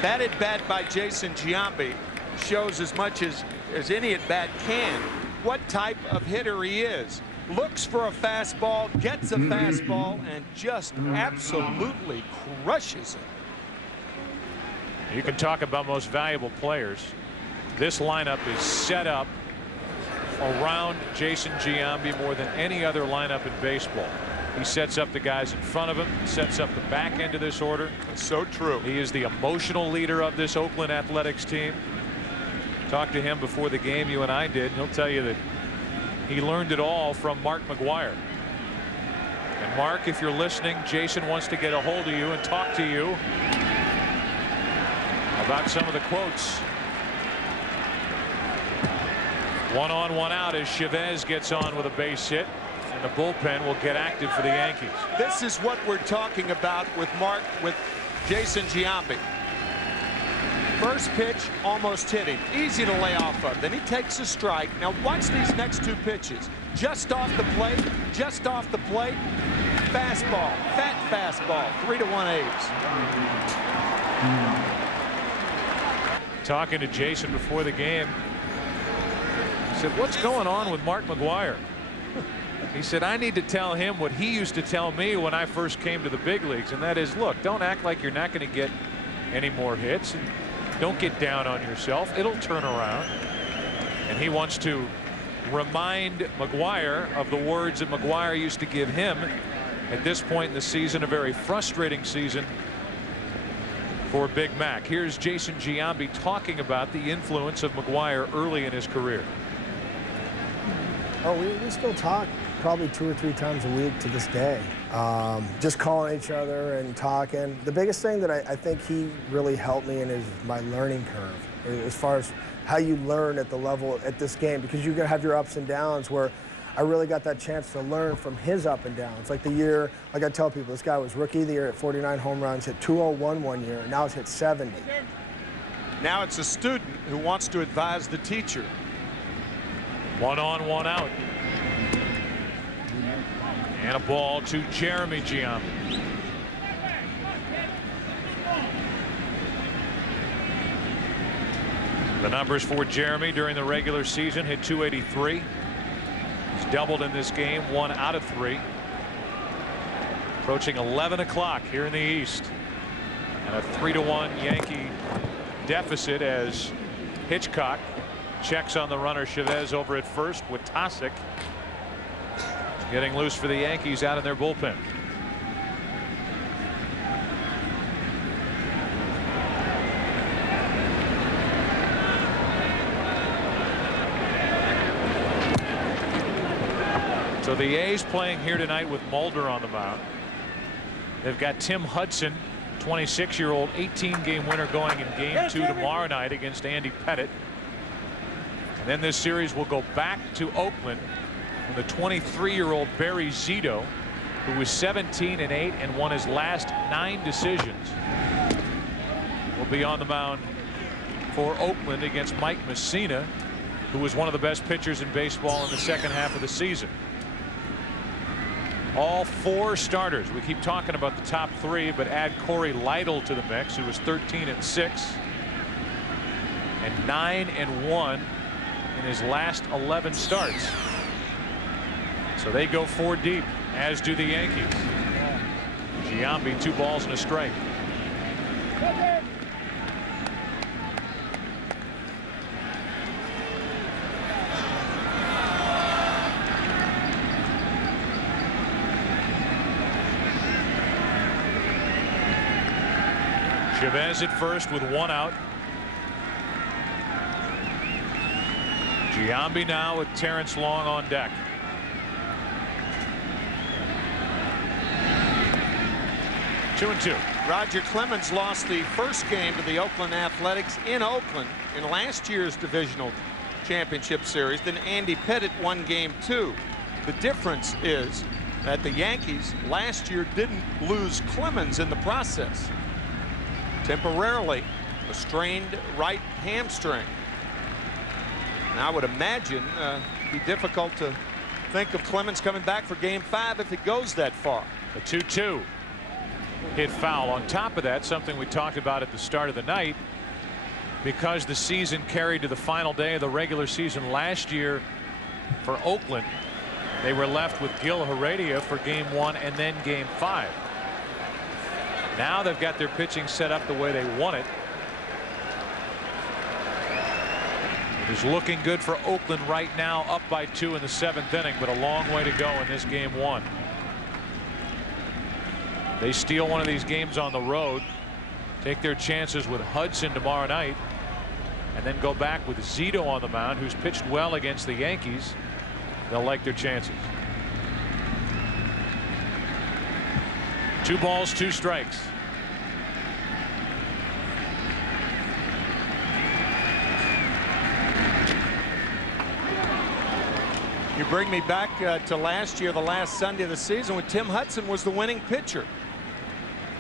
That at bat by Jason Giambi shows as much as any at bat can what type of hitter he is. Looks for a fastball, gets a fastball, and just absolutely crushes it. You can talk about most valuable players. This lineup is set up around Jason Giambi more than any other lineup in baseball. He sets up the guys in front of him, sets up the back end of this order. It's so true. He is the emotional leader of this Oakland Athletics team. Talked to him before the game, you and I did, and he'll tell you that he learned it all from Mark McGwire. And Mark, if you're listening, Jason wants to get a hold of you and talk to you about some of the quotes. 1 on, 1 out as Chavez gets on with a base hit, and the bullpen will get active for the Yankees. This is what we're talking about with Jason Giambi. First pitch almost hit him, easy to lay off of. Then he takes a strike. Now watch these next 2 pitches. Just off the plate, fastball, fat fastball, 3-1 A's. Talking to Jason before the game, he said, what's going on with Mark McGwire? He said, I need to tell him what he used to tell me when I first came to the big leagues, and that is, look, don't act like you're not going to get any more hits, and don't get down on yourself. It'll turn around. And he wants to remind McGwire of the words that McGwire used to give him at this point in the season, a very frustrating season for Big Mac. Here's Jason Giambi talking about the influence of McGwire early in his career. Oh, we still talk probably 2 or 3 times a week to this day. Just calling each other and talking. The biggest thing that I think he really helped me in is my learning curve, as far as how you learn at the level at this game, because you're going to have your ups and downs where I really got that chance to learn from his up and downs. Like the year, like I tell people, this guy was rookie of the year at 49 home runs, hit 201 one year, and now he's hit 70. Now it's a student who wants to advise the teacher. 1 on, 1 out. And a ball to Jeremy Giambi. The numbers for Jeremy during the regular season: hit 283. He's doubled in this game, 1 out of 3. Approaching 11 o'clock here in the East. And a 3-1 Yankee deficit as Hitchcock checks on the runner. Chavez over at first with Tosic getting loose for the Yankees out in their bullpen. So the A's playing here tonight with Mulder on the mound. They've got Tim Hudson, 26-year-old, 18-game winner, going in Game 2 tomorrow night against Andy Pettitte. And then this series will go back to Oakland with the 23-year-old Barry Zito, who was 17-8 and won his last 9 decisions. Will be on the mound for Oakland against Mike Messina, who was one of the best pitchers in baseball in the second half of the season. All 4 starters. We keep talking about the top 3, but add Corey Lytle to the mix, who was 13-6 and 9-1 in his last 11 starts. So they go 4 deep, as do the Yankees. Giambi, 2 balls and a strike. Chavez at first with 1 out. Giambi now with Terrence Long on deck. Two and 2. Roger Clemens lost the first game to the Oakland Athletics in Oakland in last year's divisional championship series. Then Andy Pettitte won Game 2. The difference is that the Yankees last year didn't lose Clemens in the process. Temporarily, a strained right hamstring. And I would imagine it'd be difficult to think of Clemens coming back for Game 5 if it goes that far. A 2-2 hit foul. On top of that, something we talked about at the start of the night, because the season carried to the final day of the regular season last year for Oakland, they were left with Gil Heredia for Game 1 and then Game 5. Now they've got their pitching set up the way they want it. It is looking good for Oakland right now, up by 2 in the 7th inning, but a long way to go in this Game 1. They steal one of these games on the road, take their chances with Hudson tomorrow night, and then go back with Zito on the mound, who's pitched well against the Yankees. They'll like their chances. 2 balls, 2 strikes. You bring me back to last year, the last Sunday of the season, when Tim Hudson was the winning pitcher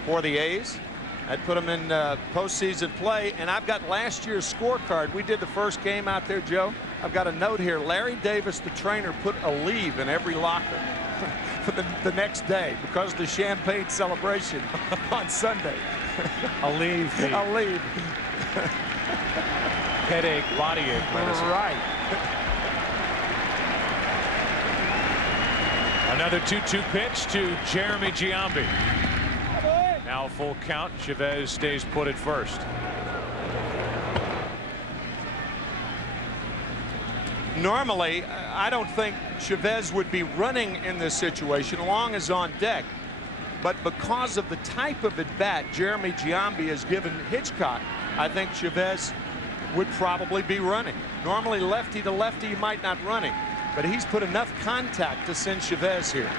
for the A's. I'd put him in postseason play, and I've got last year's scorecard. We did the first game out there, Joe. I've got a note here. Larry Davis, the trainer, put a leave in every locker for the next day because of the champagne celebration on Sunday. A leave. A leave. Headache, body ache medicine. Right. Another 2-2 pitch to Jeremy Giambi. Now a full count. Chavez stays put at first. Normally, I don't think Chavez would be running in this situation. Long as on deck. But because of the type of at bat Jeremy Giambi has given Hitchcock, I think Chavez would probably be running. Normally lefty to lefty, he might not running, but he's put enough contact to send Chavez here.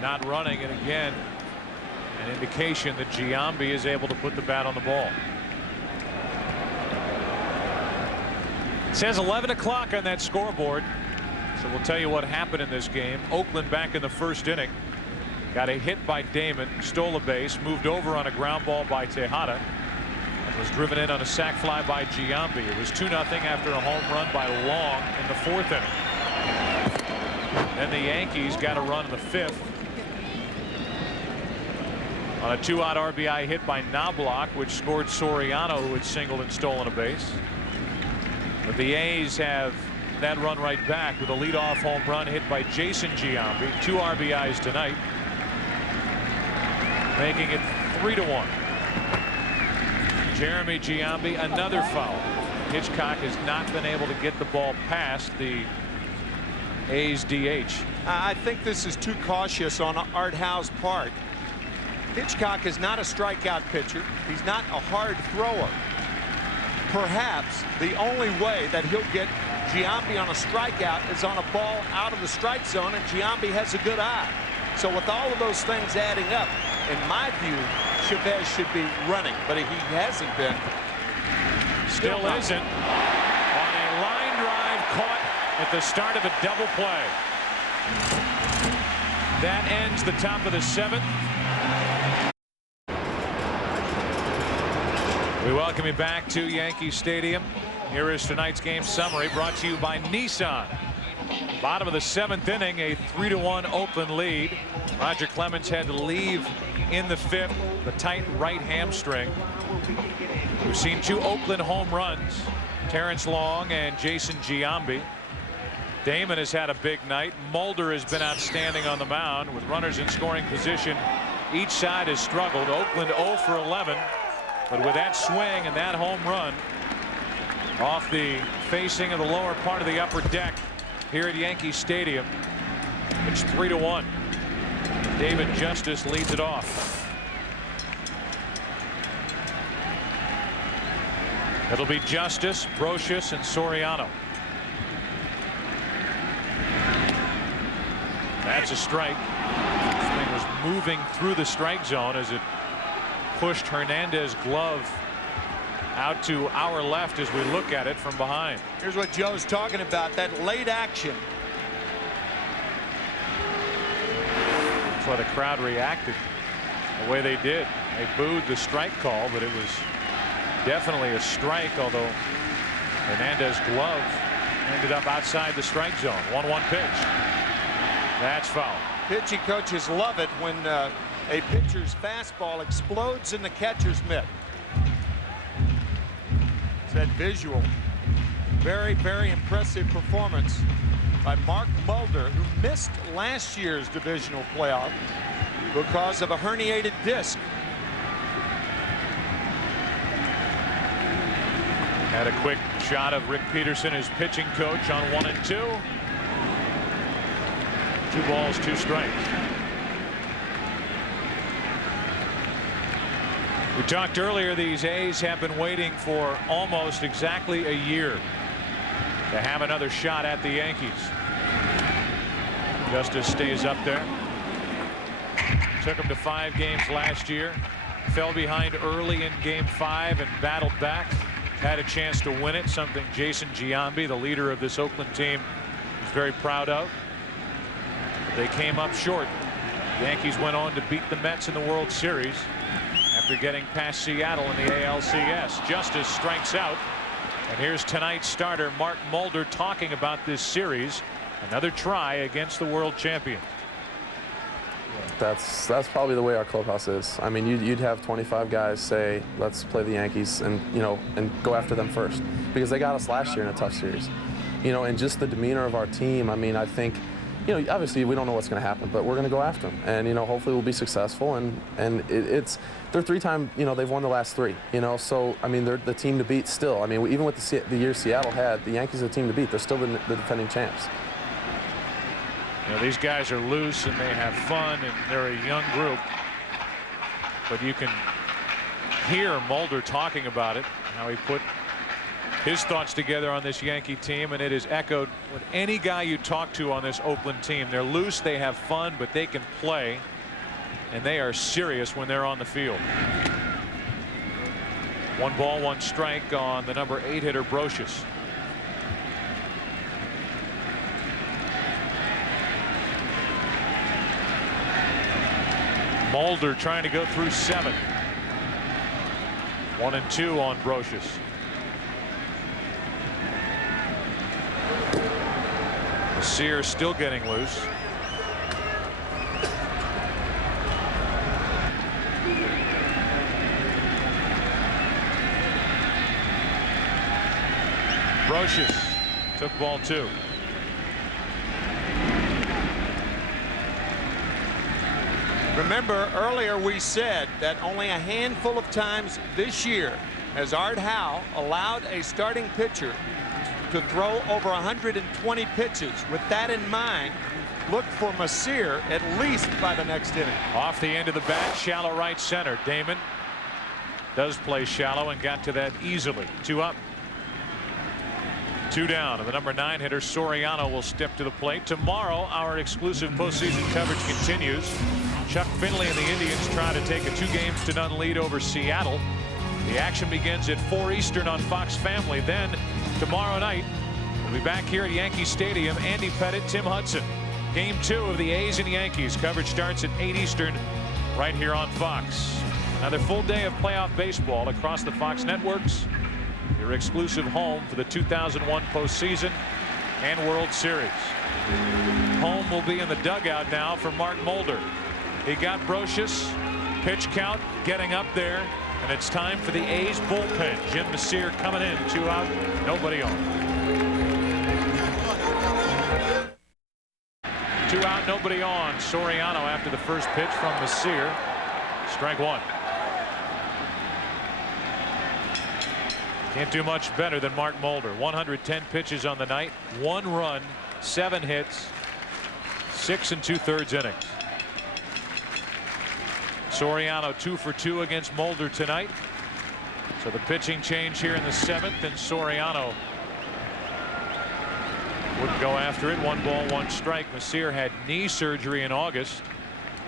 Not running, and again an indication that Giambi is able to put the bat on the ball. It says 11 o'clock on that scoreboard. So we'll tell you what happened in this game. Oakland back in the first inning. Got a hit by Damon, stole a base, moved over on a ground ball by Tejada, and was driven in on a sac fly by Giambi. It was 2-0 after a home run by Long in the fourth inning. Then the Yankees got a run in the fifth on a 2-out RBI hit by Knobloch, which scored Soriano, who had singled and stolen a base. But the A's have that run right back with a leadoff home run hit by Jason Giambi. 2 RBIs tonight, making it 3-1. Jeremy Giambi, another foul. Hitchcock has not been able to get the ball past the A's DH. I think this is too cautious on Art Howe's part. Hitchcock is not a strikeout pitcher. He's not a hard thrower. Perhaps the only way that he'll get Giambi on a strikeout is on a ball out of the strike zone, and Giambi has a good eye. So with all of those things adding up, in my view, Chavez should be running, but he hasn't been. Still isn't. On a line drive caught at the start of a double play. That ends the top of the seventh. We welcome you back to Yankee Stadium. Here is tonight's game summary brought to you by Nissan. Bottom of the seventh inning, a 3-1 Oakland lead. Roger Clemens had to leave in the fifth, the tight right hamstring. We've seen 2 Oakland home runs, Terrence Long and Jason Giambi. Damon has had a big night. Mulder has been outstanding on the mound with runners in scoring position. Each side has struggled. Oakland 0 for 11. But with that swing and that home run off the facing of the lower part of the upper deck here at Yankee Stadium, it's 3-1. David Justice leads it off. It'll be Justice, Brocious, and Soriano. That's a strike. This thing was moving through the strike zone as it pushed Hernandez's glove out to our left as we look at it from behind. Here's what Joe's talking about, that late action. That's why the crowd reacted the way they did. They booed the strike call, but it was definitely a strike, although Hernandez's glove ended up outside the strike zone. 1-1 pitch. That's foul. Pitching coaches love it when a pitcher's fastball explodes in the catcher's mitt. It's that visual. Very, very impressive performance by Mark Mulder, who missed last year's divisional playoff because of a herniated disc. Had a quick shot of Rick Peterson, his pitching coach, on 1 and 2. 2 balls, 2 strikes. We talked earlier, these A's have been waiting for almost exactly a year to have another shot at the Yankees. Justice stays up there. Took him to 5 games last year. Fell behind early in game 5 and battled back. Had a chance to win it, something Jason Giambi, the leader of this Oakland team, is very proud of. They came up short. The Yankees went on to beat the Mets in the World Series after getting past Seattle in the ALCS. Justice strikes out. And here's tonight's starter, Mark Mulder, talking about this series. Another try against the world champion. That's probably the way our clubhouse is. I mean, you'd have 25 guys say, let's play the Yankees and, you know, and go after them first, because they got us last year in a tough series. You know, and just the demeanor of our team, I mean, I think, you know, obviously we don't know what's going to happen, but we're going to go after them, and, you know, hopefully we'll be successful. And they're 3-time, you know, they've won the last 3, you know, so I mean, they're the team to beat still. I mean, even with the year Seattle had, the Yankees are the team to beat. They're still the defending champs. You know, these guys are loose and they have fun and they're a young group, but you can hear Mulder talking about it, how he put his thoughts together on this Yankee team, and it is echoed with any guy you talk to on this Oakland team. They're loose, they have fun, but they can play, and they are serious when they're on the field. 1 ball, 1 strike on the number 8 hitter, Brocious. Mulder trying to go through 7. 1 and 2 on Brocious. Sear still getting loose. Brocious took ball 2. Remember, earlier we said that only a handful of times this year has Art Howe allowed a starting pitcher to throw over 120 pitches. With that in mind, look for Messier at least by the next inning. Off the end of the bat, shallow right center. Damon does play shallow and got to that easily. 2 up. 2 down, and the number 9 hitter Soriano will step to the plate. Tomorrow, our exclusive postseason coverage continues. Chuck Finley and the Indians try to take a 2-0 lead over Seattle. The action begins at 4 Eastern on Fox Family. Then tomorrow night, we'll be back here at Yankee Stadium. Andy Pettitte, Tim Hudson. Game 2 of the A's and Yankees. Coverage starts at 8 Eastern right here on Fox. Another full day of playoff baseball across the Fox networks. Your exclusive home for the 2001 postseason and World Series. Home will be in the dugout now for Mark Mulder. He got Brocious. Pitch count getting up there. And it's time for the A's bullpen. Jim Messier coming in. 2 out, nobody on. 2 out, nobody on. Soriano after the first pitch from Messier. Strike 1. Can't do much better than Mark Mulder. 110 pitches on the night. 1 run, 7 hits, 6 2/3 innings. Soriano 2 for 2 against Mulder tonight. So the pitching change here in the 7th, and Soriano wouldn't go after it. 1 ball, 1 strike. Messier had knee surgery in August,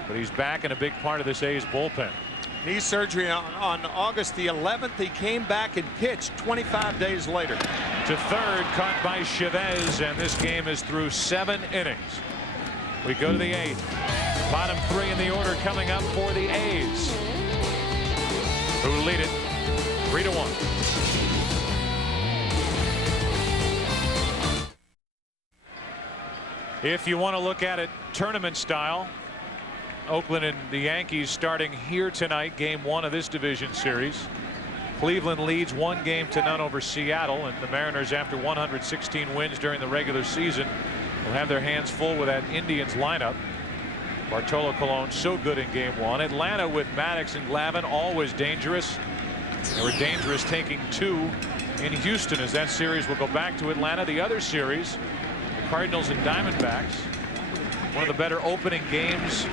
but he's back in a big part of this A's bullpen. Knee surgery on August the 11th. He came back and pitched 25 days later. To third, caught by Chavez, and this game is through 7 innings. We go to the 8th. Bottom 3 in the order coming up for the A's, who lead it 3-1. If you want to look at it tournament style, Oakland and the Yankees starting here tonight, game 1 of this division series. Cleveland leads 1-0 over Seattle, and the Mariners, after 116 wins during the regular season, will have their hands full with that Indians lineup. Bartolo Colon so good in game 1. Atlanta with Maddox and Glavine always dangerous. They were dangerous taking 2 in Houston, as that series will go back to Atlanta. The other series, the Cardinals and Diamondbacks, one of the better opening games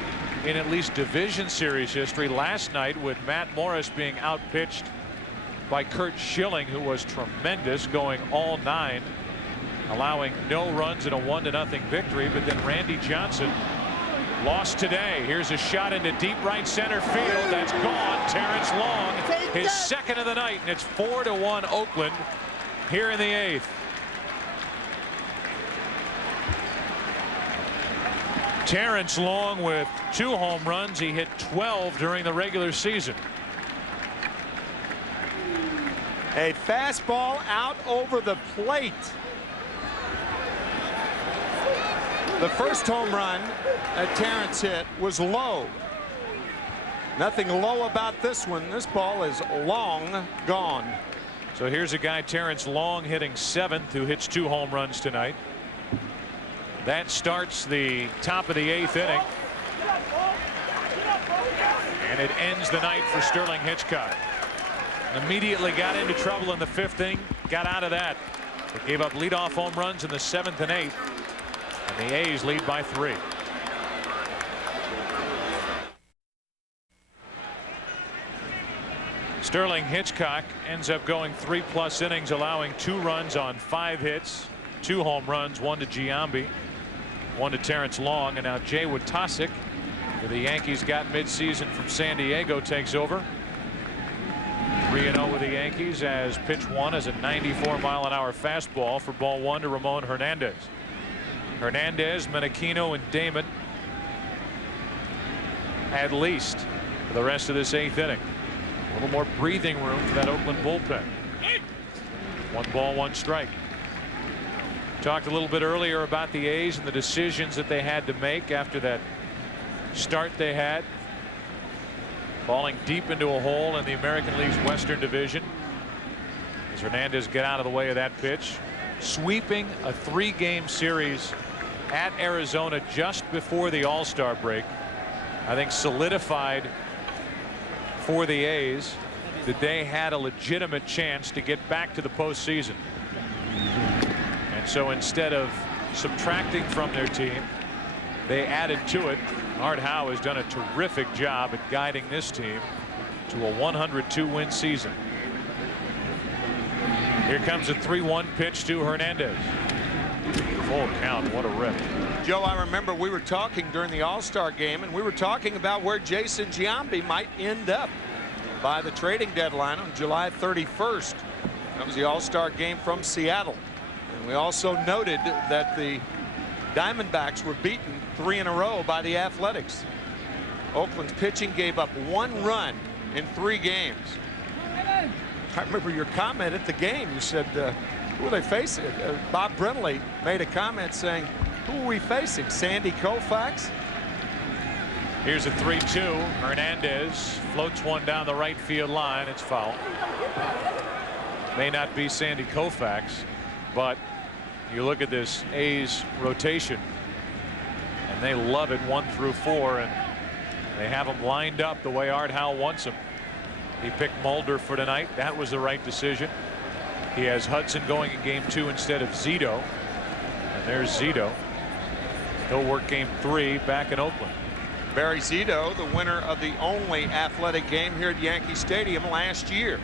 in at least division series history last night, with Matt Morris being outpitched by Curt Schilling, who was tremendous, going all 9, allowing no runs in a 1-0 victory. But then Randy Johnson lost today. Here's a shot into deep right center field. That's gone. Terrence Long, his 2nd of the night, and it's 4-1 Oakland here in the 8th. Terrence Long with 2 home runs. He hit 12 during the regular season. A fastball out over the plate. The first home run that Terrence hit was low. Nothing low about this one. This ball is long gone. So here's a guy, Terrence Long, hitting 7th, who hits 2 home runs tonight. That starts the top of the 8th inning. And it ends the night for Sterling Hitchcock. Immediately got into trouble in the 5th inning, got out of that. But gave up leadoff home runs in the 7th and 8th. And the A's lead by 3. Sterling Hitchcock ends up going 3+ innings, allowing 2 runs on 5 hits, 2 home runs, 1 to Giambi, 1 to Terrence Long, and now Jay Wojtaszek, who the Yankees got midseason from San Diego, takes over. 3-0 with the Yankees, as pitch 1 is a 94-mile-an-hour fastball for ball 1 to Ramon Hernandez. Hernandez, Menachino, and Damon at least the rest of this 8th inning. A little more breathing room for that Oakland bullpen. 1 ball, 1 strike. Talked a little bit earlier about the A's and the decisions that they had to make after that start they had. Falling deep into a hole in the American League's Western Division. As Hernandez get out of the way of that pitch. Sweeping a 3-game series at Arizona just before the All-Star break, I think solidified for the A's that they had a legitimate chance to get back to the postseason. And so instead of subtracting from their team, they added to it. Art Howe has done a terrific job at guiding this team to a 102-win season. Here comes a 3-1 pitch to Hernandez. Full count. What a rip. Joe, I remember we were talking during the All-Star game, and we were talking about where Jason Giambi might end up by the trading deadline on July 31st. That was the All-Star game from Seattle. And we also noted that the Diamondbacks were beaten 3 in a row by the Athletics. Oakland's pitching gave up 1 run in 3 games. I remember your comment at the game. You said, who are they facing? Bob Brentley made a comment saying, who are we facing? Sandy Koufax? Here's a 3-2. Hernandez floats one down the right field line. It's foul. May not be Sandy Koufax, but you look at this A's rotation, and they love it 1 through 4, and they have them lined up the way Art Howe wants them. He picked Mulder for tonight. That was the right decision. He has Hudson going in game 2 instead of Zito. And there's Zito. He'll work game 3 back in Oakland. Barry Zito, the winner of the only athletic game here at Yankee Stadium last year.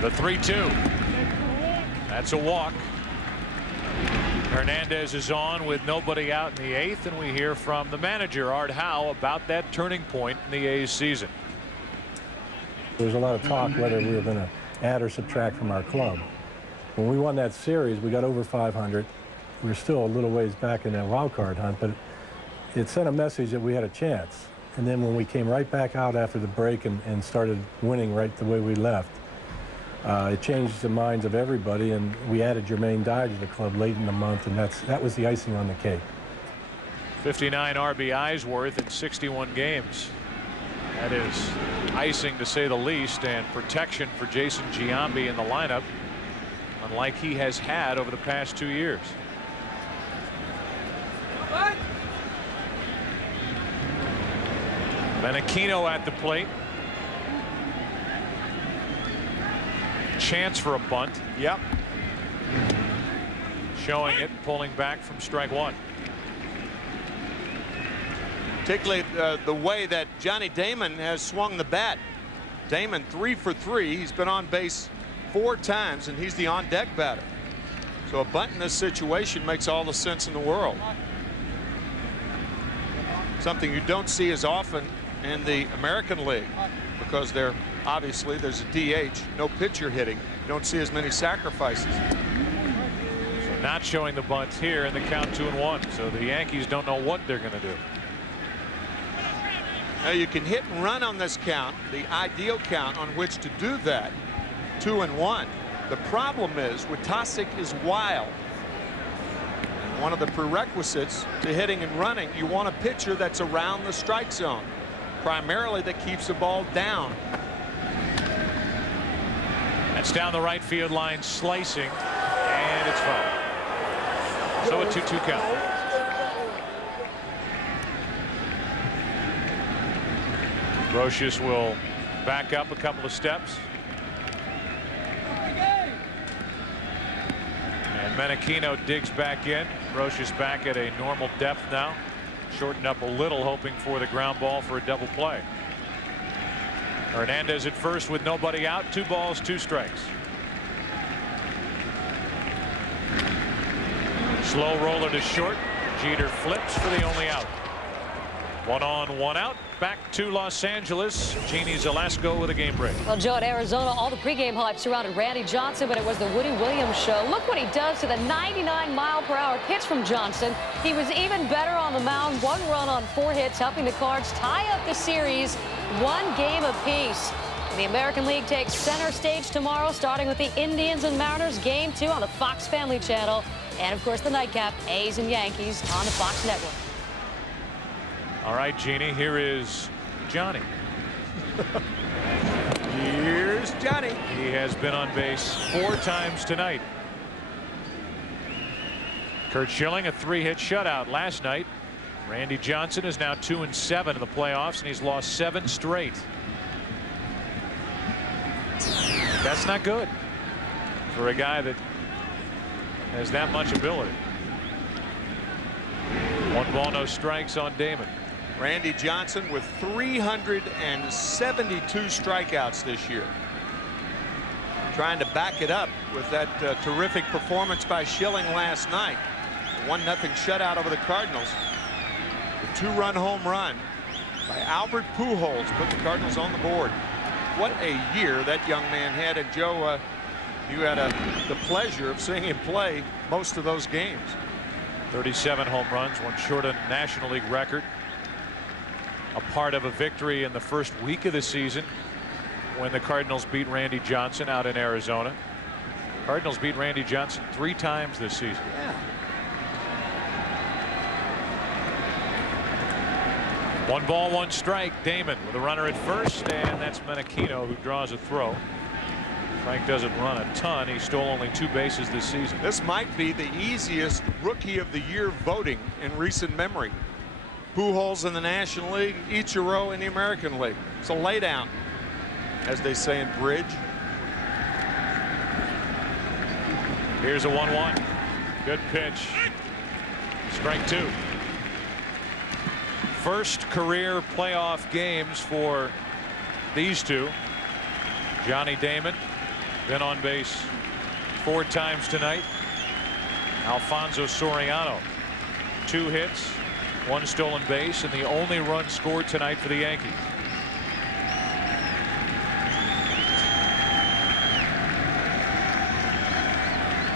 The 3-2. That's a walk. Hernandez is on with nobody out in the 8th, and we hear from the manager, Art Howe, about that turning point in the A's season. There was a lot of talk whether we were going to add or subtract from our club. When we won that series, we got over 500. We were still a little ways back in that wild card hunt, but it sent a message that we had a chance. And then when we came right back out after the break and started winning right the way we left, it changed the minds of everybody, and we added Jermaine Dye to the club late in the month, and that was the icing on the cake. 59 RBIs worth in 61 games. That is icing to say the least, and protection for Jason Giambi in the lineup, unlike he has had over the past 2 years. Menachino at the plate. Chance for a bunt. Yep. Showing it, pulling back from strike 1. Particularly the way that Johnny Damon has swung the bat. Damon 3 for 3. He's been on base 4 times, and he's the on deck batter. So a bunt in this situation makes all the sense in the world. Something you don't see as often in the American League, because obviously there's a DH, no pitcher hitting. You don't see as many sacrifices. So not showing the bunts here in the count 2-1. So the Yankees don't know what they're going to do. Now you can hit and run on this count, the ideal count on which to do that, 2-1. The problem is Witasic is wild. One of the prerequisites to hitting and running, you want a pitcher that's around the strike zone, primarily that keeps the ball down. That's down the right field line, slicing, and it's foul. So a 2-2 count. Brocious will back up a couple of steps. And Menachino digs back in. Brocious back at a normal depth now. Shortened up a little, hoping for the ground ball for a double play. Hernandez at first with nobody out. 2 balls, 2 strikes. Slow roller to short. Jeter flips for the only out. 1 on, 1 out. back to Los Angeles. Jeannie Zalasko with a game break. Well, Joe, at Arizona, all the pregame hype surrounded Randy Johnson, but it was the Woody Williams show. Look what he does to the 99-mile-per-hour pitch from Johnson. He was even better on the mound. 1 run on 4 hits, helping the Cards tie up the series 1 game apiece. The American League takes center stage tomorrow, starting with the Indians and Mariners. Game 2 on the Fox Family Channel. And, of course, the nightcap, A's and Yankees on the Fox Network. All right, Jeannie, here is Johnny. Here's Johnny. He has been on base 4 times tonight. Kurt Schilling, a 3-hit shutout last night. Randy Johnson is now 2-7 in the playoffs, and he's lost 7 straight. That's not good for a guy that has that much ability. 1 ball, no strikes on Damon. Randy Johnson with 372 strikeouts this year. Trying to back it up with that terrific performance by Schilling last night. 1-0 shutout over the Cardinals. The 2-run home run by Albert Pujols put the Cardinals on the board. What a year that young man had. And Joe, you had the pleasure of seeing him play most of those games. 37 home runs, 1 short of the National League record. A part of a victory in the first week of the season when the Cardinals beat Randy Johnson out in Arizona. Cardinals beat Randy Johnson 3 times this season. Yeah. 1 ball, 1 strike. Damon with a runner at first, and that's Menachino who draws a throw. Frank doesn't run a ton. He stole only 2 bases this season. This might be the easiest Rookie of the Year voting in recent memory. Pujols in the National League, Ichiro in the American League. It's a laydown, as they say in bridge. Here's a 1-1. Good pitch. Strike 2. First career playoff games for these two. Johnny Damon been on base 4 times tonight. Alfonso Soriano, 2 hits, 1 stolen base, and the only run scored tonight for the Yankees.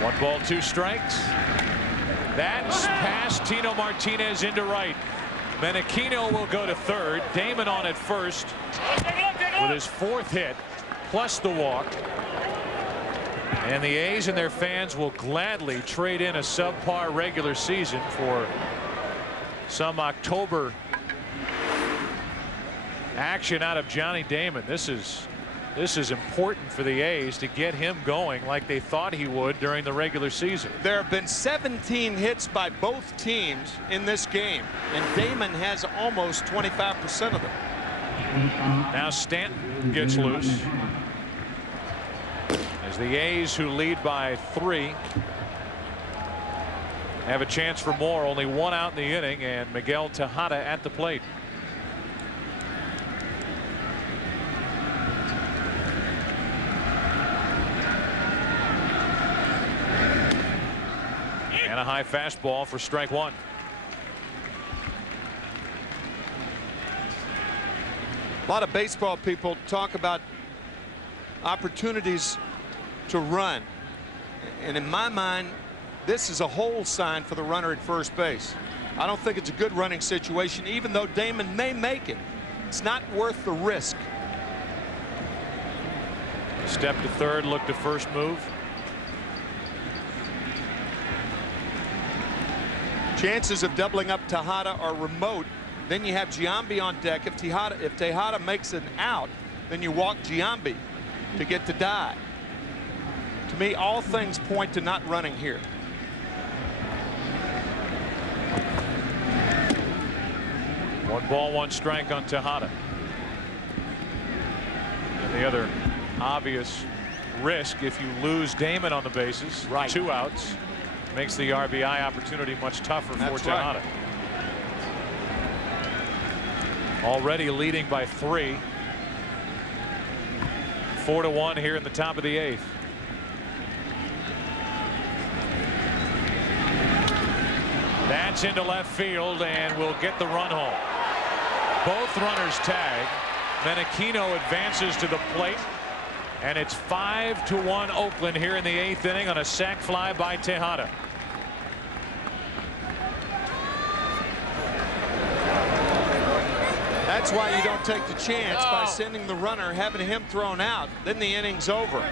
One ball, 2 strikes. That's past Tino Martinez into right. Menachino will go to third. Damon on at first with his 4th hit plus the walk. And the A's and their fans will gladly trade in a subpar regular season for some October action out of Johnny Damon. This is important for the A's to get him going like they thought he would during the regular season. There have been 17 hits by both teams in this game, and Damon has almost 25% of them. Now Stanton gets loose as the A's, who lead by 3, have a chance for more. Only 1 out in the inning, and Miguel Tejada at the plate. And a high fastball for strike 1. A lot of baseball people talk about opportunities to run, and in my mind this is a hole sign for the runner at first base. I don't think it's a good running situation, even though Damon may make it. It's not worth the risk. Step to third, look to first move. Chances of doubling up Tejada are remote. Then you have Giambi on deck. If Tejada makes an out, then you walk Giambi to get to die. To me, all things point to not running here. One ball, 1 strike on Tejada. And the other obvious risk, if you lose Damon on the bases, 2 outs, makes the RBI opportunity much tougher for Tejada. Right. Already leading by 3. 4-1 here in the top of the 8th. That's into left field and will get the run home. Both runners tag. Menachino advances to the plate. And it's 5-1 Oakland here in the 8th inning on a sac fly by Tejada. That's why you don't take the chance by sending the runner, having him thrown out. Then the inning's over.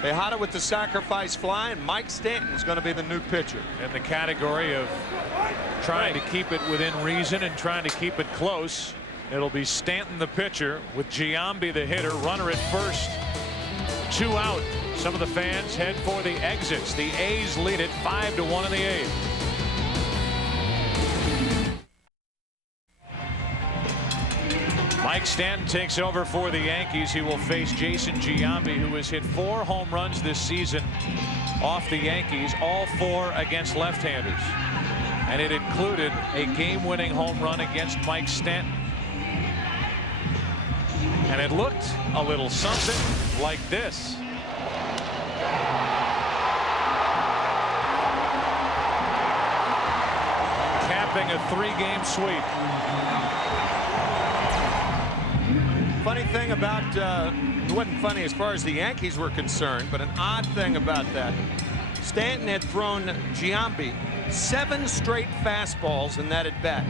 Tejada with the sacrifice fly, and Mike Stanton's going to be the new pitcher. In the category of trying to keep it within reason and trying to keep it close, it'll be Stanton the pitcher with Giambi the hitter. Runner at first. 2 out. Some of the fans head for the exits. The A's lead it 5-1 in the 8th. Mike Stanton takes over for the Yankees. He will face Jason Giambi, who has hit 4 home runs this season off the Yankees, all 4 against left-handers. And it included a game-winning home run against Mike Stanton. And it looked a little something like this. Capping a 3-game sweep. Funny thing about, it wasn't funny as far as the Yankees were concerned, but an odd thing about that. Stanton had thrown Giambi 7 straight fastballs in that at bat.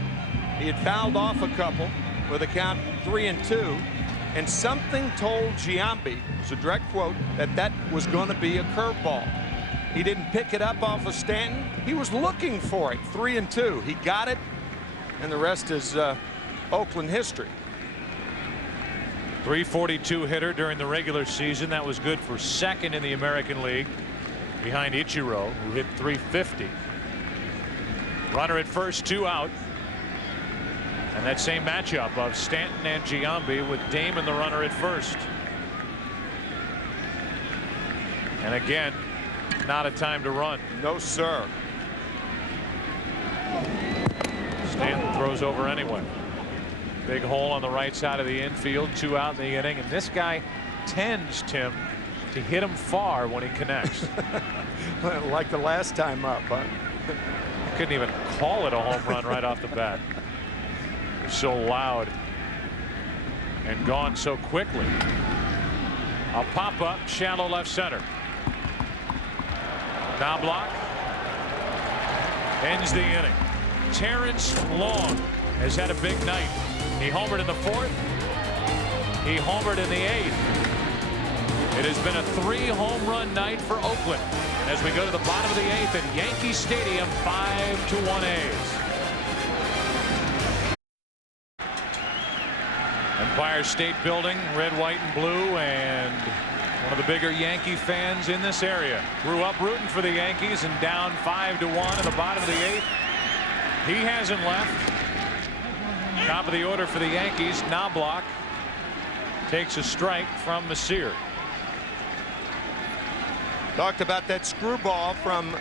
He had fouled off a couple with a count 3-2. And something told Giambi, it's a direct quote, that that was going to be a curveball. He didn't pick it up off of Stanton. He was looking for it. 3-2. He got it, and the rest is Oakland history. .342 hitter during the regular season. That was good for second in the American League, behind Ichiro, who hit .350. Runner at first, 2 out. And that same matchup of Stanton and Giambi with Damon the runner at first. And again, not a time to run. No, sir. Stanton throws over anyway. Big hole on the right side of the infield, 2 out in the inning. And this guy tends, Tim, to hit him far when he connects. Like the last time up, huh? Couldn't even call it a home run right off the bat. So loud and gone so quickly. A pop up, shallow left center. Knobloch ends the inning. Terrence Long has had a big night. He homered in the 4th. He homered in the 8th. It has been a 3-home run night for Oakland. As we go to the bottom of the 8th at Yankee Stadium, 5-1 A's. Empire State Building, red, white, and blue, and one of the bigger Yankee fans in this area. Grew up rooting for the Yankees and down 5-1 in the bottom of the 8th. He hasn't left. Top of the order for the Yankees. Knobloch takes a strike from Messier. Talked about that screwball from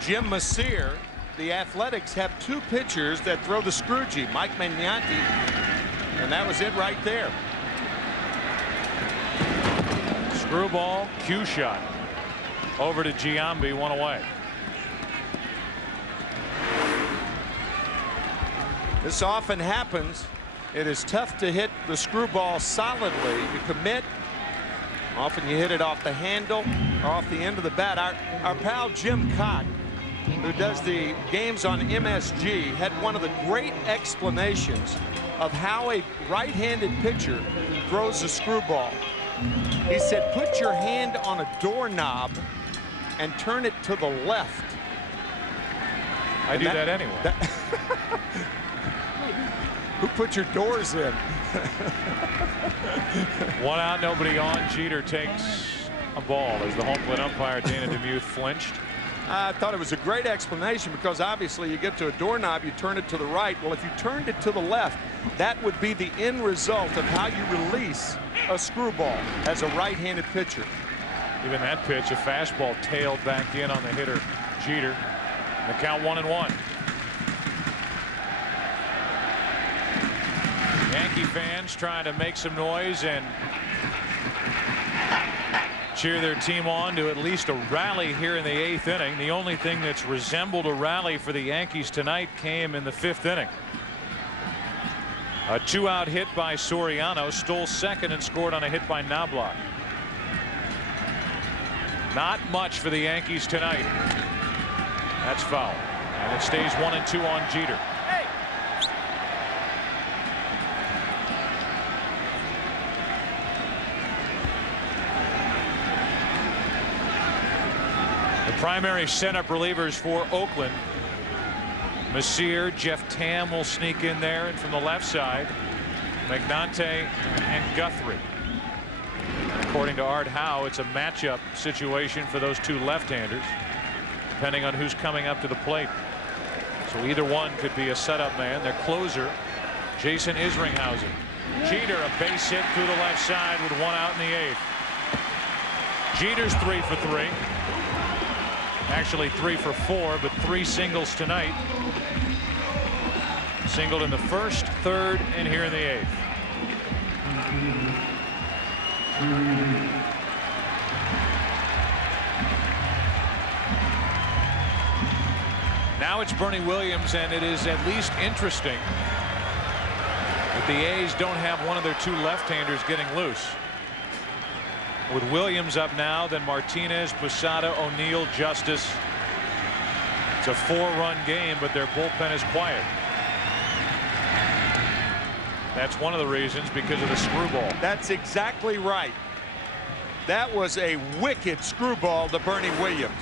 Jim Messier. The Athletics have 2 pitchers that throw the scroogey, Mike Magnanti, and that was it right there. Screwball, cue shot. Over to Giambi, 1 away. This often happens. It is tough to hit the screwball solidly. You commit. Often you hit it off the handle or off the end of the bat. Our pal Jim Cott, who does the games on MSG, had one of the great explanations of how a right-handed pitcher throws a screwball. He said, put your hand on a doorknob and turn it to the left. I do that anyway. Who put your doors in? 1 out, nobody on. Jeter takes a ball as the home plate umpire Dana DeMuth flinched. I thought it was a great explanation because obviously you get to a doorknob, you turn it to the right. Well, if you turned it to the left, that would be the end result of how you release a screwball as a right-handed pitcher. Even that pitch, a fastball tailed back in on the hitter Jeter. The count 1-1. Yankee fans trying to make some noise and cheer their team on to at least a rally here in the 8th inning. The only thing that's resembled a rally for the Yankees tonight came in the 5th inning. A 2-out hit by Soriano, stole second and scored on a hit by Knobloch. Not much for the Yankees tonight. That's foul. And it stays 1-2 on Jeter. The primary setup relievers for Oakland. Messier, Jeff Tam will sneak in there, and from the left side, Magnante and Guthrie. And according to Art Howe, it's a matchup situation for those two left-handers, depending on who's coming up to the plate. So either one could be a setup man. Their closer, Jason Isringhausen. Jeter, a base hit through the left side with 1 out in the 8th. Jeter's 3 for 3. Actually 3 for 4, but 3 singles tonight. Singled in the 1st, 3rd, and here in the 8th. Now it's Bernie Williams, and it is at least interesting that the A's don't have one of their 2 left-handers getting loose. With Williams up now, then Martinez, Posada, O'Neill, Justice. It's a 4-run game, but their bullpen is quiet. That's one of the reasons, because of the screwball. That's exactly right. That was a wicked screwball to Bernie Williams.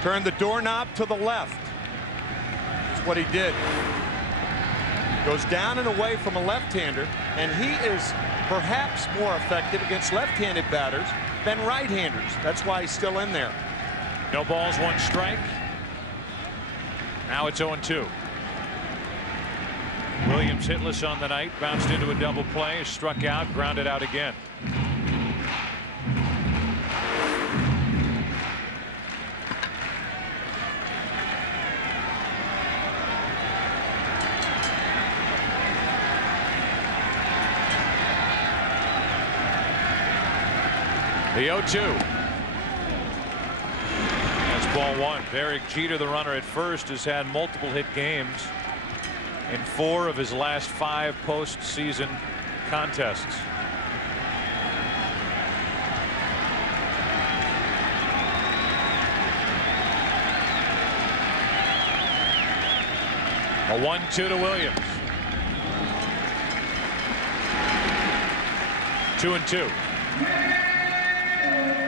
Turned the doorknob to the left. That's what he did. Goes down and away from a left-hander, and he is perhaps more effective against left-handed batters than right-handers. That's why he's still in there. No balls, 1 strike. Now it's 0-2. Williams hitless on the night, bounced into a double play, struck out, grounded out again. The 0-2. That's ball 1. Derek Jeter, the runner at first, has had multiple hit games in 4 of his last 5 postseason contests. A 1-2 to Williams. 2-2.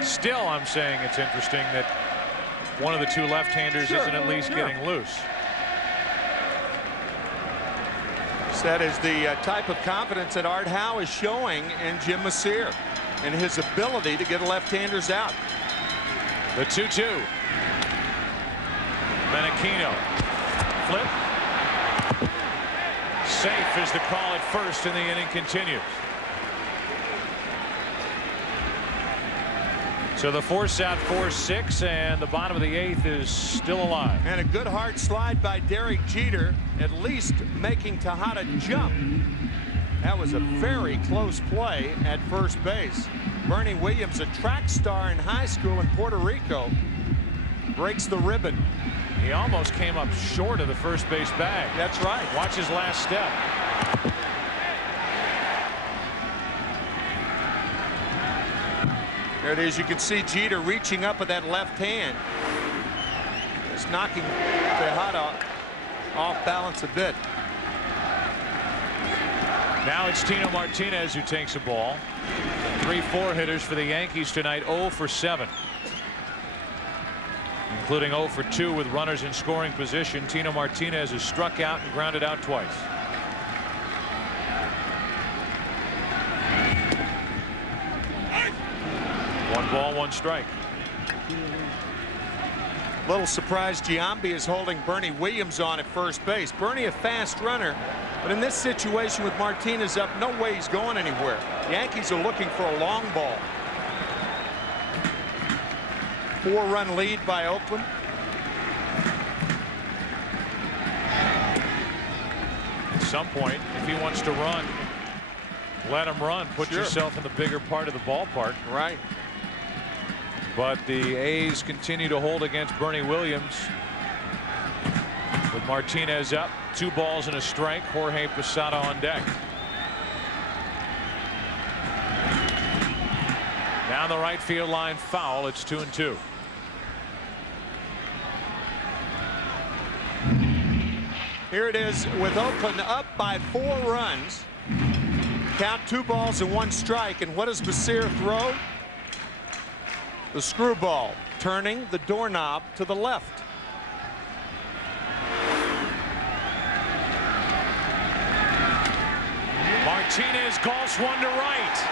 Still, I'm saying it's interesting that one of the 2 left-handers isn't at least getting loose. That is the type of confidence that Art Howe is showing in Jim Messier and his ability to get left-handers out. The 2-2. Menachino. Flip. Safe is the call at first, and the inning continues. So the 4's out, 4-6, and the bottom of the 8th is still alive. And a good hard slide by Derek Jeter, at least making Tejada jump. That was a very close play at first base. Bernie Williams, a track star in high school in Puerto Rico, breaks the ribbon. He almost came up short of the first base bag. That's right. Watch his last step. There it is. You can see Jeter reaching up with that left hand. Just knocking Tejada off balance a bit. Now it's Tino Martinez who takes a ball. 3-4 hitters for the Yankees tonight, 0 for 7. Including 0 for 2 with runners in scoring position. Tino Martinez has struck out and grounded out twice. One ball, 1 strike. Little surprised Giambi is holding Bernie Williams on at first base. Bernie, a fast runner, but in this situation with Martinez up, no way he's going anywhere. The Yankees are looking for a long ball. 4-run lead by Oakland. At some point, if he wants to run, let him run. Put yourself in the bigger part of the ballpark. Right. But the A's continue to hold against Bernie Williams, with Martinez up, 2 balls and a strike. Jorge Posada on deck. Down the right field line, foul. It's 2-2. Here it is with Oakland up by 4 runs. Count 2 balls and 1 strike. And what does Basir throw? The screwball, turning the doorknob to the left. Martinez golfs one to right.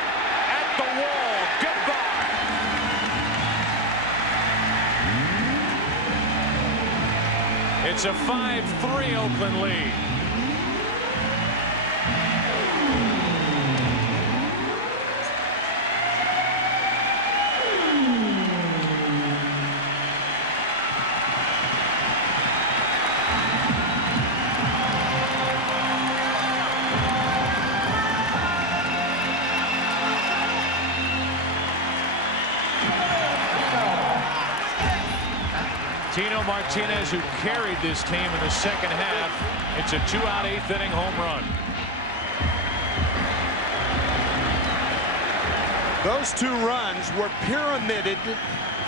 At the wall. Goodbye. It's a 5-3 Oakland lead. Tino Martinez, who carried this team in the second half. It's a 2-out 8th inning home run. Those 2 runs were pyramided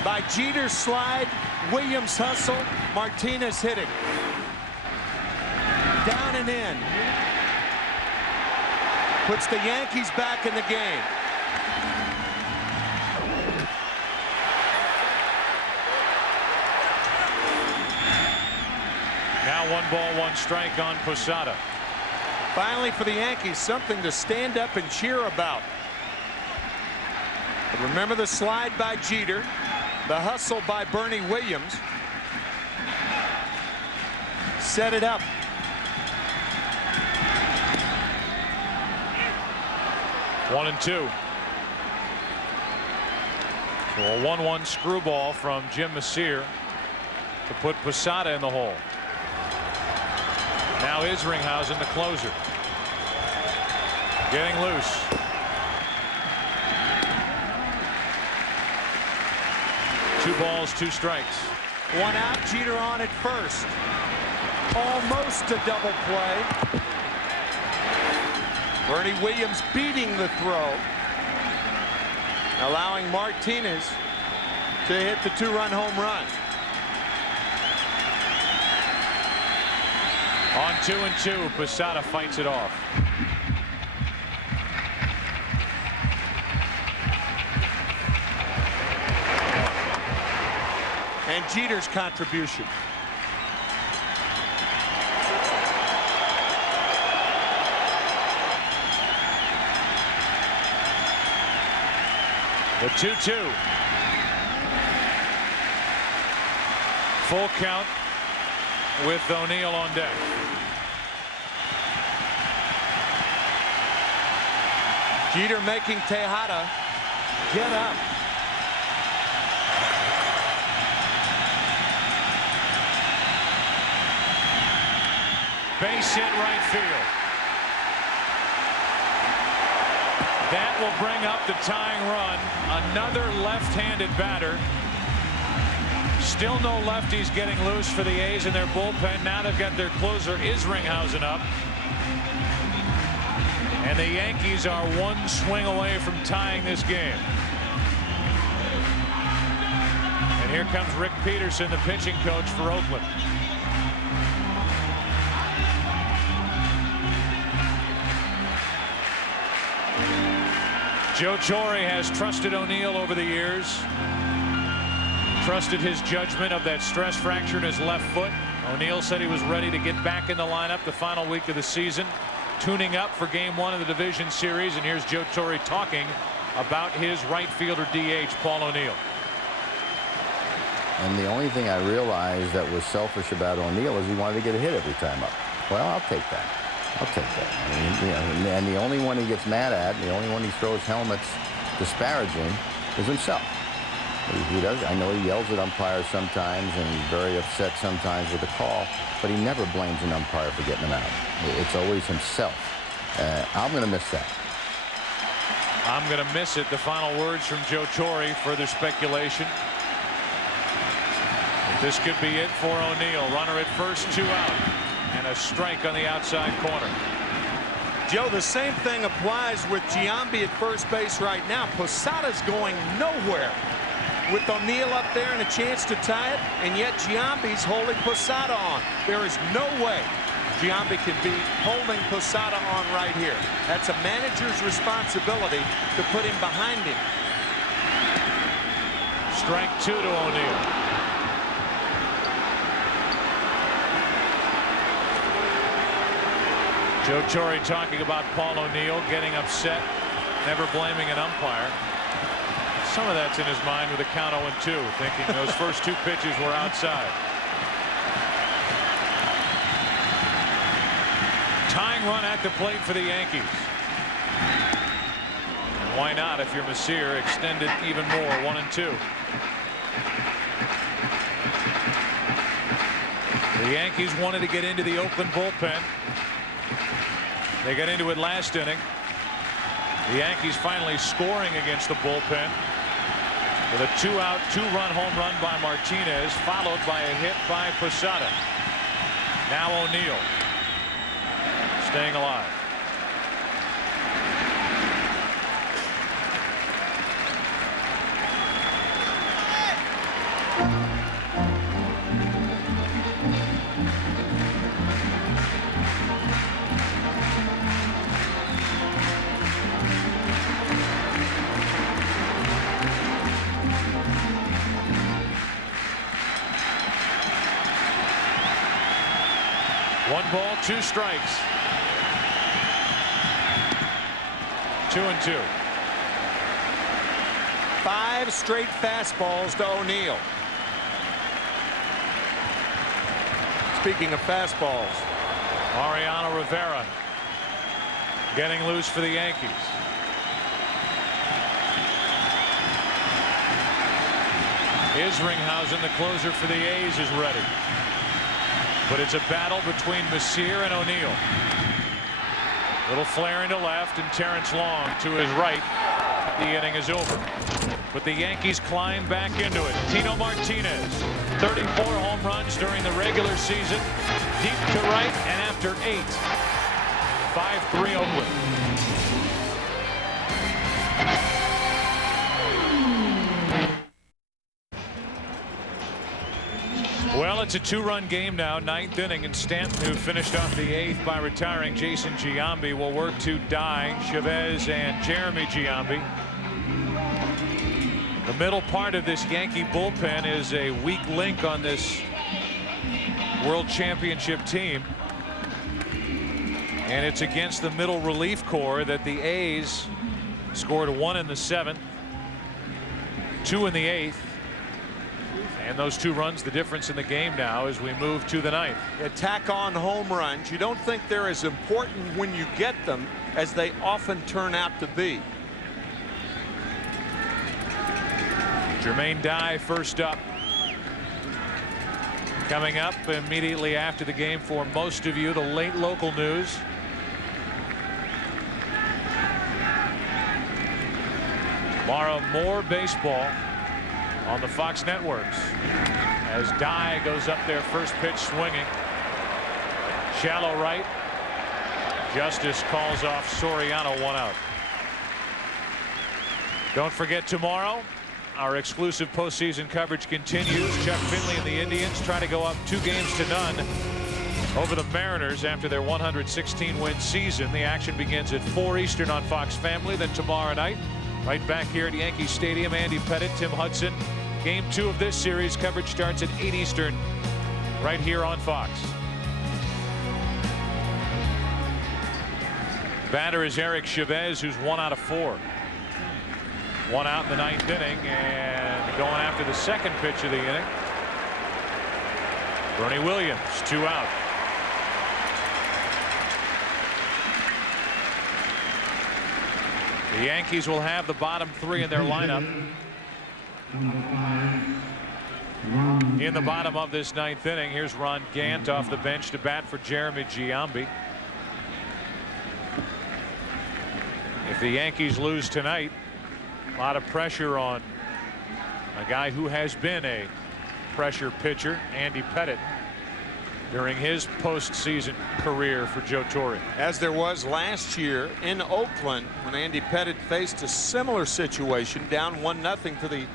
by Jeter's slide, Williams hustle, Martinez hitting. Down and in. Puts the Yankees back in the game. Now 1 ball, 1 strike on Posada. Finally for the Yankees, something to stand up and cheer about. But remember the slide by Jeter, the hustle by Bernie Williams. Set it up. One and 2. So a 1-1 screwball from Jim Messier to put Posada in the hole. Now Isringhausen, the closer, getting loose. Two balls, 2 strikes. 1 out, Jeter on at first. Almost a double play. Bernie Williams beating the throw, allowing Martinez to hit the 2-run home run. On 2-2, Posada fights it off. And Jeter's contribution. The 2-2. Full count with O'Neill on deck. Jeter making Tejada get up. Base hit right field. That will bring up the tying run. Another left-handed batter. Still no lefties getting loose for the A's in their bullpen. Now they've got their closer Isringhausen up. And the Yankees are 1 swing away from tying this game. And here comes Rick Peterson, the pitching coach for Oakland. Joe Torre has trusted O'Neill over the years. Trusted his judgment of that stress fracture in his left foot. O'Neill said he was ready to get back in the lineup the final week of the season, tuning up for Game 1 of the division series. And here's Joe Torre talking about his right fielder DH, Paul O'Neill. And the only thing I realized that was selfish about O'Neill is he wanted to get a hit every time up. Well, I'll take that. I'll take that. I mean, you know, and the only one he gets mad at, the only one he throws helmets disparaging is himself. He does. I know he yells at umpires sometimes, and he's very upset sometimes with the call, but he never blames an umpire for getting him out. It's always himself. I'm going to miss that. I'm going to miss it. The final words from Joe Torre. Further speculation. This could be it for O'Neill. Runner at first, 2 out. a strike on the outside corner. Joe, the same thing applies with Giambi at first base right now. Posada's going nowhere with O'Neill up there and a chance to tie it, and yet Giambi's holding Posada on. There is no way Giambi can be holding Posada on right here. That's a manager's responsibility to put him behind him. Strike 2 to O'Neill. Joe Torre talking about Paul O'Neill getting upset, never blaming an umpire. Some of that's in his mind with a count 0-2, thinking those first 2 pitches were outside. Tying run at the plate for the Yankees. And why not if you're Messier? Extend it even more, 1-2. The Yankees wanted to get into the Oakland bullpen. They got into it last inning. The Yankees finally scoring against the bullpen with a 2-out, 2-run home run by Martinez, followed by a hit by Posada. Now O'Neill staying alive. One ball, 2 strikes. 2-2. 5 straight fastballs to O'Neill. Speaking of fastballs, Mariano Rivera getting loose for the Yankees. Isringhausen, the closer for the A's, is ready. But it's a battle between Messier and O'Neill. Little flare into left and Terrence Long to his right. The inning is over. But the Yankees climb back into it. Tino Martinez, 34 home runs during the regular season. Deep to right and after 8. 5-3 Oakland. Well, it's a 2-run game now, 9th inning, and Stanton, who finished off the 8th by retiring Jason Giambi, will work to Dye, Chavez, and Jeremy Giambi. The middle part of this Yankee bullpen is a weak link on this World Championship team. And it's against the middle relief corps that the A's scored 1 in the 7th, 2 in the 8th. And those 2 runs the difference in the game now as we move to the 9th. Attack on home runs. You don't think they're as important when you get them as they often turn out to be. Jermaine Dye first up. Coming up immediately after the game for most of you, the late local news. Tomorrow, more baseball on the Fox networks as Dye goes up there, first pitch swinging. Shallow right. Justice calls off Soriano, 1 out. Don't forget, tomorrow our exclusive postseason coverage continues. Chuck Finley and the Indians try to go up 2-0 over the Mariners after their 116-win season. The action begins at 4 Eastern on Fox Family. Then tomorrow night, right back here at Yankee Stadium, Andy Pettitte, Tim Hudson. Game 2 of this series coverage starts at 8 Eastern right here on Fox. Batter is Eric Chavez, who's 1 out of 4. 1 out in the 9th inning, and going after the second pitch of the inning. Bernie Williams, 2 out. The Yankees will have the bottom 3 in their lineup. In the bottom of this 9th inning, here's Ron Gant off the bench to bat for Jeremy Giambi. If the Yankees lose tonight, a lot of pressure on a guy who has been a pressure pitcher, Andy Pettitte. during his postseason career for Joe Torre. As there was last year in Oakland when Andy Pettitte faced a similar situation, down 1-0 for the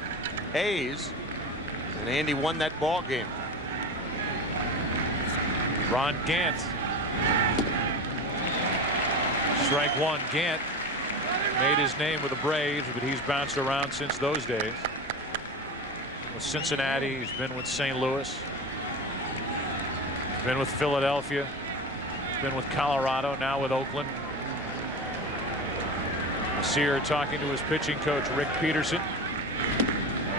A's, and Andy won that ball game. Ron Gant. Strike one. Gant made his name with the Braves, but he's bounced around since those days. With Cincinnati, he's been with St. Louis. He's been with Philadelphia. He's been with Colorado, now with Oakland. Sear talking to his pitching coach, Rick Peterson.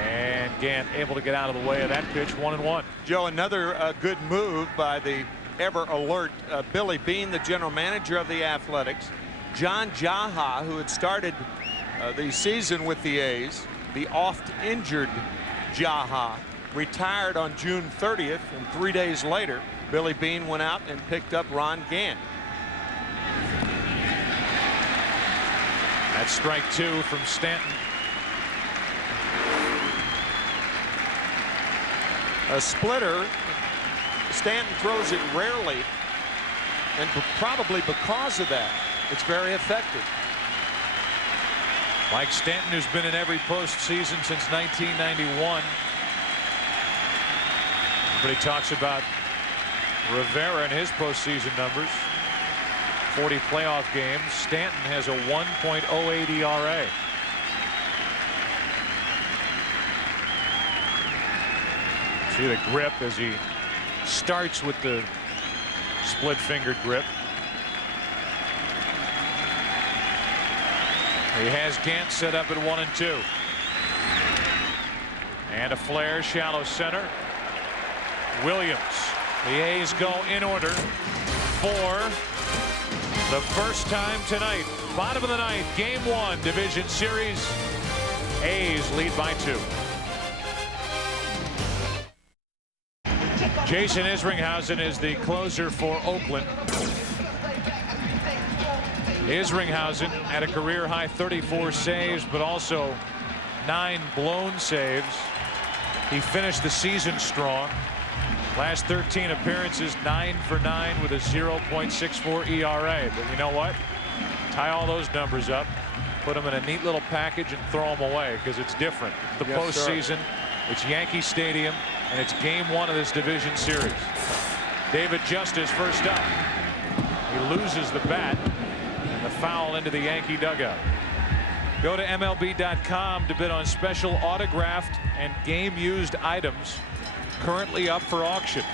And Gant able to get out of the way of that pitch, 1-1. Joe, another good move by the ever alert Billy Beane, the general manager of the Athletics. John Jaha, who had started the season with the A's, the oft injured Jaha, retired on June 30th, and 3 days later Billy Beane went out and picked up Ron Gant. That's strike two from Stanton. A splitter. Stanton throws it rarely, and probably because of that, it's very effective. Mike Stanton, who's been in every postseason since 1991. Everybody talks about Rivera and his postseason numbers. 40 playoff games. Stanton has a 1.08 ERA. See the grip as he starts with the split fingered grip. He has Gant set up at 1-2. And a flare, shallow center. Williams. The A's go in order for the first time tonight. Bottom of the ninth, game one, division series. A's lead by 2. Jason Isringhausen is the closer for Oakland. Isringhausen had a career high 34 saves, but also 9 blown saves. He finished the season strong. Last 13 appearances, 9 for 9 with a 0.64 ERA. But you know what? Tie all those numbers up, put them in a neat little package, and throw them away, because it's different. It's the postseason. It's Yankee Stadium, and it's game one of this division series. David Justice first up. He loses the bat, and the foul into the Yankee dugout. Go to MLB.com to bid on special autographed and game-used items currently up for auction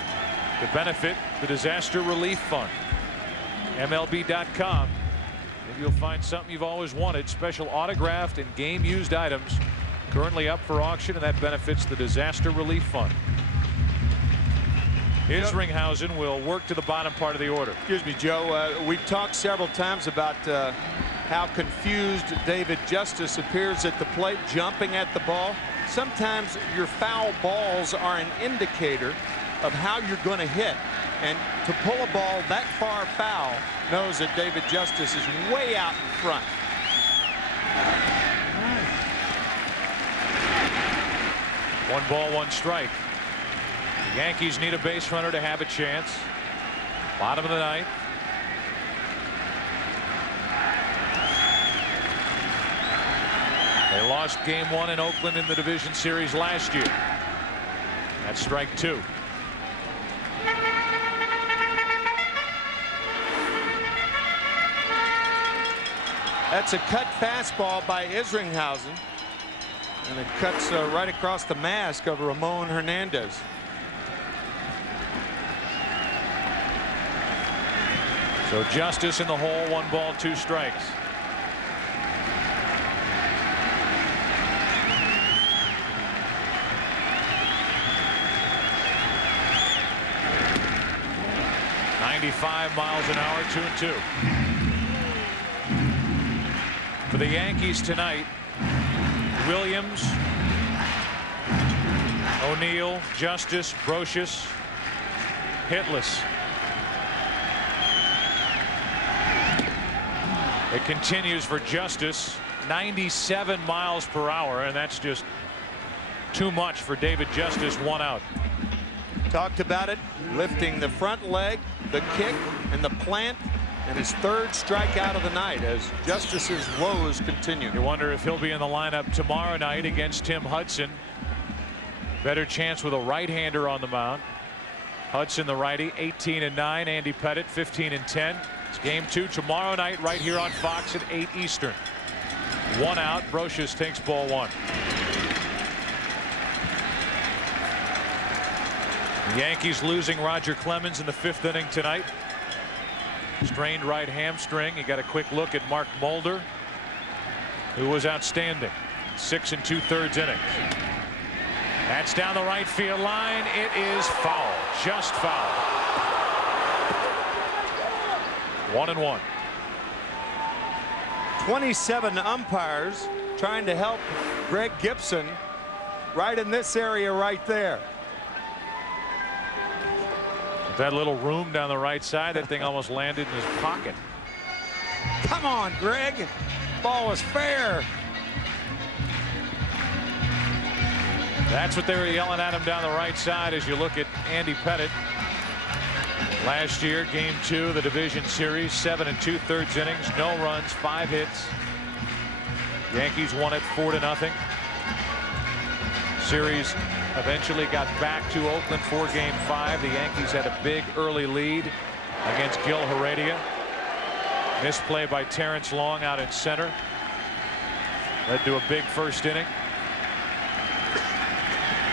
to benefit the Disaster Relief Fund. MLB.com. Maybe you'll find something you've always wanted. Special autographed and game-used items currently up for auction, and that benefits the Disaster Relief Fund. Isringhausen will work to the bottom part of the order. Excuse me, Joe. We've talked several times about how confused David Justice appears at the plate, jumping at the ball. Sometimes your foul balls are an indicator of how you're going to hit. And to pull a ball that far foul knows that David Justice is way out in front. 1 ball, 1 strike. The Yankees need a base runner to have a chance. Bottom of the ninth. They lost game 1 in Oakland in the division series last year. That's strike 2. That's a cut fastball by Isringhausen, and it cuts right across the mask of Ramon Hernandez. So Justice in the hole, 1 ball, 2 strikes. miles an hour, 2-2. For the Yankees tonight, Williams, O'Neill, Justice, Brocious, hitless. It continues for Justice, 97 miles per hour, and that's just too much for David Justice. 1 out. Talked about it, lifting the front leg, the kick, and the plant, and his third strikeout of the night as Justice's woes continue. You wonder if he'll be in the lineup tomorrow night against Tim Hudson. Better chance with a right-hander on the mound. Hudson, the righty, 18-9. Andy Pettit, 15-10. It's game 2 tomorrow night right here on Fox at 8 Eastern. 1 out. Brocious takes ball 1. The Yankees losing Roger Clemens in the 5th inning tonight. Strained right hamstring. You got a quick look at Mark Mulder, who was outstanding. 6 2/3 innings. That's down the right field line. It is foul. Just foul. 1-1. 27 umpires trying to help Greg Gibson right in this area right there. That little room down the right side, that thing almost landed in his pocket. Come on, Greg. Ball is fair. That's what they were yelling at him down the right side as you look at Andy Pettit. Last year, game 2 of the division series, 7 2/3 innings, no runs, 5 hits. Yankees won it 4-0. Series eventually got back to Oakland for game 5. The Yankees had a big early lead against Gil Heredia. Misplay by Terrence Long out in center. Led to a big first inning.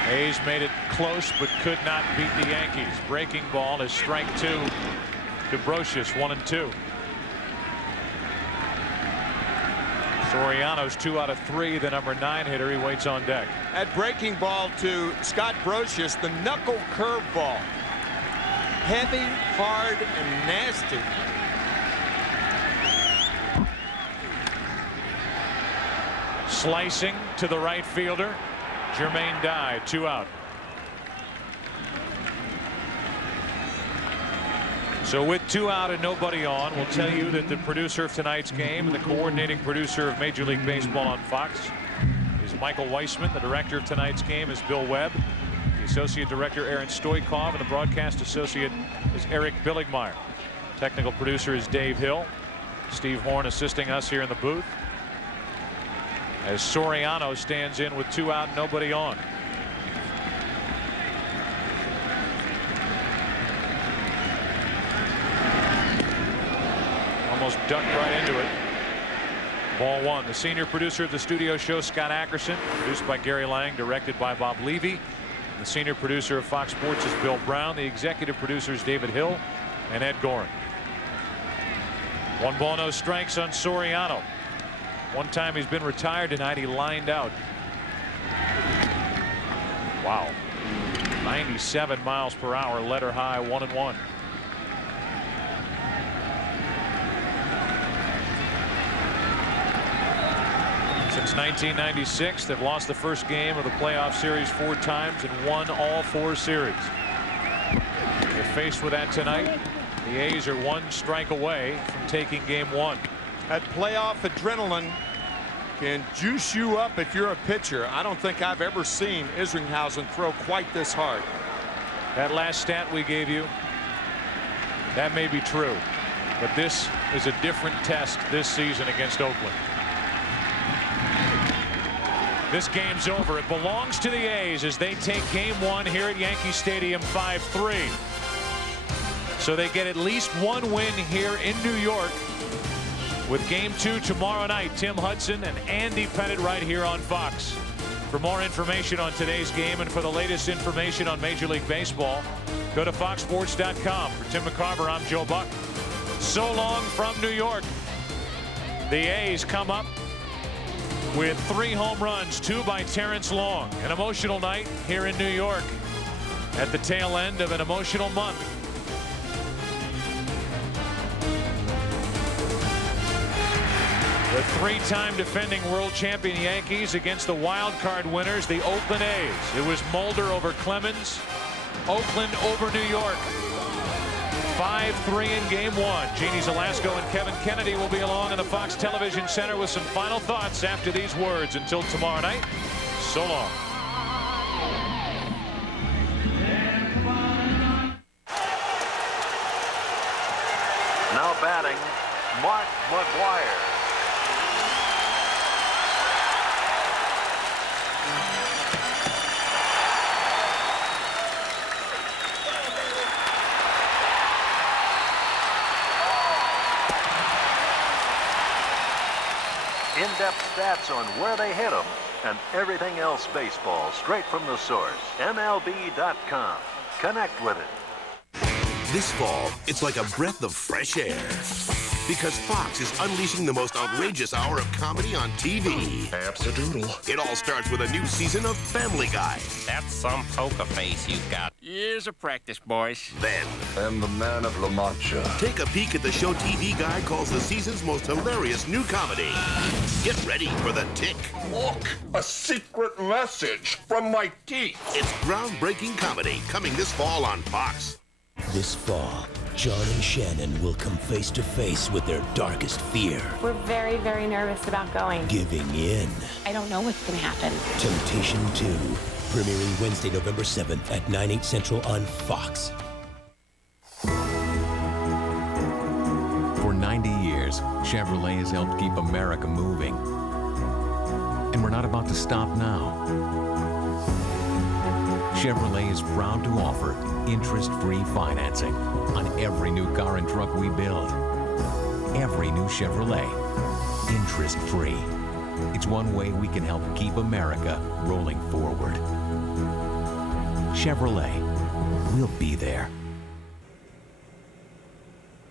A's made it close but could not beat the Yankees. Breaking ball is strike 2 to Brocious, 1-2. Soriano's 2 out of 3. The number 9 hitter. He waits on deck. At breaking ball to Scott Brocious, the knuckle curveball. Heavy, hard, and nasty. Slicing to the right fielder. Jermaine Dye, 2 out. So with 2 out and nobody on, we'll tell you that the producer of tonight's game and the coordinating producer of Major League Baseball on Fox is Michael Weissman. The director of tonight's game is Bill Webb. The associate director Aaron Stoikov, and the broadcast associate is Eric Billigmeyer. Technical producer is Dave Hill. Steve Horn assisting us here in the booth as Soriano stands in with 2 out and nobody on. Almost ducked right into it. Ball 1. The senior producer of the studio show, Scott Ackerson, produced by Gary Lang, directed by Bob Levy. The senior producer of Fox Sports is Bill Brown. The executive producers David Hill and Ed Gorin. 1 ball, no strikes on Soriano. One time he's been retired tonight, he lined out. Wow. 97 miles per hour, letter high, 1-1. Since 1996, they've lost the first game of the playoff series 4 times and won all 4 series. They're faced with that tonight. The A's are 1 strike away from taking game 1. That playoff adrenaline can juice you up if you're a pitcher. I don't think I've ever seen Isringhausen throw quite this hard. That last stat we gave you, that may be true, but this is a different test this season against Oakland. This game's over. It belongs to the A's as they take game 1 here at Yankee Stadium 5-3. So they get at least 1 win here in New York. With game 2 tomorrow night, Tim Hudson and Andy Pettit right here on Fox. For more information on today's game and for the latest information on Major League Baseball, go to foxsports.com. For Tim McCarver, I'm Joe Buck. So long from New York. The A's come up with 3 home runs, 2 by Terrence Long. An emotional night here in New York at the tail end of an emotional month. The 3-time defending world champion Yankees against the wild card winners, the Oakland A's. It was Mulder over Clemens, Oakland over New York. 5-3 in game 1. Jeannie Zelasco and Kevin Kennedy will be along in the Fox Television Center with some final thoughts after these words. Until tomorrow night, so long. running, Mark McGuire. In-depth stats on where they hit them and everything else baseball straight from the source. MLB.com. Connect with it. This fall, it's like a breath of fresh air. Because Fox is unleashing the most outrageous hour of comedy on TV. Abso-doodle. It all starts with a new season of Family Guy. That's some poker face you've got. Years of practice, boys. Then, I'm the man of La Mancha. take a peek at the show TV Guy calls the season's most hilarious new comedy. Get ready for the tick. Look, a secret message from my teeth. It's groundbreaking comedy coming this fall on Fox. This fall, John and Shannon will come face to face with their darkest fear. We're very, very nervous about going. Giving in. I don't know what's going to happen. Temptation 2, premiering Wednesday, November 7th at 9/8 Central on Fox. For 90 years, Chevrolet has helped keep America moving. And we're not about to stop now. Chevrolet is proud to offer interest-free financing on every new car and truck we build. Every new Chevrolet, interest-free. It's one way we can help keep America rolling forward. Chevrolet, we'll be there.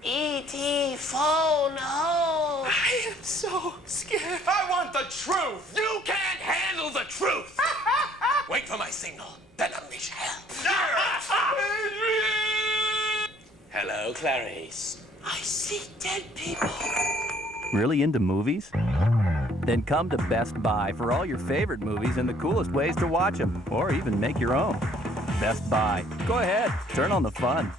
E.T. phone home. I am so scared. I want the truth. You can't handle the truth. Wait for my signal, then unleash hell. Hello, Clarice. I see dead people. Really into movies? Then come to Best Buy for all your favorite movies and the coolest ways to watch them, or even make your own. Best Buy. Go ahead, turn on the fun.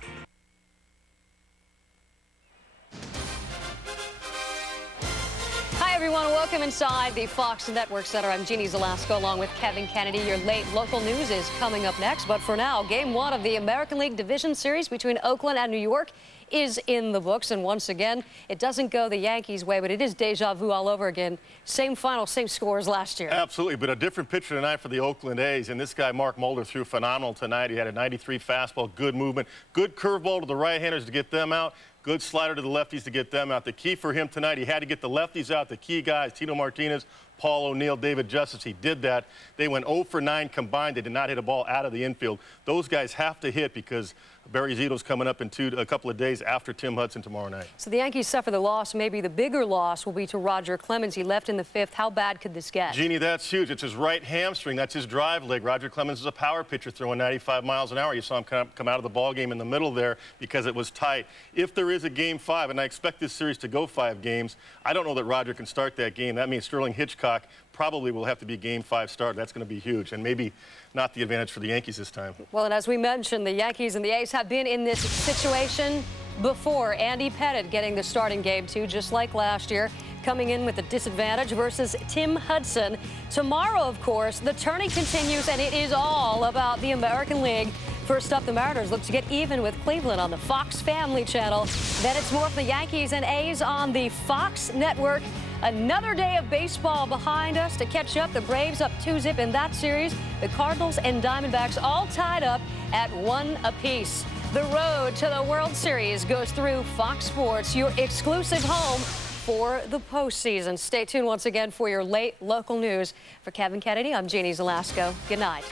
Hi, everyone. Welcome inside the Fox Network Center. I'm Jeannie Zalasko along with Kevin Kennedy. Your late local news is coming up next. But for now, Game 1 of the American League Division Series between Oakland and New York is in the books. And once again, it doesn't go the Yankees' way, but it is deja vu all over again. Same final, same scores last year. Absolutely, but a different pitcher tonight for the Oakland A's. And this guy, Mark Mulder, threw phenomenal tonight. He had a 93 fastball, good movement, good curveball to the right-handers to get them out. Good slider to the lefties to get them out. The key for him tonight, he had to get the lefties out. The key guys, Tino Martinez, Paul O'Neill, David Justice, he did that. They went 0 for 9 combined. They did not hit a ball out of the infield. Those guys have to hit because Barry Zito's coming up in a couple of days after Tim Hudson tomorrow night. So the Yankees suffer the loss. Maybe the bigger loss will be to Roger Clemens. He left in the 5th. How bad could this get? Jeannie, that's huge. It's his right hamstring. That's his drive leg. Roger Clemens is a power pitcher throwing 95 miles an hour. You saw him come out of the ball game in the middle there because it was tight. If there is a Game 5, and I expect this series to go 5 games, I don't know that Roger can start that game. That means Sterling Hitchcock probably will have to be Game 5 start. That's going to be huge, and maybe not the advantage for the Yankees this time. Well, and as we mentioned, the Yankees and the A's have been in this situation before. Andy Pettitte getting the start in Game 2, just like last year, coming in with a disadvantage versus Tim Hudson. Tomorrow, of course, the tourney continues, and it is all about the American League. First up, the Mariners look to get even with Cleveland on the Fox Family Channel. Then it's more for the Yankees and A's on the Fox Network. Another day of baseball behind us. To catch up, the Braves up 2-0 in that series. The Cardinals and Diamondbacks all tied up at 1 apiece. The road to the World Series goes through Fox Sports, your exclusive home for the postseason. Stay tuned once again for your late local news. For Kevin Kennedy, I'm Jeannie Zalasko. Good night.